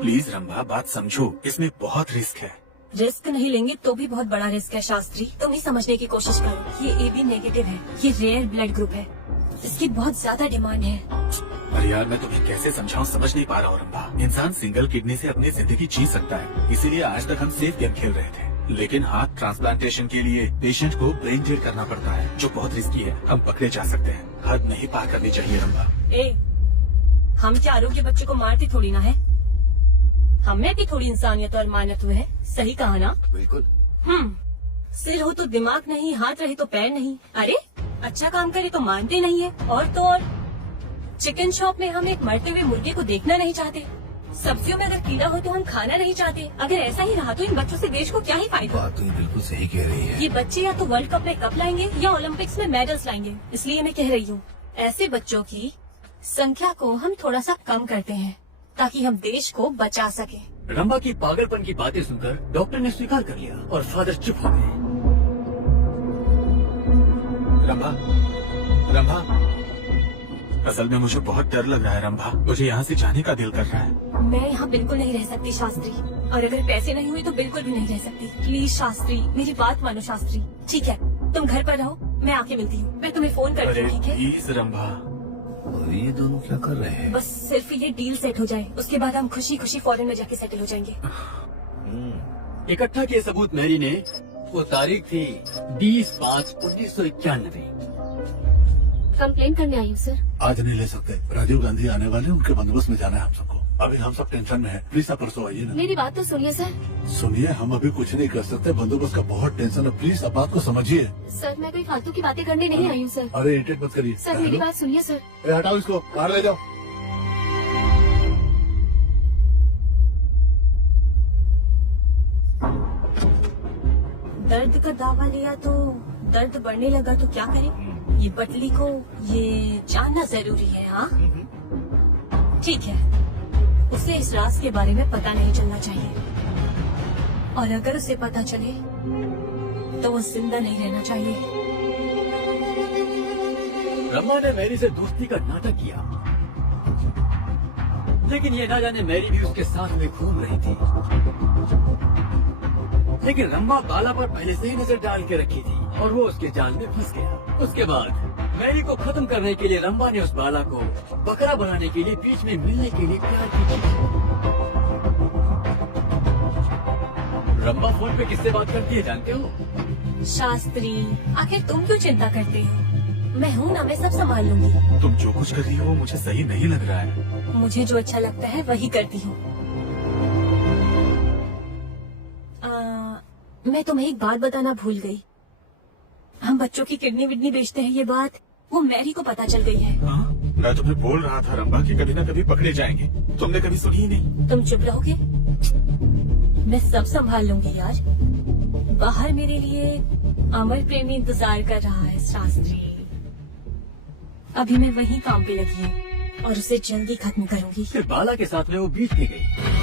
प्लीज रंभा, बात समझो, इसमें बहुत रिस्क है। रिस्क नहीं लेंगे तो भी बहुत बड़ा रिस्क है शास्त्री। तुम ही समझने की कोशिश करो। ये AB नेगेटिव है, ये रेयर ब्लड ग्रुप है, इसकी बहुत ज्यादा डिमांड है। अरे यार, मैं तुम्हें कैसे समझाऊं, समझ नहीं पा रहा हूँ रंभा। इंसान सिंगल किडनी से अपनी जिंदगी जी सकता है, इसीलिए आज तक हम सेफ गेम खेल रहे थे। लेकिन हार्ट ट्रांसप्लांटेशन के लिए पेशेंट को ब्रेन डेड करना पड़ता है, जो बहुत रिस्की है। हम पकड़े जा सकते हैं, हद नहीं पार करनी चाहिए रंभा। हम क्या आरोग्य बच्चों को मारते थोड़ी ना है, हमें भी थोड़ी इंसानियत और मानवत है। सही कहा ना? बिल्कुल। सिर हो तो दिमाग नहीं, हाथ रहे तो पैर नहीं। अरे अच्छा काम करे तो मानते नहीं है। और तो और चिकन शॉप में हम एक मरते हुए मुर्गे को देखना नहीं चाहते। सब्जियों में अगर कीड़ा हो तो हम खाना नहीं चाहते। अगर ऐसा ही रहा तो इन बच्चों से देश को क्या ही फायदा। बात तो बिल्कुल सही कह रही है। ये बच्चे या तो वर्ल्ड कप में कप लाएंगे या ओलंपिक्स में मेडल्स लाएंगे। इसलिए मैं कह रही हूँ, ऐसे बच्चों की संख्या को हम थोड़ा सा कम करते हैं ताकि हम देश को बचा सके। रंभा की पागलपन की बातें सुनकर डॉक्टर ने स्वीकार कर लिया और फादर चुप हो गए। रंभा, रंभा, असल में मुझे बहुत डर लग रहा है रंभा। मुझे यहाँ से जाने का दिल कर रहा है। मैं यहाँ बिल्कुल नहीं रह सकती शास्त्री, और अगर पैसे नहीं हुए तो बिल्कुल भी नहीं रह सकती। प्लीज शास्त्री, मेरी बात मानो शास्त्री। ठीक है, तुम घर पर रहो, मैं आके मिलती हूँ। मैं तुम्हें फोन करती हूँ, ठीक है? प्लीज रंभा। और ये दोनों क्या कर रहे हैं? बस सिर्फ ये डील सेट हो जाए, उसके बाद हम खुशी खुशी फॉरेन में जाके सेटल हो जाएंगे। इकट्ठा किए सबूत मैरी ने, वो तारीख थी 20/5/1991। कंप्लेन करने आई हूँ सर। आज नहीं ले सकते, राजीव गांधी आने वाले, उनके बंदोबस्त में जाना है हम सबको। अभी हम सब टेंशन में हैं। प्लीज आप परसों आइए ना। मेरी बात तो सुनिए सर। सुनिए, हम अभी कुछ नहीं कर सकते, बंदोबस्त का बहुत टेंशन है। प्लीज आप बात को समझिए। सर मैं कोई फालतू की बातें करने नहीं आई हूँ सर। अरे इरिटेट मत करिए। सर मेरी बात सुनिए सर। हटाओ इसको, बाहर ले जाओ। दर्द का दावा लिया तो दर्द बढ़ने लगा तो क्या करें? ये बटली को ये जानना जरूरी है। हाँ ठीक है, उसे इस राज के बारे में पता नहीं चलना चाहिए, और अगर उसे पता चले तो वो जिंदा नहीं रहना चाहिए। रंभा ने मैरी से दोस्ती का नाटक किया, लेकिन ये ना जाने मैरी भी उसके साथ में घूम रही थी। लेकिन रंभा बाला पर पहले से ही नजर डाल के रखी थी और वो उसके जाल में फंस गया। उसके बाद मैरी को खत्म करने के लिए रंभा ने उस बाला को बकरा बनाने के लिए बीच में मिलने के लिए प्यार की। रंभा फोन पे किससे बात करती है जानते हो? शास्त्री, आखिर तुम क्यों चिंता करते हो? मैं हूँ ना, मैं सब संभाल लूंगी। तुम जो कुछ कर रही हो वो मुझे सही नहीं लग रहा है। मुझे जो अच्छा लगता है वही करती हूँ। मैं तुम्हें एक बात बताना भूल गई। हम बच्चों की किडनी विडनी बेचते हैं, ये बात वो मैरी को पता चल गई है। हाँ? मैं तुम्हें बोल रहा था रंभा कि कभी न कभी पकड़े जाएंगे, तुमने कभी सुनी ही नहीं। तुम चुप रहोगे? मैं सब संभाल लूंगी यार। बाहर मेरे लिए अमर प्रेमी इंतजार कर रहा है शास्त्री। अभी मैं वही काम पे लगी हूँ और उसे जल्दी खत्म करूंगी। फिर बाला के साथ में वो बीच के गई।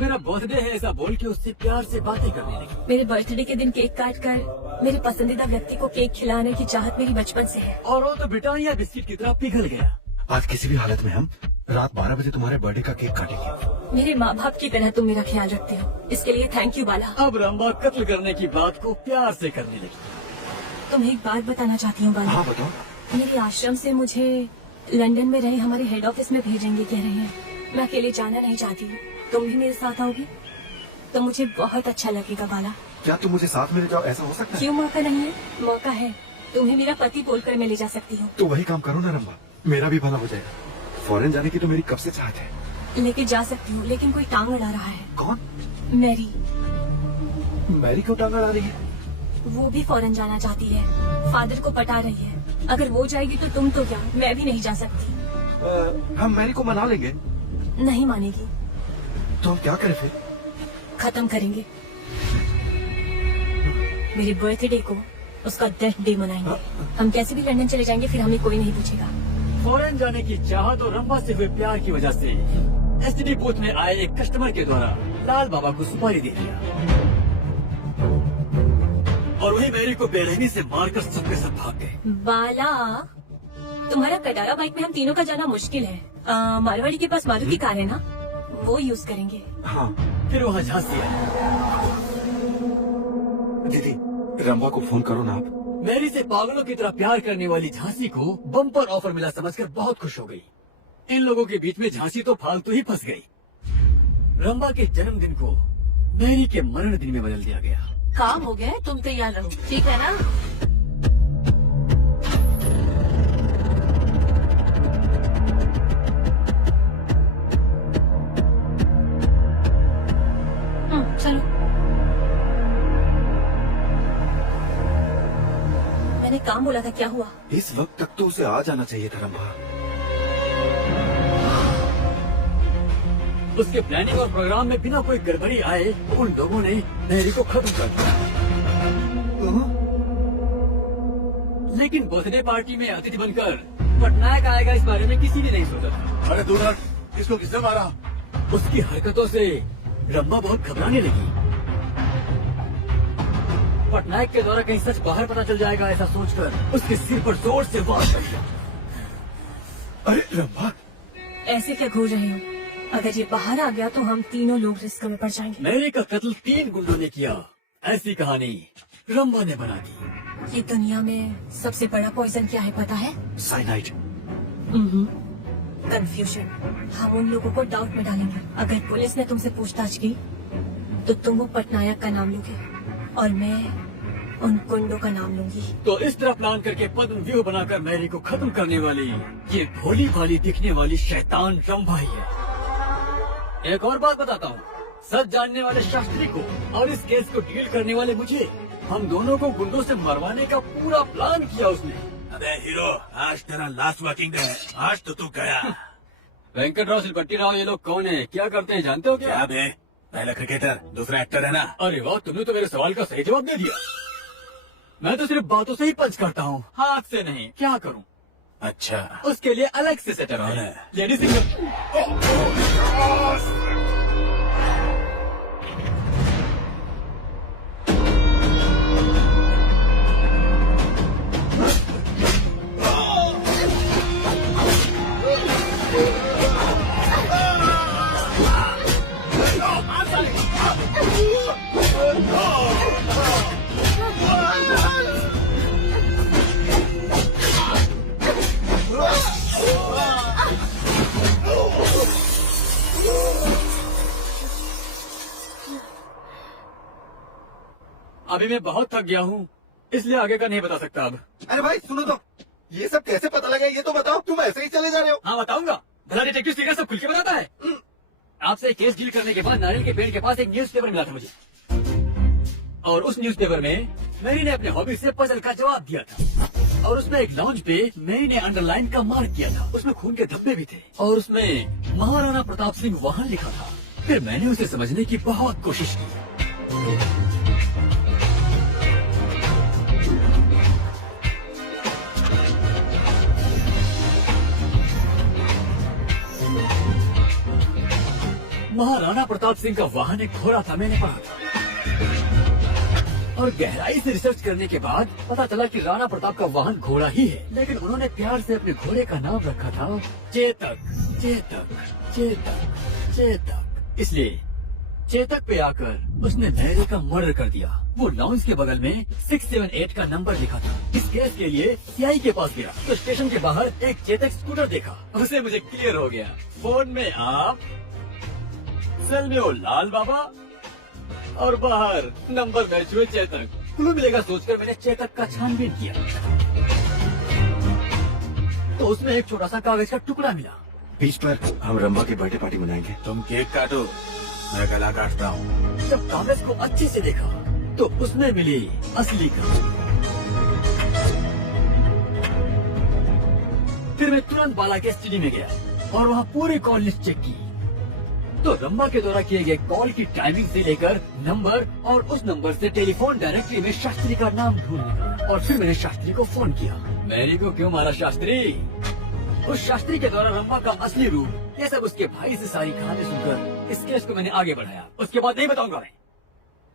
मेरा बर्थडे है ऐसा बोल के उससे प्यार से बातें करने लगी। मेरे बर्थडे के दिन केक काट कर मेरे पसंदीदा व्यक्ति को केक खिलाने की चाहत मेरी बचपन से है। और वो तो ब्रिटानिया बिस्किट की तरह पिघल गया। आज किसी भी हालत में हम रात 12 बजे तुम्हारे बर्थडे का केक काटेंगे। मेरे माँ बाप की तरह तुम मेरा ख्याल रखते हो, इसके लिए थैंक यू बाला। अब रंभा कत्ल करने की बात को प्यार से करने लगी। तुम्हें एक बात बताना चाहती हूँ बाला। हाँ बताओ। मेरे आश्रम से मुझे लंदन में रहे हमारे हेड ऑफिस में भेजेंगे कह रहे हैं। मैं अकेले जाना नहीं चाहती हूँ, तुम भी मेरे साथ आओगी तो मुझे बहुत अच्छा लगेगा बाला। क्या तुम मुझे साथ में ले जाओ, ऐसा हो सकता है? क्यों मौका नहीं है? मौका है। तुम्हें मेरा पति बोलकर मैं ले जा सकती हूँ। तो वही काम करो ना रंभा, मेरा भी भला हो जाएगा। फॉरेन जाने की तो मेरी कब से चाहत है। लेके जा सकती हूँ, लेकिन कोई टांग अड़ा रहा है। कौन? मैरी। मैरी क्यों टांग अड़ा रही है? वो भी फॉरेन जाना चाहती है, फादर को पटा रही है। अगर वो जाएगी तो तुम तो क्या, मैं भी नहीं जा सकती। हम मैरी को मना लेंगे। नहीं मानेगी। तो हम क्या करें फिर? खत्म करेंगे। मेरे बर्थडे को उसका डेथ डे मनाएंगे। हम कैसे भी लंदन चले जाएंगे, फिर हमें कोई नहीं पूछेगा। फॉरेन जाने की चाहत और रंभा से हुए प्यार की वजह से एसटीडी बूथ में आए एक कस्टमर के द्वारा लाल बाबा को सुपारी दे दिया और वही मैरी को बेरहमी से मारकर सबके सब भाग गए। बाला, तुम्हारा कटारा बाइक में हम तीनों का जाना मुश्किल है। मारवाड़ी के पास मारुति कार है ना, वो यूज करेंगे। हाँ फिर वहाँ झांसी आई। दीदी, रंभा को फोन करो ना आप। मैरी से पागलों की तरह प्यार करने वाली झांसी को बम्पर ऑफर मिला समझकर बहुत खुश हो गई। इन लोगों के बीच में झांसी तो फालतू ही फंस गई। रंभा के जन्मदिन को मैरी के मरण दिन में बदल दिया गया। काम हो गया है, तुम तैयार रहो, ठीक है ना? चलो। मैंने काम बोला था, क्या हुआ? इस वक्त तक तो उसे आ जाना चाहिए था रंभा। उसके प्लानिंग और प्रोग्राम में बिना कोई गड़बड़ी आए उन लोगों ने मैरी को खत्म कर दिया। लेकिन बर्थडे पार्टी में अतिथि बनकर पटनायक आएगा, इस बारे में किसी ने नहीं सोचा था। अरे दूर हट, इसको किसने मारा? उसकी हरकतों से रंभा बहुत घबराने लगी। पटनायक के द्वारा कहीं सच बाहर पता चल जाएगा, ऐसा सोचकर उसके सिर पर जोर से वार पड़ा। अरे रंभा, ऐसे क्या घूर रहे हो? अगर ये बाहर आ गया तो हम तीनों लोग रिस्क में पड़ जाएंगे। मैरी का कत्ल 3 गुंडों ने किया, ऐसी कहानी रंभा ने बना दी। ये दुनिया में सबसे बड़ा पॉइजन क्या है पता है? साइनाइड। कंफ्यूजन। हम उन लोगों को डाउट में डालेंगे। अगर पुलिस ने तुमसे पूछताछ की तो तुम वो पटनायक का नाम लोगे और मैं उन गुंडों का नाम लूंगी। तो इस तरह प्लान करके पद्म व्यूह बनाकर मैरी को खत्म करने वाली ये भोली भाली दिखने वाली शैतान रंभा ही है। एक और बात बताता हूँ, सच जानने वाले शास्त्री को और इस केस को डील करने वाले मुझे, हम दोनों को गुंडों से मरवाने का पूरा प्लान किया उसने। अबे हीरो, आज तेरा लास्ट वर्किंग डे है, आज तो तू गया। वेंकट राव, सिलपट्टी राव, ये लोग कौन है, क्या करते हैं, जानते हो क्या? क्या बे? पहला क्रिकेटर, दूसरा एक्टर है ना? अरे वाह, तुमने तो मेरे सवाल का सही जवाब दे दिया। मैं तो सिर्फ बातों से ही पंच करता हूँ, हाथ से नहीं। क्या करूँ? अच्छा, उसके लिए अलग से सेटअप है। लेडीज अभी मैं बहुत थक गया हूँ, इसलिए आगे का नहीं बता सकता अब। अरे भाई सुनो तो, ये सब कैसे पता लगा ये तो बताओ। तुम ऐसे ही चले जा रहे हो? हाँ बताऊंगा, भला डिटेक्टिव स्पीकर सब खुल के बताता है। आपसे केस डील करने के बाद नारियल के पेड़ के पास एक न्यूज़पेपर मिला था मुझे, और उस न्यूज़पेपर में मैरी ने अपने हॉबी से पजल का जवाब दिया था। और उसमें एक लाउंज पे मैरी ने अंडरलाइन का मार्क किया था, उसमें खून के धब्बे भी थे और उसमें महाराणा प्रताप सिंह वाहन लिखा था। फिर मैंने उसे समझने की बहुत कोशिश की। महाराणा प्रताप सिंह का वाहन एक घोड़ा था, मैंने पढ़ा था। और गहराई से रिसर्च करने के बाद पता चला कि राणा प्रताप का वाहन घोड़ा ही है, लेकिन उन्होंने प्यार से अपने घोड़े का नाम रखा था चेतक। चेतक, चेतक, चेतक। इसलिए चेतक पे आकर उसने मैरी का मर्डर कर दिया। वो लाउंज के बगल में 678 का नंबर लिखा था। इस केस के लिए सीआई के पास गया तो स्टेशन के बाहर एक चेतक स्कूटर देखा। उसे मुझे क्लियर हो गया, फोन में आप, सेल में वो लाल बाबा और बाहर नंबर मैच हुए चेतक। क्लू मिलेगा सोचकर मैंने चेतक का छानबीन किया तो उसमें एक छोटा सा कागज का टुकड़ा मिला। बीच पर हम रंभा की बर्थडे पार्टी मनाएंगे। तुम केक काटो, मैं गला काटता हूँ। जब कागज को अच्छे से देखा तो उसमें मिली असली कहानी। फिर मैं तुरंत बाला के स्टडी में गया और वहाँ पूरी कॉल लिस्ट चेक की। तो रंबा के द्वारा किए गए कॉल की टाइमिंग से लेकर नंबर और उस नंबर से टेलीफोन डायरेक्टरी में शास्त्री का नाम ढूंढ निकला और फिर मैंने शास्त्री को फोन किया। मैरी को क्यों मारा शास्त्री? उस शास्त्री के द्वारा रंबा का असली रूप, ये सब उसके भाई से सारी कहानी सुनकर इस केस को मैंने आगे बढ़ाया। उसके बाद नहीं बताऊंगा मैं,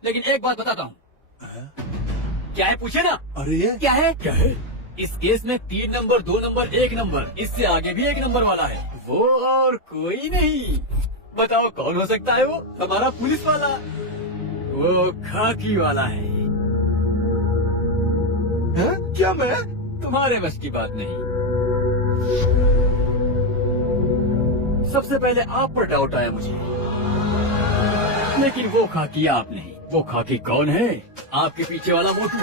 लेकिन एक बात बताता हूँ। क्या है पूछे ना? अरे ये क्या है? क्या है? इस केस में 3 नंबर, 2 नंबर, 1 नंबर, इससे आगे भी 1 नंबर वाला है। वो और कोई नहीं। बताओ कौन हो सकता है? वो हमारा पुलिस वाला, वो खाकी वाला है। क्या मैं? तुम्हारे बस की बात नहीं। सबसे पहले आप पर डाउट आया मुझे, लेकिन वो खाकी आप नहीं। वो खाकी कौन है? आपके पीछे वाला मोटू।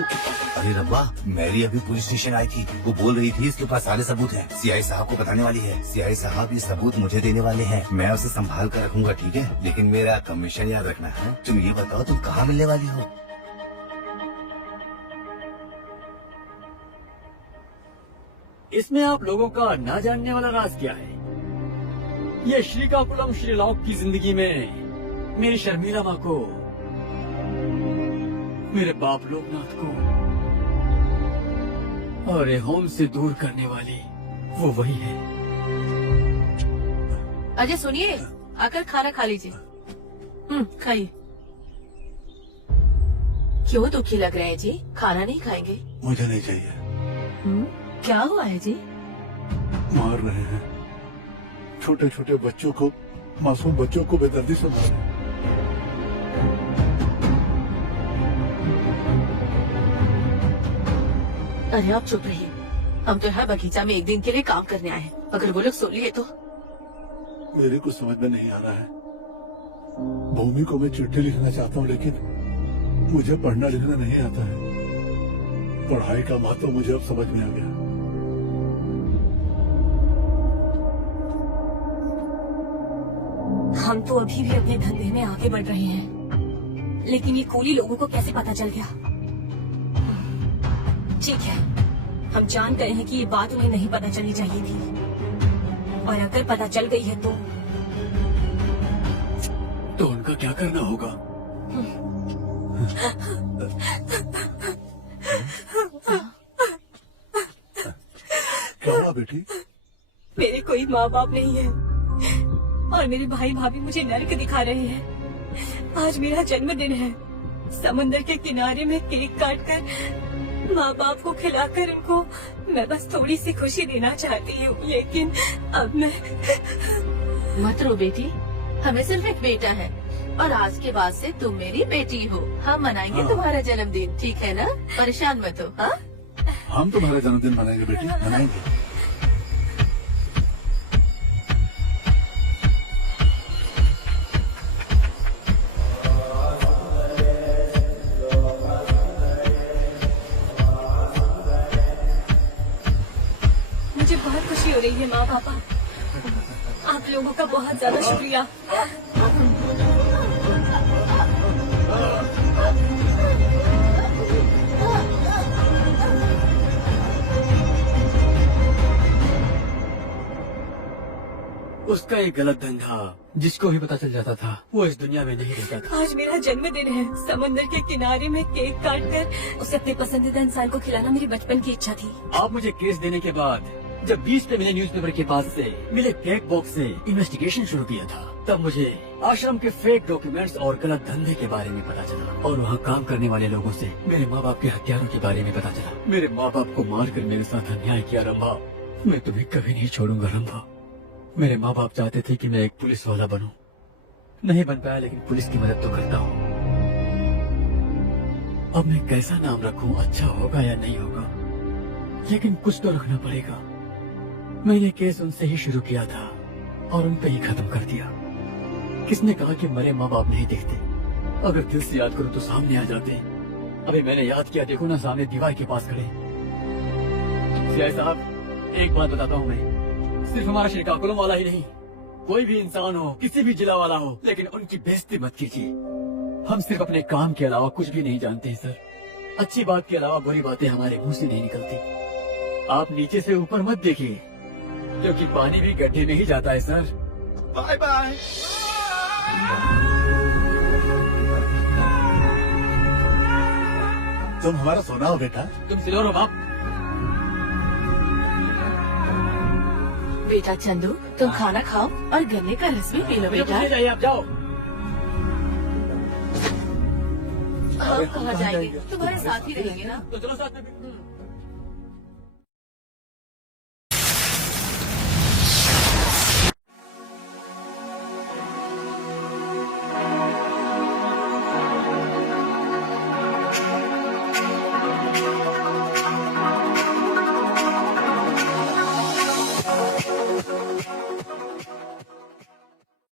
अरे रब्बा, मैरी अभी पुलिस स्टेशन आई थी। वो बोल रही थी इसके पास सारे सबूत हैं। सीआई साहब को बताने वाली है। सीआई साहब ये सबूत मुझे देने वाले हैं। मैं उसे संभाल कर रखूंगा, ठीक है? लेकिन मेरा कमीशन याद रखना है। तुम ये बताओ, तुम कहाँ मिलने वाली हो? इसमें आप लोगों का ना जानने वाला राज क्या है? ये श्रीकाकुलम श्रीलॉक की जिंदगी में मेरी शर्मिला माँ को, मेरे बाप लोकनाथ को और ये होम से दूर करने वाली वो वही है। अजय सुनिए, आकर खाना खा लीजिए। खाइए। क्यों दुखी लग रहे हैं जी? खाना नहीं खाएंगे? मुझे नहीं चाहिए। क्या हुआ है जी? मार रहे हैं छोटे छोटे बच्चों को, मासूम बच्चों को बेदर्दी से मार रहे हैं। अरे आप चुप रहिए। हम तो यहाँ बगीचा में एक दिन के लिए काम करने आए हैं। अगर वो लोग सुन लिए तो? मेरे को समझ में नहीं आ रहा है। भूमि को मैं चिट्ठी लिखना चाहता हूँ, लेकिन मुझे पढ़ना लिखना नहीं आता है। पढ़ाई का महत्व मुझे अब समझ में आ गया। हम तो अभी भी अपने धंधे में आगे बढ़ रहे हैं, लेकिन ये कूली लोगों को कैसे पता चल गया? ठीक है, हम जान गए हैं कि ये बात उन्हें नहीं पता चलनी चाहिए थी, और अगर पता चल गई है तो उनका क्या करना होगा? क्या हुआ बेटी? मेरे कोई माँ बाप नहीं है और मेरे भाई भाभी मुझे नर्क दिखा रहे हैं। आज मेरा जन्मदिन है। समंदर के किनारे में केक काटकर माँ बाप को खिलाकर उनको मैं बस थोड़ी सी खुशी देना चाहती हूँ, लेकिन अब मैं... मत रो बेटी, हमें सिर्फ एक बेटा है और आज के बाद से तुम मेरी बेटी हो। हम मनाएंगे तुम्हारा जन्मदिन, ठीक है ना? परेशान मत हो। हाँ, हम तुम्हारा जन्मदिन मनाएंगे बेटी, मनाएंगे। मुझे बहुत खुशी हो रही है माँ पापा। आप लोगों का बहुत ज्यादा शुक्रिया। उसका एक गलत धंधा जिसको भी पता चल जाता था वो इस दुनिया में नहीं रहता था। आज मेरा जन्मदिन है। समंदर के किनारे में केक काटकर उसे अपने पसंदीदा इंसान को खिलाना मेरी बचपन की इच्छा थी। आप मुझे केस देने के बाद जब 20 पे मिले न्यूज़पेपर के पास से मिले फेक बॉक्स से इन्वेस्टिगेशन शुरू किया था, तब मुझे आश्रम के फेक डॉक्यूमेंट्स और गलत धंधे के बारे में पता चला और वहाँ काम करने वाले लोगों से मेरे माँ बाप के हत्यारों के बारे में पता चला। मेरे माँ बाप को मार कर मेरे साथ अन्याय किया रंभा। मैं तुम्हें कभी नहीं छोड़ूंगा रंभा। मेरे माँ बाप चाहते थे कि मैं एक पुलिस वाला बनूं, नहीं बन पाया, लेकिन पुलिस की मदद तो करता हूँ। अब मैं कैसा नाम रखूं, अच्छा होगा या नहीं होगा, लेकिन कुछ तो रखना पड़ेगा। मैंने केस उनसे ही शुरू किया था और उन पे ही खत्म कर दिया। किसने कहा कि मरे माँ बाप नहीं दिखते? अगर दिल से याद करो तो सामने आ जाते। अभी मैंने याद किया, देखो ना सामने दीवार के पास खड़े। सीआई साहब, एक बात बताता हूँ मैं, सिर्फ हमारा श्रीकाकुलम वाला ही नहीं, कोई भी इंसान हो, किसी भी जिला वाला हो, लेकिन उनकी बेइज्जती मत कीजिए। हम सिर्फ अपने काम के अलावा कुछ भी नहीं जानते हैं सर। अच्छी बात के अलावा बुरी बातें हमारे मुंह से नहीं निकलती। आप नीचे से ऊपर मत देखिए, क्योंकि पानी भी गड्ढे में ही जाता है सर। Bye bye. तुम हमारा सोना हो बेटा। तुम सिल्वर हो बाप। बेटा चंदू, तुम खाना खाओ और गन्ने का रस भी पी लो बेटा। चाहिए आप जाओ। हाँ, कहाँ जाएंगे? तुम्हारे साथ ही रहेंगे ना। तो चलो साथ में।